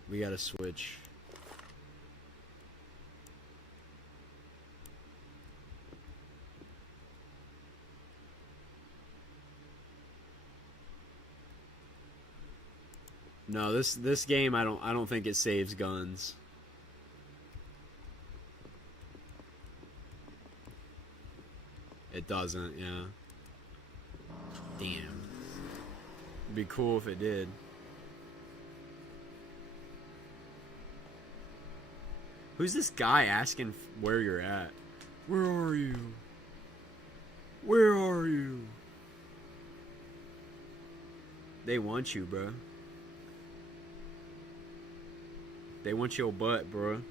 We gotta switch. No, this game I don't think it saves guns. It doesn't, yeah. Damn. It'd be cool if it did. Who's this guy asking where you're at? Where are you? Where are you? They want you, bro. They want your butt, bro.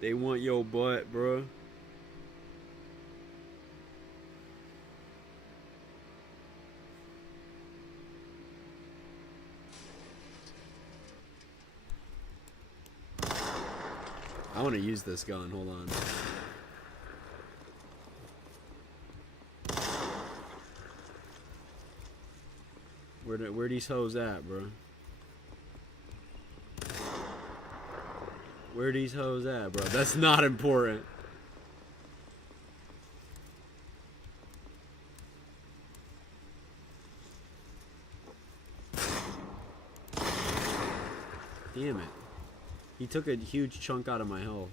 They want your butt, bro. I want to use this gun. Hold on. Where these hoes at, bro? Where these hoes at, bro? That's not important. Damn it. He took a huge chunk out of my health.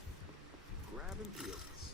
Grabbing fields.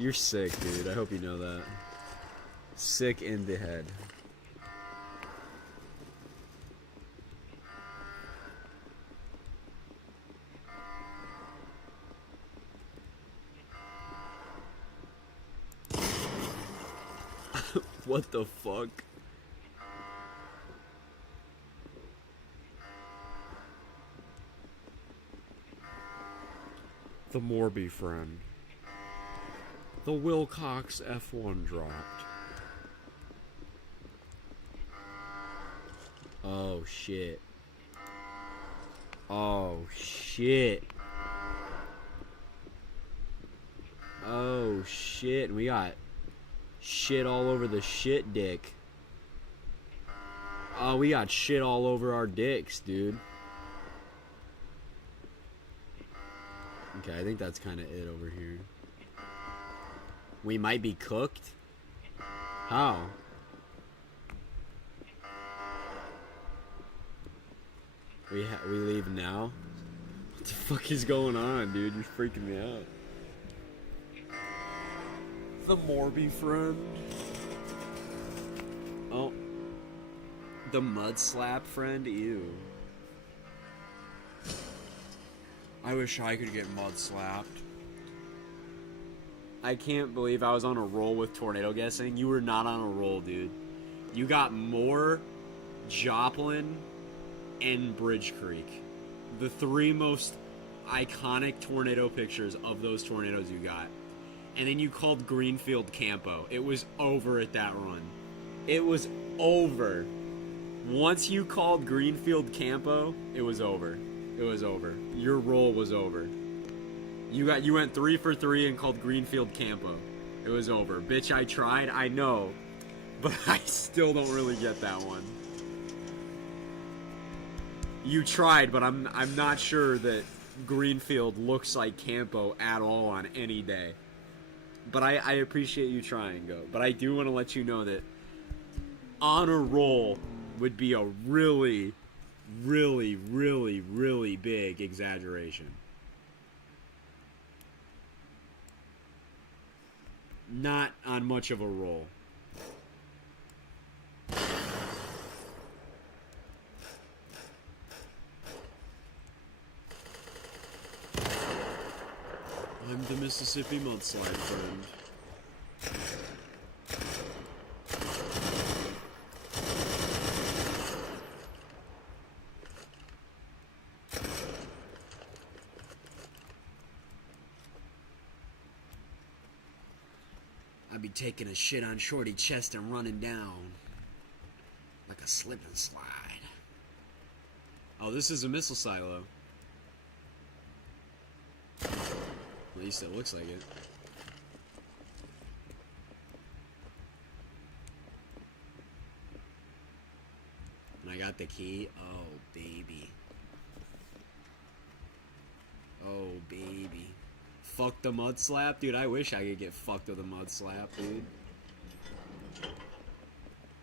You're sick, dude. I hope you know that. Sick in the head. What the fuck? The Morby friend. The Wilcox F1 dropped. Oh shit. Oh shit. Oh shit. We got shit all over the shit dick. Oh, we got shit all over our dicks, dude. Okay, I think that's kind of it over here. We might be cooked? How? We leave now? What the fuck is going on, dude? You're freaking me out. The Morby friend. Oh. The mud slap friend? Ew. I wish I could get mud slapped. I can't believe I was on a roll with tornado guessing. You were not on a roll, dude. You got more Joplin and Bridge Creek. The three most iconic tornado pictures of those tornadoes you got. And then you called Greenfield Campo. It was over at that run. It was over. Once you called Greenfield Campo, it was over. It was over. Your roll was over. You went 3 for 3 and called Greenfield Campo. It was over. Bitch, I tried. I know. But I still don't really get that one. You tried, but I'm not sure that Greenfield looks like Campo at all on any day. But I appreciate you trying, Go. But I do want to let you know that on a roll would be a really, really, really, really big exaggeration. Not on much of a roll. I'm the Mississippi mudslide friend. I'd be taking a shit on Shorty chest and running down like a slip and slide. Oh, this is a missile silo. At least it looks like it. And I got the key. Oh, baby. Oh, baby. Fuck the mud slap? Dude, I wish I could get fucked with a mud slap, dude.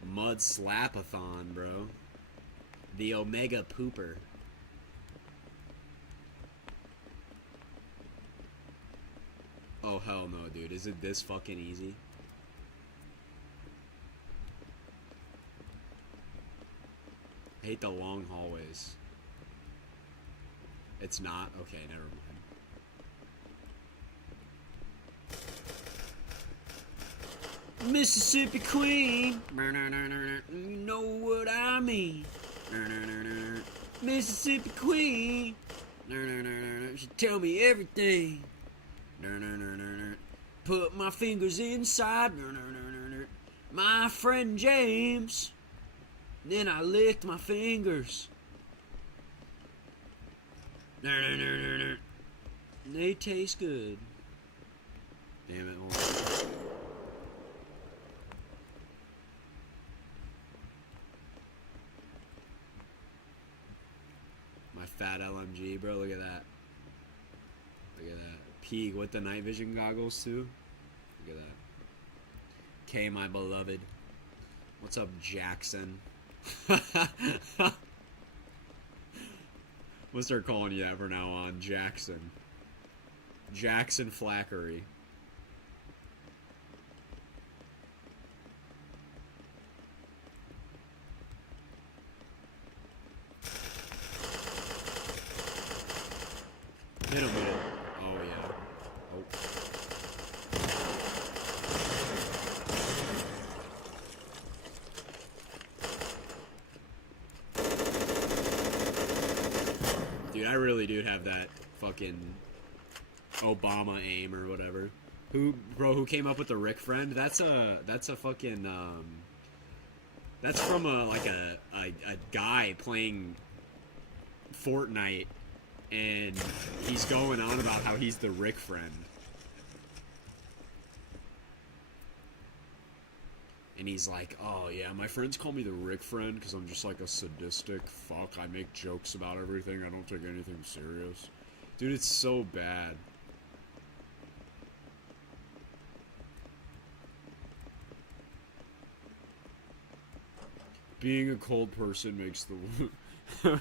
Mud slapathon, bro. The Omega Pooper. Oh, hell no, dude. Is it this fucking easy? I hate the long hallways. It's not? Okay, never mind. Mississippi Queen. You know what I mean. Mississippi Queen. She tell me everything. Put my fingers inside my friend James. Then I licked my fingers. They taste good. Damn it, hold on. My fat LMG, bro, look at that. Look at that. Peeg with the night vision goggles too. Look at that. K, my beloved. What's up, Jackson? We'll start calling you that from now on, Jackson. Jackson Flackery. Hit him with it. Oh, yeah. Oh. Dude, I really do have that fucking Obama aim or whatever. Who came up with the Rick friend? That's a fucking that's from a guy playing Fortnite, and he's going on about how he's the Rick friend. And he's like, oh yeah, my friends call me the Rick friend because I'm just like a sadistic fuck. I make jokes about everything. I don't take anything serious. Dude, it's so bad. Being a cold person makes the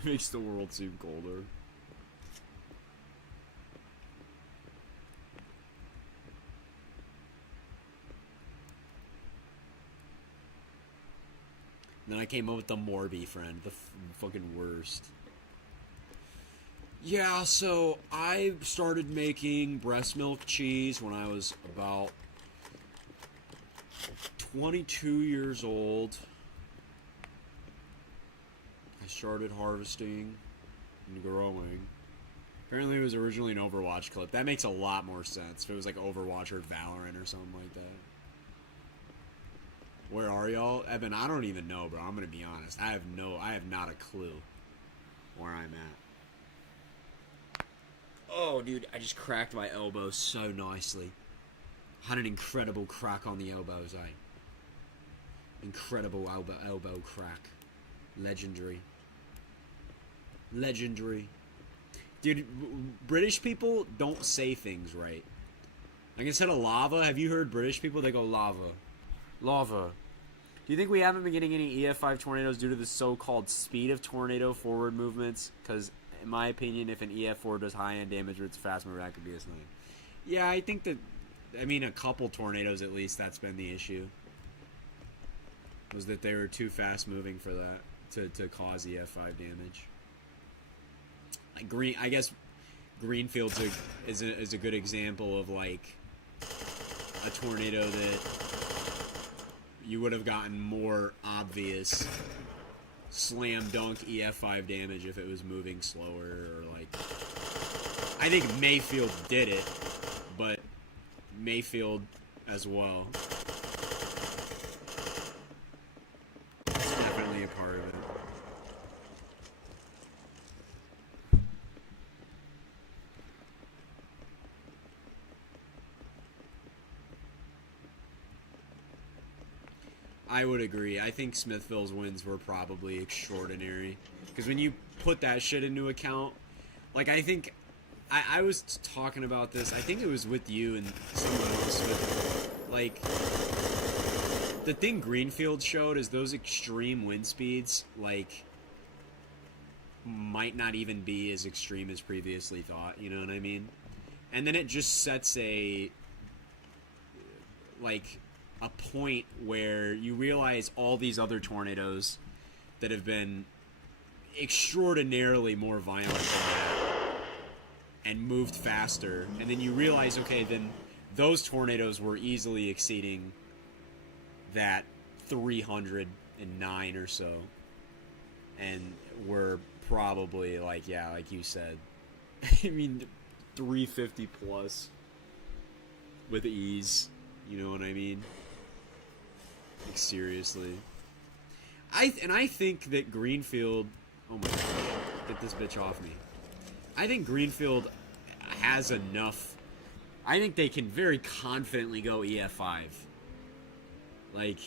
makes the world seem colder. And then I came up with the Morby friend, the fucking worst. Yeah, so I started making breast milk cheese when I was about 22 years old. I started harvesting and growing. Apparently it was originally an Overwatch clip. That makes a lot more sense if it was like Overwatch or Valorant or something like that. Where are y'all? Evan, I don't even know, bro. I'm gonna be honest. I have not a clue where I'm at. Oh, dude, I just cracked my elbow so nicely. Had an incredible crack on the elbows, incredible elbow crack. Legendary. Legendary. Dude, British people don't say things right. Like instead of lava, have you heard British people? They go lava. Lava. Do you think we haven't been getting any EF5 tornadoes due to the so-called speed of tornado forward movements? Because, in my opinion, if an EF4 does high-end damage or it's fast move, that could be a snake. Yeah, I think that, I mean, a couple tornadoes at least, that's been the issue. Was that they were too fast-moving for that, to cause EF5 damage. Like I guess Greenfield's is a good example of, like, a tornado that you would have gotten more obvious slam dunk EF5 damage if it was moving slower, or like I think Mayfield did it, but Mayfield as well. It's definitely a part of it. I would agree. I think Smithville's wins were probably extraordinary. Because when you put that shit into account, like I think, I was talking about this, I think it was with you and someone else, but like, the thing Greenfield showed is those extreme wind speeds, like, might not even be as extreme as previously thought, you know what I mean? And then it just sets a, like, a point where you realize all these other tornadoes that have been extraordinarily more violent than that and moved faster, and then you realize, okay, then those tornadoes were easily exceeding that 309 or so, and were probably, like, yeah, like you said, I mean, 350 plus with ease, you know what I mean? Like, seriously. I think that Greenfield... Oh my god. Get this bitch off me. I think Greenfield has enough... I think they can very confidently go EF5. Like...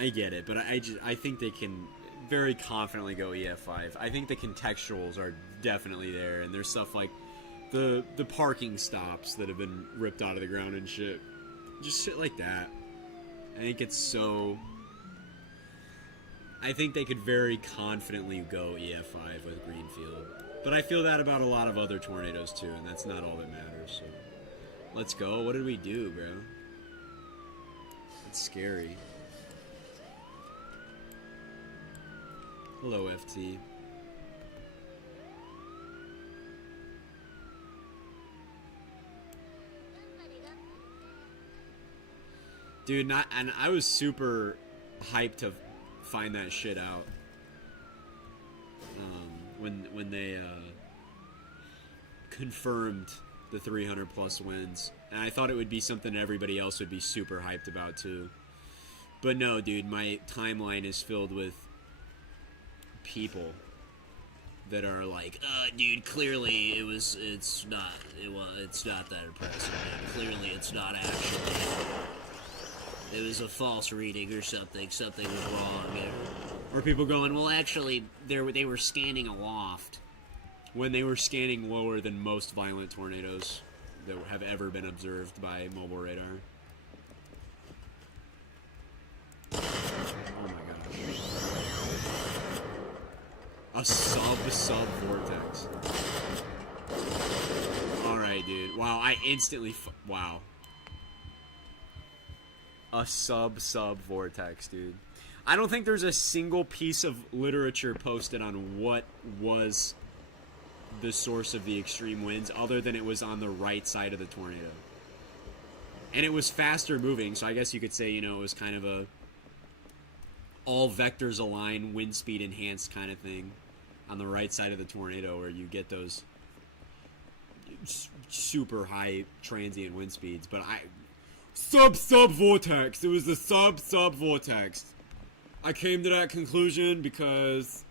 I get it, but I think they can very confidently go EF5. I think the contextuals are definitely there, and there's stuff like the parking stops that have been ripped out of the ground and shit. Just shit like that. I think it's so... I think they could very confidently go EF5 with Greenfield. But I feel that about a lot of other tornadoes too, and that's not all that matters, so... Let's go. What did we do, bro? That's scary. Hello, FT. Dude, and I was super hyped to find that shit out. When they confirmed the 300 plus wins, and I thought it would be something everybody else would be super hyped about too. But no, dude, my timeline is filled with people that are like, dude, clearly it's not that impressive, dude. Clearly it's not actually. It was a false reading or something. Something was wrong. Or people going, well, actually, they were scanning aloft when they were scanning lower than most violent tornadoes that have ever been observed by mobile radar. Oh my gosh. A sub vortex. Alright, dude. Wow, I instantly... wow. A sub vortex, dude. I don't think there's a single piece of literature posted on what was the source of the extreme winds other than it was on the right side of the tornado. And it was faster moving, so I guess you could say, you know, it was kind of a all vectors align, wind speed enhanced kind of thing on the right side of the tornado, where you get those super high transient wind speeds. But sub vortex. It was the sub vortex. I came to that conclusion because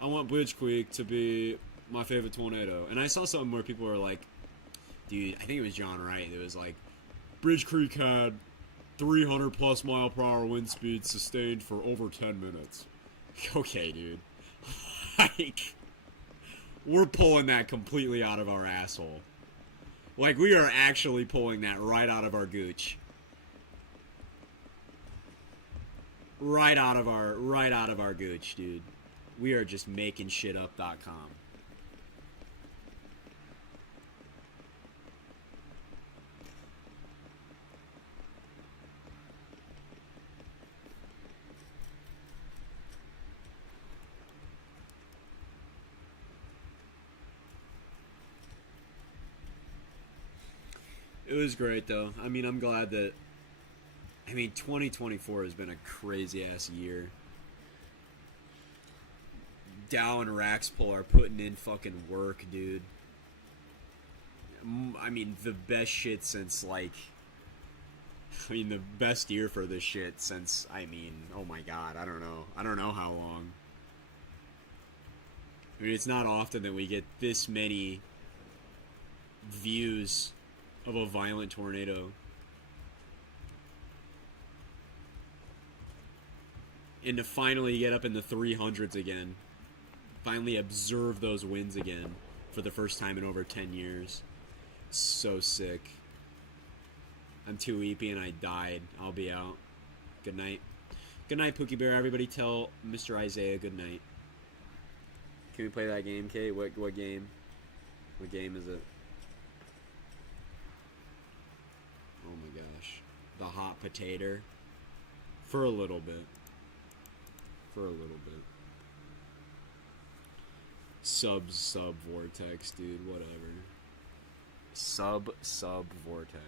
I want Bridgequake to be my favorite tornado. And I saw something where people were like, dude, I think it was John Wright. It was like, Bridge Creek had 300 plus mile per hour wind speed sustained for over 10 minutes. Okay, dude. Like, we're pulling that completely out of our asshole. Like, we are actually pulling that right out of our gooch. Right out of our gooch, dude. We are just making shit up.com. It was great, though. I mean, I'm glad that... I mean, 2024 has been a crazy-ass year. Dow and Raxpull are putting in fucking work, dude. I mean, the best shit since, like... I mean, the best year for this shit since, I mean, oh my god, I don't know. I don't know how long. I mean, it's not often that we get this many views of a violent tornado. And to finally get up in the 300s again. Finally observe those winds again for the first time in over 10 years. So sick. I'm too weepy and I died. I'll be out. Good night. Good night, Pookie Bear. Everybody tell Mr. Isaiah good night. Can we play that game, Kate? What game? What game is it? Oh my gosh. The hot potato. For a little bit. For a little bit. Sub vortex, dude. Whatever. Sub vortex.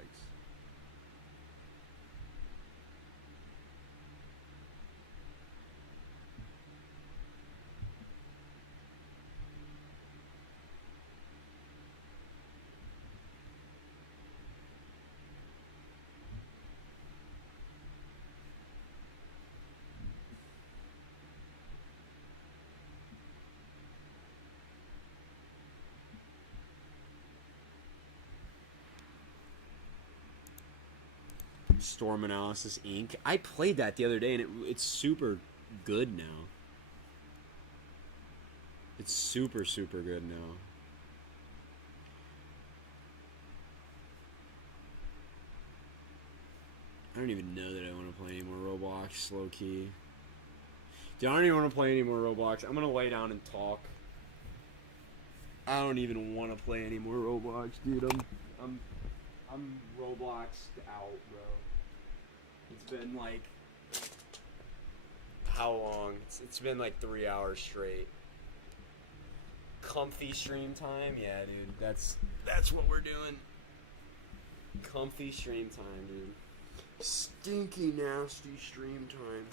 Storm Analysis Inc. I played that the other day and it's super good now. It's super good now. I don't even know that I want to play any more Roblox, low key. Dude, I don't even want to play any more Roblox. I'm gonna lay down and talk. I don't even want to play any more Roblox, dude. I'm Robloxed out, bro. It's been like, how long? It's been like 3 hours straight. Comfy stream time? Yeah, dude. That's what we're doing. Comfy stream time, dude. Stinky nasty stream time.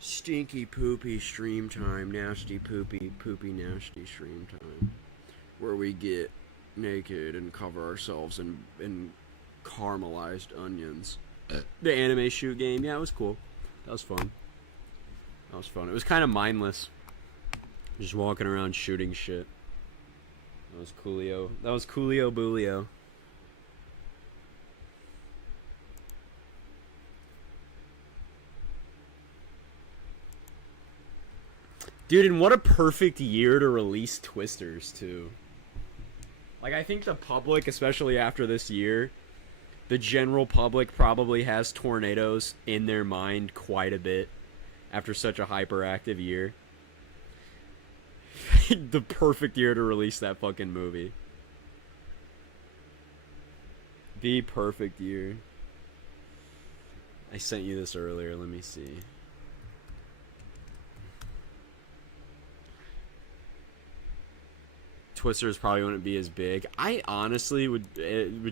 Stinky poopy stream time. Nasty poopy nasty stream time. Where we get naked and cover ourselves in caramelized onions. The anime shoot game, yeah, it was cool. That was fun. It was kind of mindless. Just walking around shooting shit. That was coolio. That was coolio boolio. Dude, and what a perfect year to release Twisters, too. Like, I think the public, especially after this year, the general public probably has tornadoes in their mind quite a bit after such a hyperactive year. The perfect year to release that fucking movie. The perfect year. I sent you this earlier, let me see. Twisters probably wouldn't be as big. I honestly would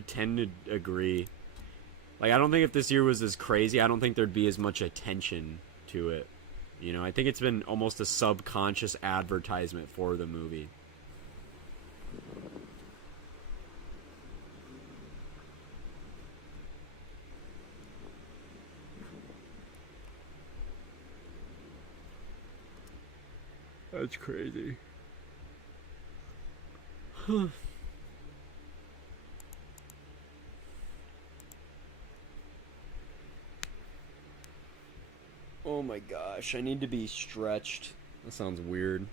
tend to agree. Like, I don't think if this year was as crazy, I don't think there'd be as much attention to it. You know, I think it's been almost a subconscious advertisement for the movie. That's crazy. Oh my gosh, I need to be stretched. That sounds weird.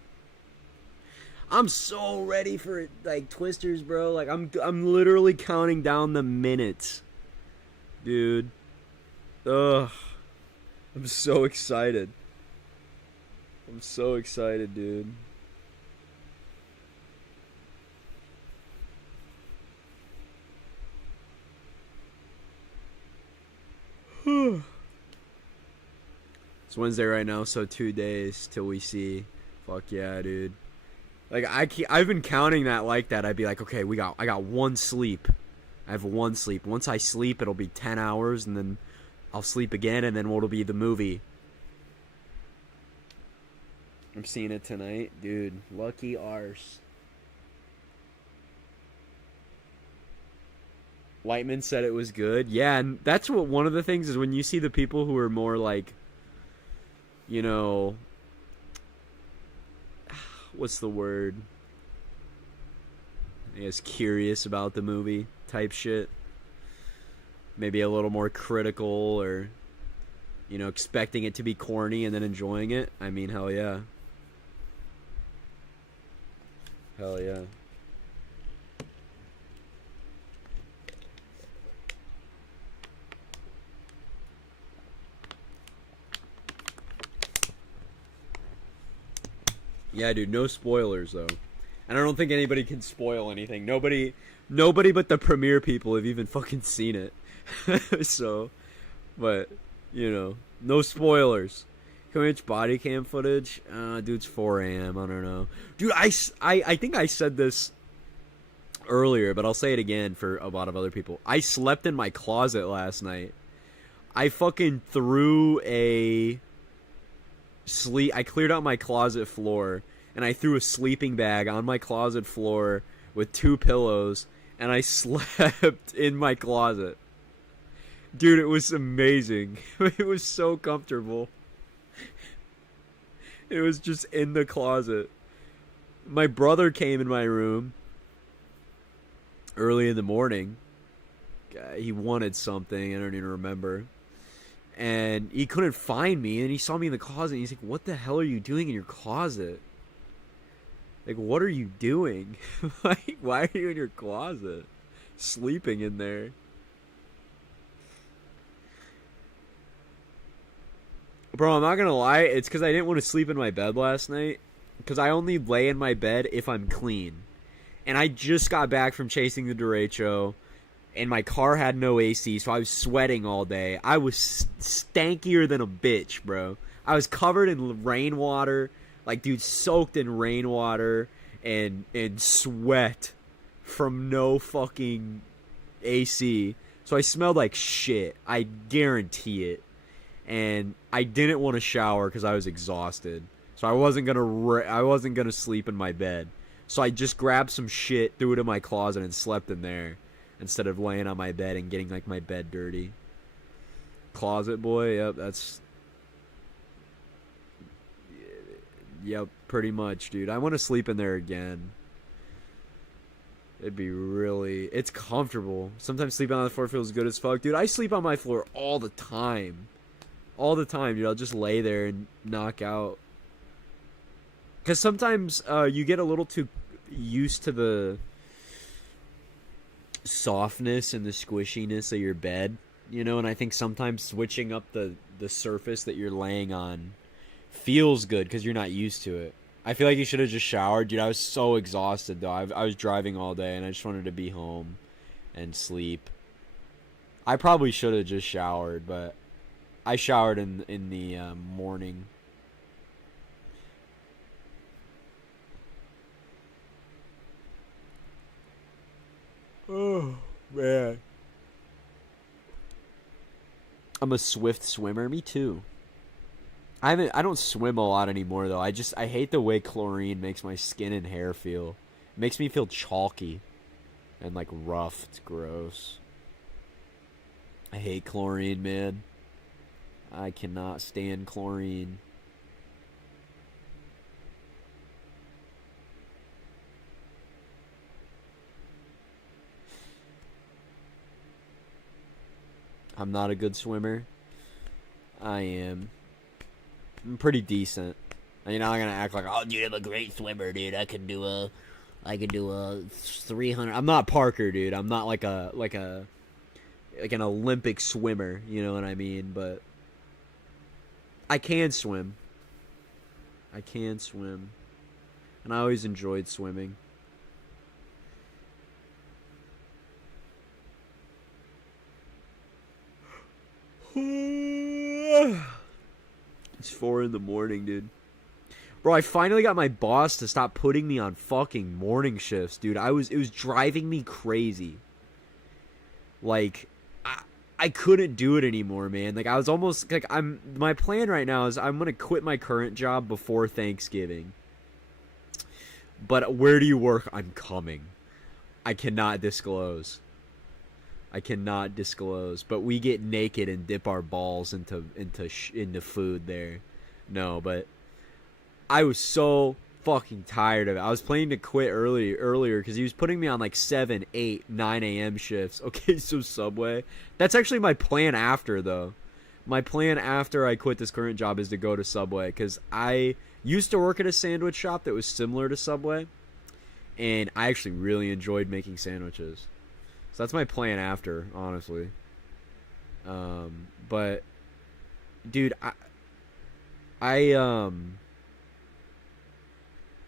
I'm so ready for it, like Twisters, bro. Like I'm literally counting down the minutes. Dude. Ugh. I'm so excited. I'm so excited, dude. It's Wednesday right now, so 2 days till we see. Fuck yeah, dude. Like I've been counting that like that. I'd be like, okay, I got one sleep. I have one sleep. Once I sleep, it'll be 10 hours, and then I'll sleep again, and then what'll be the movie. I'm seeing it tonight, dude. Lucky arse. Whiteman said it was good. Yeah, and that's what one of the things is when you see the people who are more like, you know, what's the word? I guess curious about the movie type shit. Maybe a little more critical or, you know, expecting it to be corny and then enjoying it. I mean, hell yeah. Hell yeah. Yeah, dude, no spoilers, though. And I don't think anybody can spoil anything. Nobody but the premiere people have even fucking seen it. So, but, you know, no spoilers. Can we watch body cam footage? Dude, it's 4 a.m. I don't know. Dude, I think I said this earlier, but I'll say it again for a lot of other people. I slept in my closet last night. I fucking threw I cleared out my closet floor, and I threw a sleeping bag on my closet floor with 2 pillows, and I slept in my closet. Dude, it was amazing. It was so comfortable. It was just in the closet. My brother came in my room early in the morning. He wanted something, I don't even remember. And he couldn't find me, and he saw me in the closet, and he's like, what the hell are you doing in your closet? Like, what are you doing? Like, why are you in your closet? Sleeping in there. Bro, I'm not gonna lie, it's because I didn't want to sleep in my bed last night. Because I only lay in my bed if I'm clean. And I just got back from chasing the derecho. And my car had no AC, so I was sweating all day. I was stankier than a bitch, bro. I was covered in rainwater. Like, dude, soaked in rainwater and sweat from no fucking AC. So I smelled like shit. I guarantee it. And I didn't want to shower because I was exhausted. So I wasn't gonna sleep in my bed. So I just grabbed some shit, threw it in my closet, and slept in there instead of laying on my bed and getting like my bed dirty. Closet boy, yep, that's. Yep, pretty much, dude. I want to sleep in there again. It'd be really... It's comfortable. Sometimes sleeping on the floor feels good as fuck. Dude, I sleep on my floor all the time. All the time, dude. I'll just lay there and knock out. Because sometimes you get a little too used to the softness and the squishiness of your bed. You know, and I think sometimes switching up the surface that you're laying on feels good because you're not used to it. I feel like you should have just showered. Dude, I was so exhausted, though. I was driving all day, and I just wanted to be home and sleep. I probably should have just showered, but I showered in the morning. Oh, man. I'm a swift swimmer. Me too. I don't swim a lot anymore though. I hate the way chlorine makes my skin and hair feel. It makes me feel chalky and like rough. It's gross. I hate chlorine, man. I cannot stand chlorine. I'm not a good swimmer. I am. I'm pretty decent. You know, I'm gonna act like, oh, dude, I'm a great swimmer, dude. I can do a 300. I'm not Parker, dude. I'm not like an Olympic swimmer. You know what I mean? But I can swim. I can swim, and I always enjoyed swimming. It's 4 in the morning, dude. Bro, I finally got my boss to stop putting me on fucking morning shifts, dude. It was driving me crazy. Like, I couldn't do it anymore, man. Like, I was almost, like, my plan right now is I'm gonna quit my current job before Thanksgiving. But where do you work? I'm coming. I cannot disclose. But we get naked and dip our balls into food there. No, but I was so fucking tired of it. I was planning to quit earlier because he was putting me on like 7, 8, 9 a.m. shifts. Okay, so Subway. That's actually my plan after, though. My plan after I quit this current job is to go to Subway because I used to work at a sandwich shop that was similar to Subway, and I actually really enjoyed making sandwiches. So that's my plan after, honestly. But, dude, what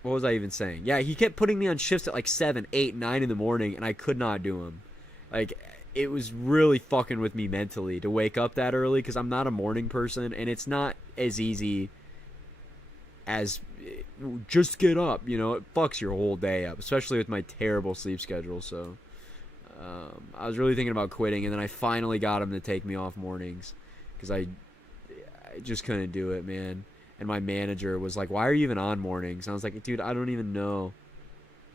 was I even saying? Yeah, he kept putting me on shifts at like 7, 8, 9 in the morning, and I could not do them. Like, it was really fucking with me mentally to wake up that early because I'm not a morning person, and it's not as easy as just get up, you know? It fucks your whole day up, especially with my terrible sleep schedule, so... I was really thinking about quitting, and then I finally got him to take me off mornings because I just couldn't do it, man. And my manager was like, why are you even on mornings? And I was like, dude, I don't even know.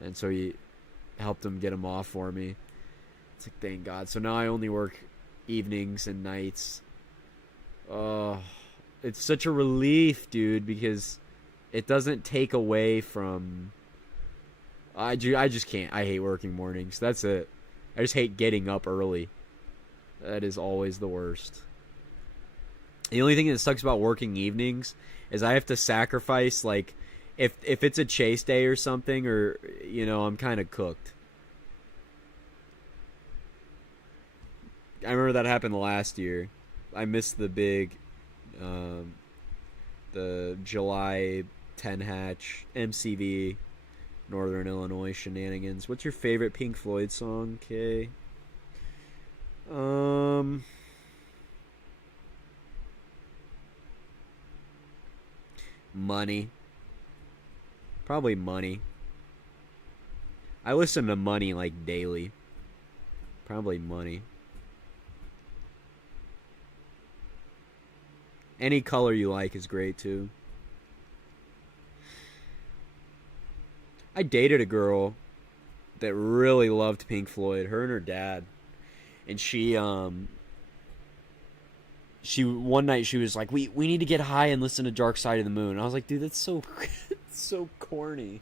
And so he helped him get him off for me. It's like, thank God. So now I only work evenings and nights. Oh, it's such a relief, dude, because it doesn't take away from... I just can't. I hate working mornings. That's it. I just hate getting up early. That is always the worst. The only thing that sucks about working evenings is I have to sacrifice, like, if it's a chase day or something, or, you know, I'm kind of cooked. I remember that happened last year. I missed the big, the July 10 hatch MCV Northern Illinois shenanigans. What's your favorite Pink Floyd song, Kay? Money. Probably Money. I listen to Money like daily. Probably Money. Any color you like is great too. I dated a girl that really loved Pink Floyd, her and her dad. And she one night she was like, we need to get high and listen to Dark Side of the Moon. And I was like, dude, that's so so corny.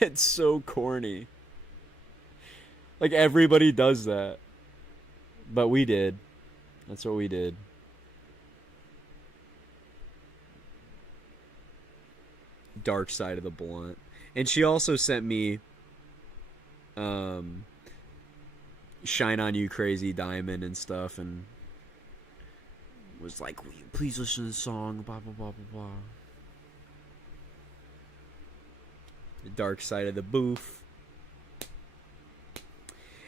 That's so corny. Like, everybody does that. But we did. That's what we did. Dark Side of the Blunt. And she also sent me Shine On You Crazy Diamond and stuff, and was like, will you please listen to the song, blah blah blah blah blah. The Dark Side of the Booth.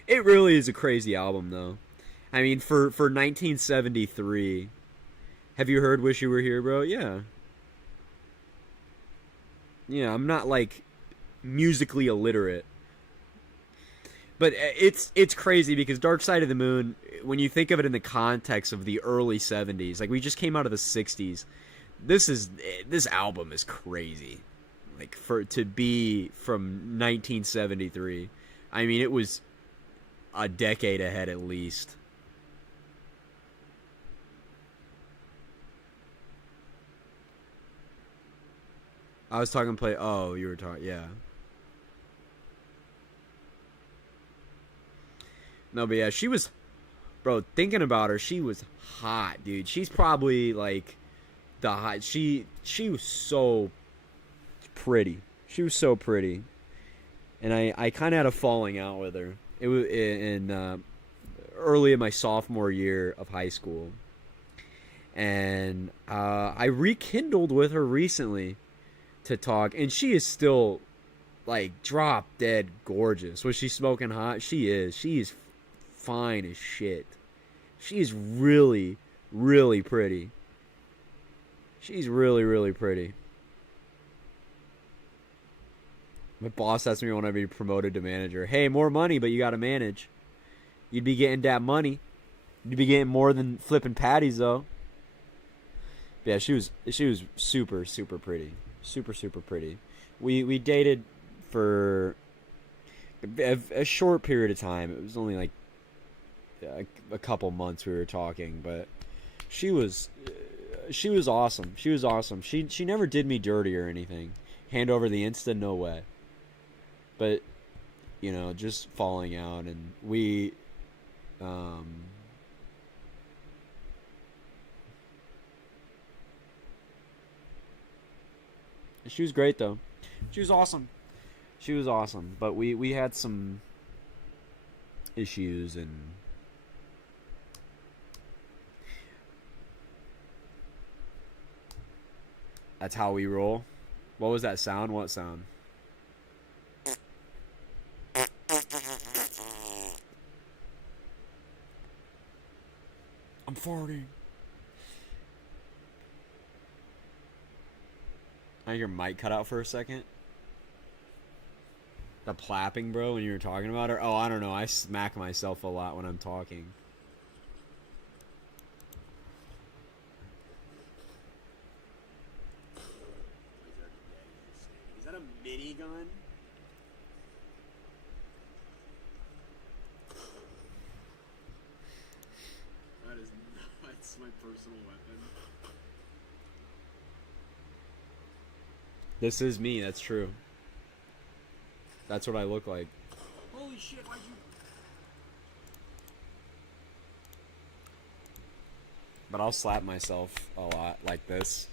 It really is a crazy album, though. I mean, for 1973, have you heard Wish You Were Here, bro? Yeah. Yeah, I'm not, like, musically illiterate. But it's crazy because Dark Side of the Moon, when you think of it in the context of the early 70s, like, we just came out of the 60s, this album is crazy. Like, to be from 1973. I mean, it was a decade ahead at least. I was talking oh, you were talking, yeah. No, but yeah, she was, bro, thinking about her, she was hot, dude. She's probably, like, the hot, she was so pretty. She was so pretty. And I kind of had a falling out with her. It was early in my sophomore year of high school. And I rekindled with her recently to talk, and she is still, like, drop dead gorgeous. Was she smoking hot? She is fine as shit. She's really, really pretty. She's really, really pretty. My boss asked me when I'd be promoted to manager. Hey, more money, but you gotta manage. You'd be getting that money. You'd be getting more than flipping patties, though. Yeah, she was super, super pretty. Super, super pretty. We dated for a short period of time. It was only like a couple months we were talking, but she was awesome. She was awesome. She never did me dirty or anything. Hand over the Insta, no way. But, you know, just falling out, and we she was great, though. She was awesome. She was awesome. But we had some issues, and that's how we roll. What was that sound? What sound? I'm farting. I think your mic cut out for a second. The plapping, bro, when you were talking about her. Oh, I don't know. I smack myself a lot when I'm talking. Is that a minigun? That is nuts. My personal weapon. This is me, that's true. That's what I look like. Holy shit, why'd you... But I'll slap myself a lot like this.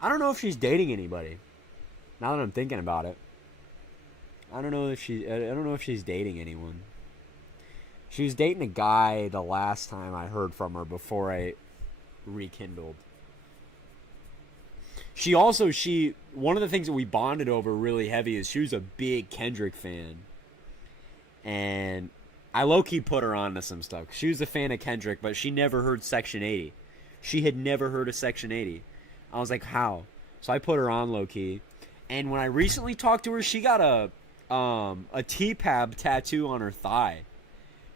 I don't know if she's dating anybody. Now that I'm thinking about it. I don't know if she's dating anyone. She was dating a guy the last time I heard from her before I rekindled. One of the things that we bonded over really heavy is she was a big Kendrick fan. And I low-key put her on to some stuff. She was a fan of Kendrick, but she never heard Section 80. She had never heard of Section 80. I was like, how? So I put her on low-key. And when I recently talked to her, she got a T-Pab tattoo on her thigh.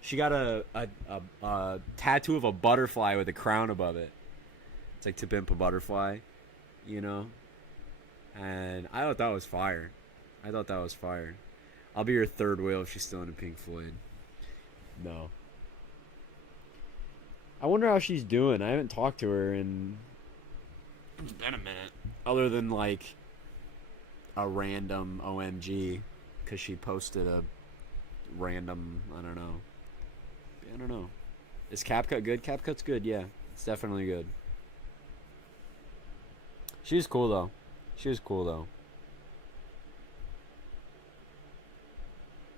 She got a tattoo of a butterfly with a crown above it. It's like To Pimp a Butterfly, you know? And I thought that was fire. I'll be your third wheel if she's still into Pink Floyd. No. I wonder how she's doing. I haven't talked to her in... It's been a minute. Other than, like, a random OMG. Because she posted a random... I don't know. Is CapCut good? CapCut's good, yeah. It's definitely good. She was cool, though.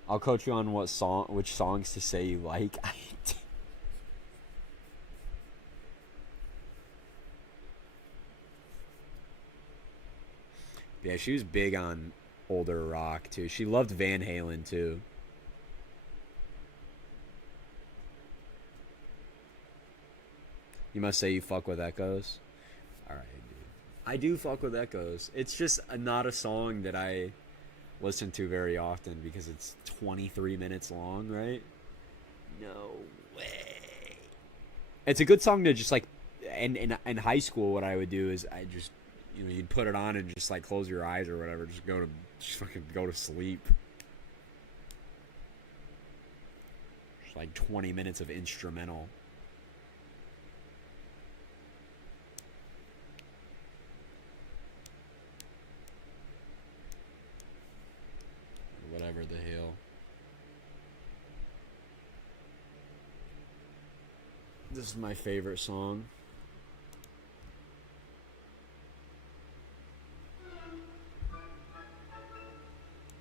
I'll coach you on which songs to say you like. Yeah, she was big on older rock, too. She loved Van Halen, too. You must say you fuck with Echoes. Alright, dude. I do fuck with Echoes. It's just not a song that I listen to very often because it's 23 minutes long, right? No way. It's a good song to just, like, in high school, what I would do is I just, you know, you'd put it on and just, like, close your eyes or whatever. Just fucking go to sleep. Just, like, 20 minutes of instrumental. Whatever the hell. This is my favorite song.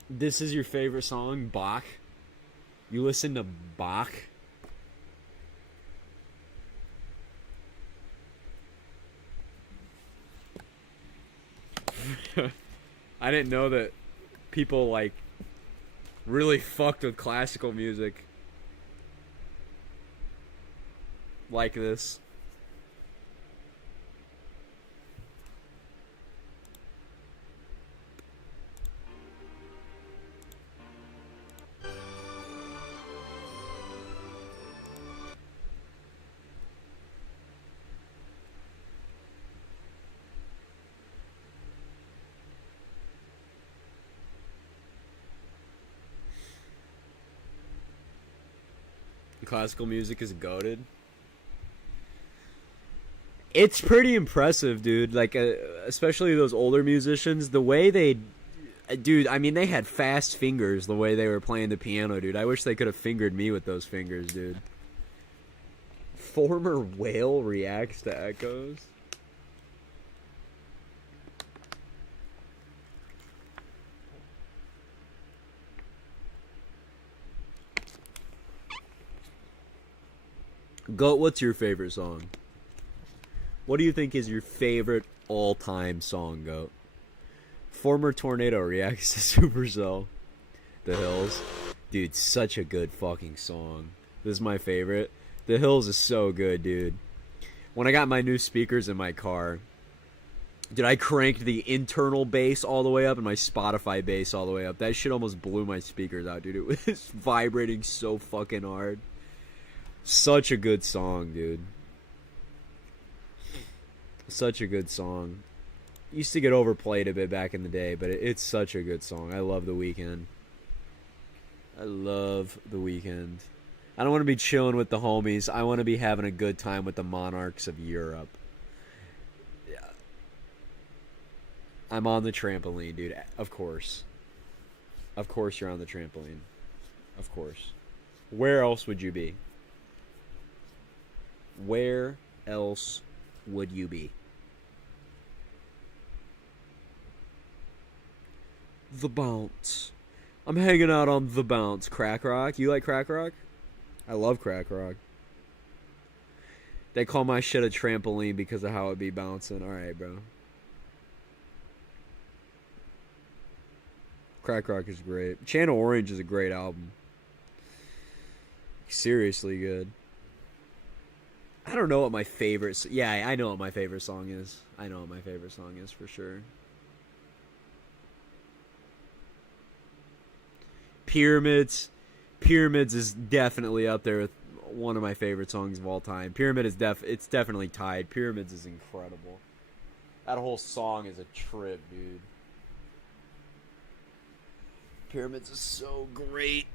This is your favorite song, Bach? You listen to Bach? I didn't know that people, like, really fucked with classical music like this. Classical music is goated. It's pretty impressive, dude. Like, especially those older musicians, the way they... Dude, I mean, they had fast fingers the way they were playing the piano, dude. I wish they could have fingered me with those fingers, dude. Former whale reacts to Echoes. Goat, what's your favorite song? What do you think is your favorite all-time song, Goat? Former tornado reacts to Supercell. The Hills. Dude, such a good fucking song. This is my favorite. The Hills is so good, dude. When I got my new speakers in my car, dude, I cranked the internal bass all the way up and my Spotify bass all the way up. That shit almost blew my speakers out, dude. It was vibrating so fucking hard. Such a good song, dude. Such a good song. Used to get overplayed a bit back in the day, but it's such a good song. I love The Weeknd. I love The Weeknd. I don't want to be chilling with the homies. I want to be having a good time with the monarchs of Europe. Yeah. I'm on the trampoline, dude. Of course. Of course you're on the trampoline. Of course. Where else would you be? Where else would you be? The Bounce. I'm hanging out on The Bounce. Crack rock? You like crack rock? I love crack rock. They call my shit a trampoline because of how it be bouncing. Alright, bro. Crack rock is great. Channel Orange is a great album. Seriously good. I don't know what my favorite... Yeah, I know what my favorite song is. I know what my favorite song is for sure. Pyramids. Pyramids is definitely up there with one of my favorite songs of all time. Pyramid is it's definitely tied. Pyramids is incredible. That whole song is a trip, dude. Pyramids is so great.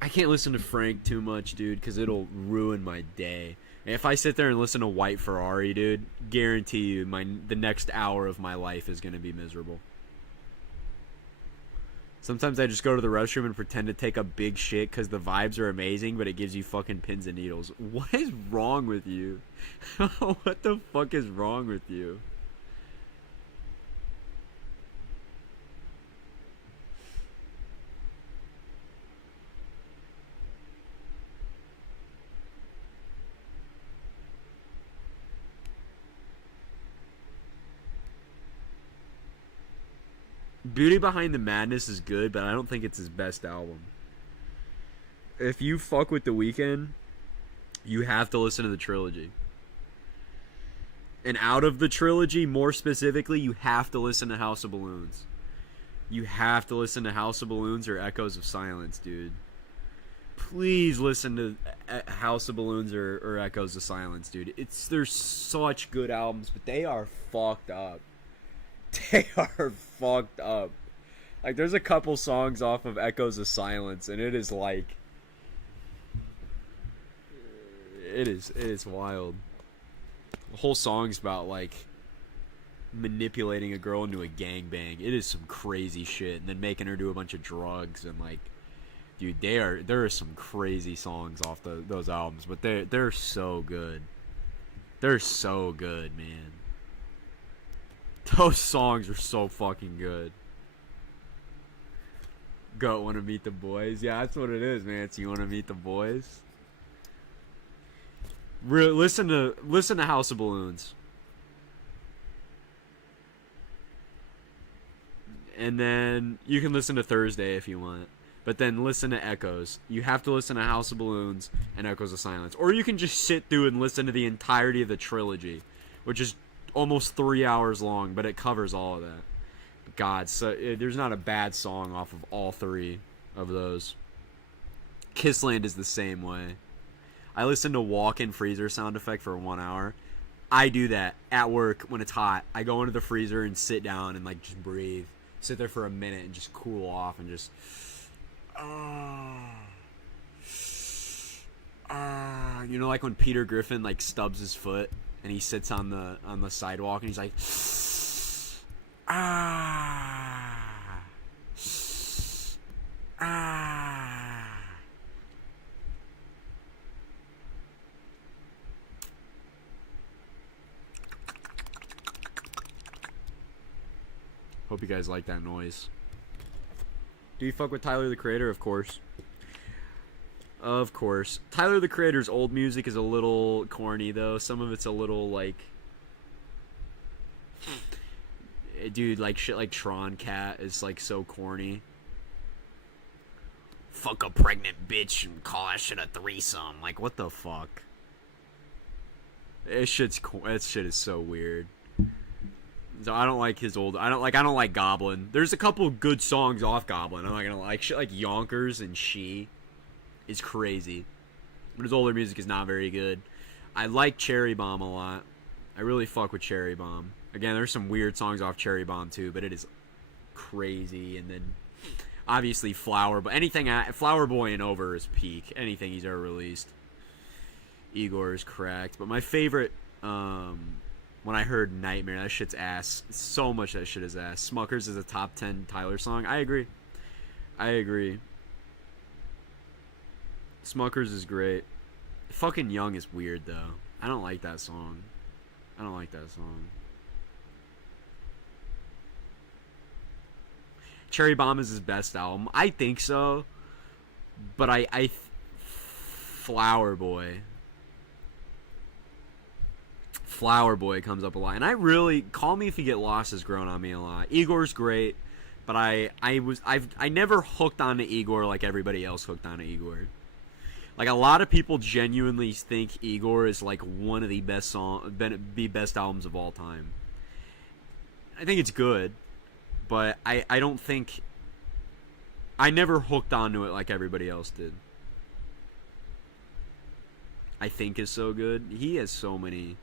I can't listen to Frank too much, dude, because it'll ruin my day. And if I sit there and listen to White Ferrari, dude, guarantee you the next hour of my life is going to be miserable. Sometimes I just go to the restroom and pretend to take a big shit because the vibes are amazing, but it gives you fucking pins and needles. What is wrong with you? What the fuck is wrong with you? Beauty Behind the Madness is good, but I don't think it's his best album. If you fuck with The Weeknd, you have to listen to the trilogy. And out of the trilogy, more specifically, you have to listen to House of Balloons. You have to listen to House of Balloons or Echoes of Silence, dude. Please listen to House of Balloons or Echoes of Silence, dude. They're such good albums, but they are fucked up. They are fucked up. Like, there's a couple songs off of Echoes of Silence, and it is like... It is wild. The whole song's about, like, manipulating a girl into a gangbang. It is some crazy shit. And then making her do a bunch of drugs, and, like... Dude, there are some crazy songs off those albums, but they're so good. They're so good, man. Those songs are so fucking good. Go, want to meet the boys? Yeah, that's what it is, man. So you want to meet the boys? Listen to House of Balloons. And then you can listen to Thursday if you want. But then listen to Echoes. You have to listen to House of Balloons and Echoes of Silence. Or you can just sit through and listen to the entirety of the trilogy, which is almost 3 hours long, but it covers all of that. God, so there's not a bad song off of all three of those. Kissland is the same way. I listen to walk-in freezer sound effect for 1 hour. I do that at work when it's hot. I go into the freezer and sit down and like just breathe. Sit there for a minute and just cool off and just... you know, like when Peter Griffin like stubs his foot and he sits on the sidewalk and he's like, Hope you guys like that noise. Do you fuck with Tyler the Creator? Of course. Of course. Tyler the Creator's old music is a little corny, though. Some of it's a little, like... Dude, like, shit like Tron Cat is, like, so corny. Fuck a pregnant bitch and call that shit a threesome. Like, what the fuck? That shit is so weird. So I don't like his old... I don't like Goblin. There's a couple good songs off Goblin. I'm not gonna like shit like Yonkers and She is crazy. But his older music is not very good. I like Cherry Bomb a lot. I really fuck with Cherry Bomb. Again, there's some weird songs off Cherry Bomb too, but it is crazy. And then obviously Flower Boy and Over is peak. Anything he's ever released. Igor is cracked. But my favorite when I heard Nightmare, that shit's ass. So much that shit is ass. Smuckers is a top 10 Tyler song. I agree. Smuckers is great. Fucking Young is weird, though. I don't like that song. Cherry Bomb is his best album. I think so. But Flower Boy comes up a lot. And I really... Call Me If You Get Lost has grown on me a lot. Igor's great. But I never hooked onto Igor like everybody else hooked onto Igor. Like, a lot of people genuinely think Igor is, like, one of the best albums of all time. I think it's good, but I don't think... I never hooked onto it like everybody else did. I think is so good. He has so many.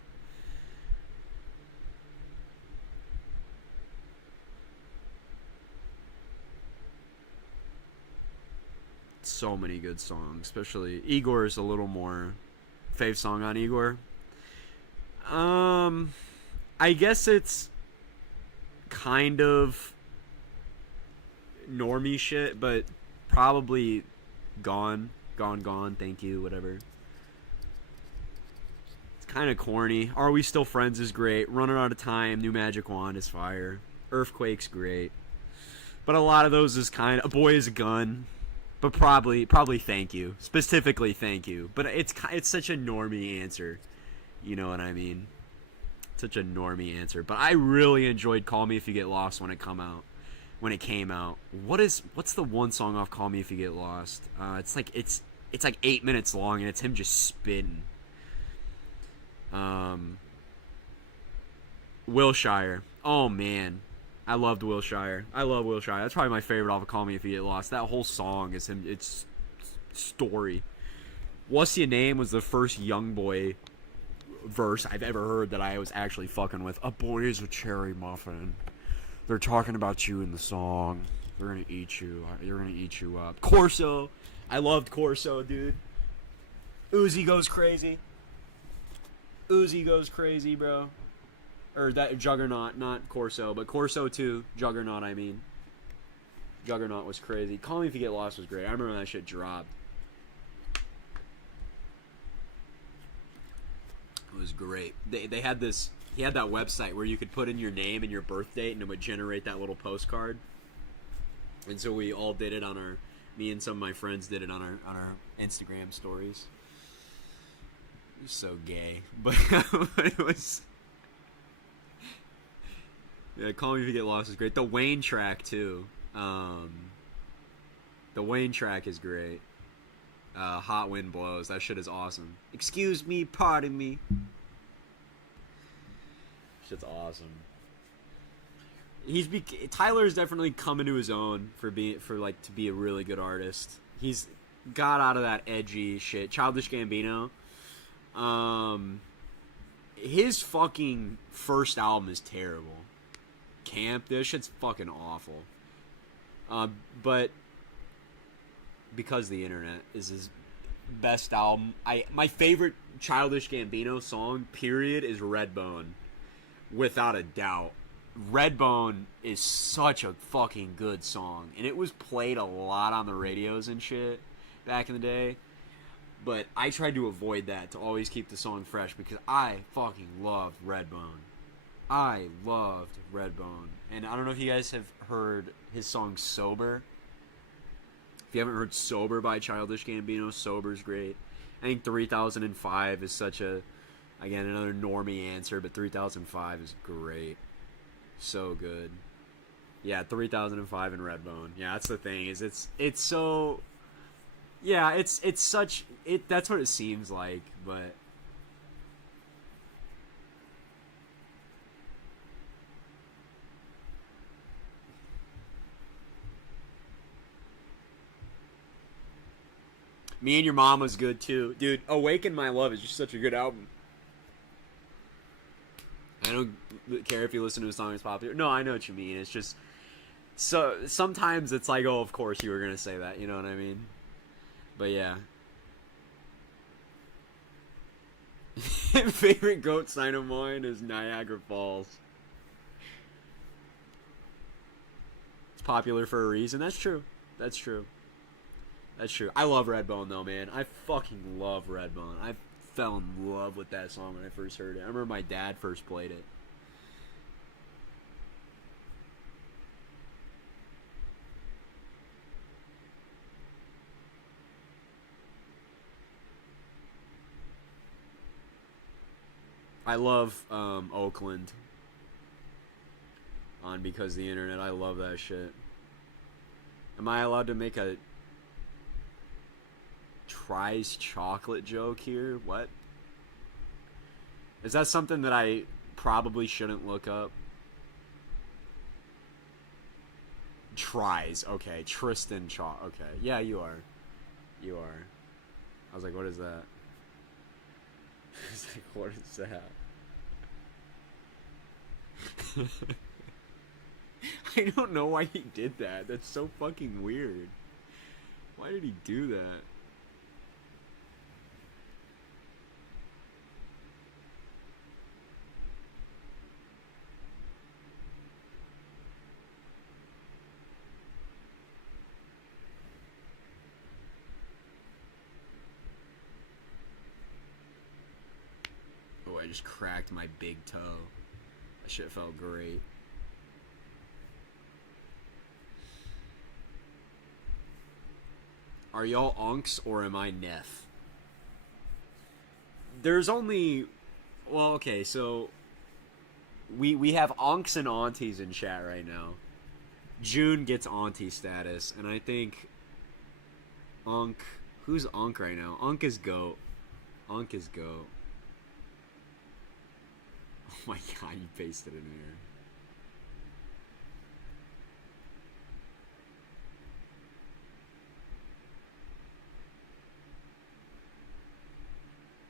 So many good songs, especially Igor is a little more. Fave song on Igor. I guess it's kind of normie shit, but probably Gone, thank you, whatever. It's kind of corny. Are We Still Friends is great. Running Out of Time, New Magic Wand is fire. Earthquake's great. But a lot of those is kind of... A Boy Is a Gun. But probably Thank You. Specifically Thank You. But it's such a normie answer. You know what I mean? Such a normie answer. But I really enjoyed Call Me If You Get Lost when it came out. What's the one song off Call Me If You Get Lost? It's like 8 minutes long and it's him just spitting. Wilshire. Oh man. I loved Wilshire. I love Wilshire. That's probably my favorite off of Call Me If You Get Lost. That whole song is him. It's story. What's Your Name was the first Young Boy verse I've ever heard that I was actually fucking with. A boy is a cherry muffin. They're talking about you in the song. They're gonna eat you. They're gonna eat you up. Corso. I loved Corso, dude. Uzi Goes Crazy. Uzi Goes Crazy, bro. Or that Juggernaut, not Corso, but Corso 2, Juggernaut, I mean. Juggernaut was crazy. Call Me If You Get Lost was great. I remember when that shit dropped. It was great. They had this... He had that website where you could put in your name and your birth date and it would generate that little postcard. And so we all did it on our... Me and some of my friends did it on our Instagram stories. It was so gay. But it was... Yeah, Call Me If You Get Lost is great. The Wayne track, too. The Wayne track is great. Hot Wind Blows. That shit is awesome. Excuse me, pardon me. Shit's awesome. Tyler's definitely coming to his own to be a really good artist. He's got out of that edgy shit. Childish Gambino. His fucking first album is terrible. Camp, this shit's fucking awful. But Because the Internet is his best album. My favorite Childish Gambino song, period, is Redbone. Without a doubt. Redbone is such a fucking good song. And it was played a lot on the radios and shit back in the day. But I tried to avoid that to always keep the song fresh because I fucking loved Redbone. I loved Redbone. And I don't know if you guys have heard his song Sober. If you haven't heard Sober by Childish Gambino, Sober's great. I think 3005 is such a, again, another normie answer, but 3005 is great. So good. Yeah, 3005 and Redbone. Yeah, that's the thing, is it's so, yeah, it's such, that's what it seems like, but Me and Your Mom was good too. Dude, Awaken My Love is just such a good album. I don't care if you listen to a song that's popular. No, I know what you mean. It's just... So, sometimes it's like, oh, of course you were going to say that. You know what I mean? But yeah. Favorite goat sign of mine is Niagara Falls. It's popular for a reason. That's true. That's true. That's true. I love Redbone, though, man. I fucking love Redbone. I fell in love with that song when I first heard it. I remember my dad first played it. I love Oakland on Because the Internet. I love that shit. Am I allowed to make a tries chocolate joke here? What? Is that something that I probably shouldn't look up? tries. Okay, Tristan Chaw. Okay, yeah, you are. You are. I was like, what is that? I was like, what is that? I don't know why he did that. That's so fucking weird. Why did he do that? Oh, I just cracked my big toe. That shit felt great. Are y'all unks or am I Neff? There's only... Well, okay, so... We have unks and aunties in chat right now. June gets auntie status, and I think... Unk... Who's Unk right now? Unk is GOAT. Unk is GOAT. Oh my god, you pasted it in here.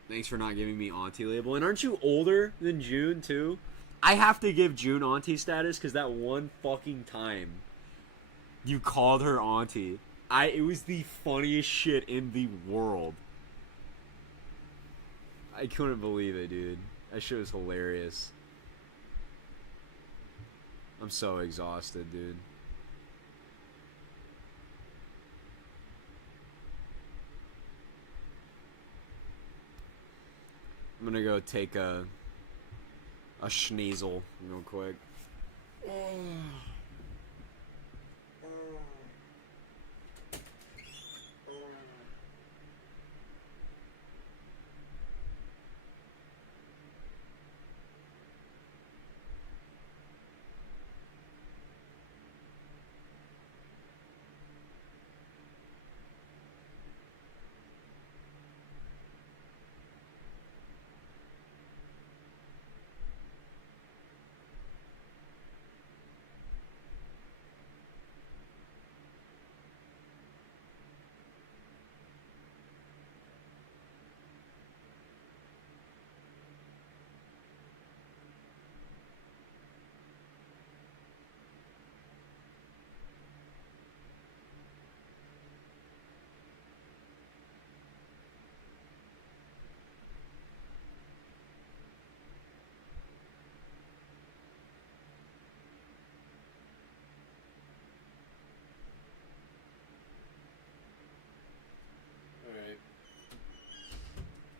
Thanks for not giving me auntie label. And aren't you older than June, too? I have to give June auntie status because that one fucking time you called her auntie. It was the funniest shit in the world. I couldn't believe it, dude. That shit was hilarious. I'm so exhausted, dude. I'm gonna go take a schneasel real quick.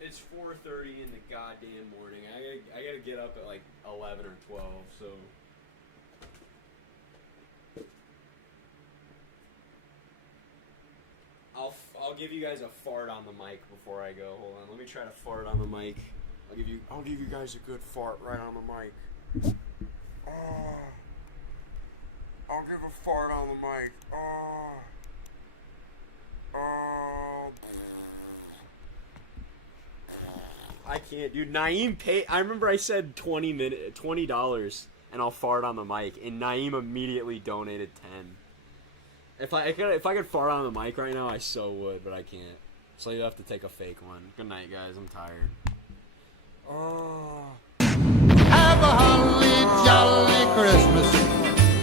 It's 4:30 in the goddamn morning. I gotta get up at like 11 or 12, so... I'll give you guys a fart on the mic before I go. Hold on, let me try to fart on the mic. I'll give you guys a good fart right on the mic. I'll give a fart on the mic. I can't, dude. Naeem paid. I remember I said $20 and I'll fart on the mic, and Naeem immediately donated 10. If I could fart on the mic right now, I so would, but I can't. So you have to take a fake one. Good night, guys. I'm tired.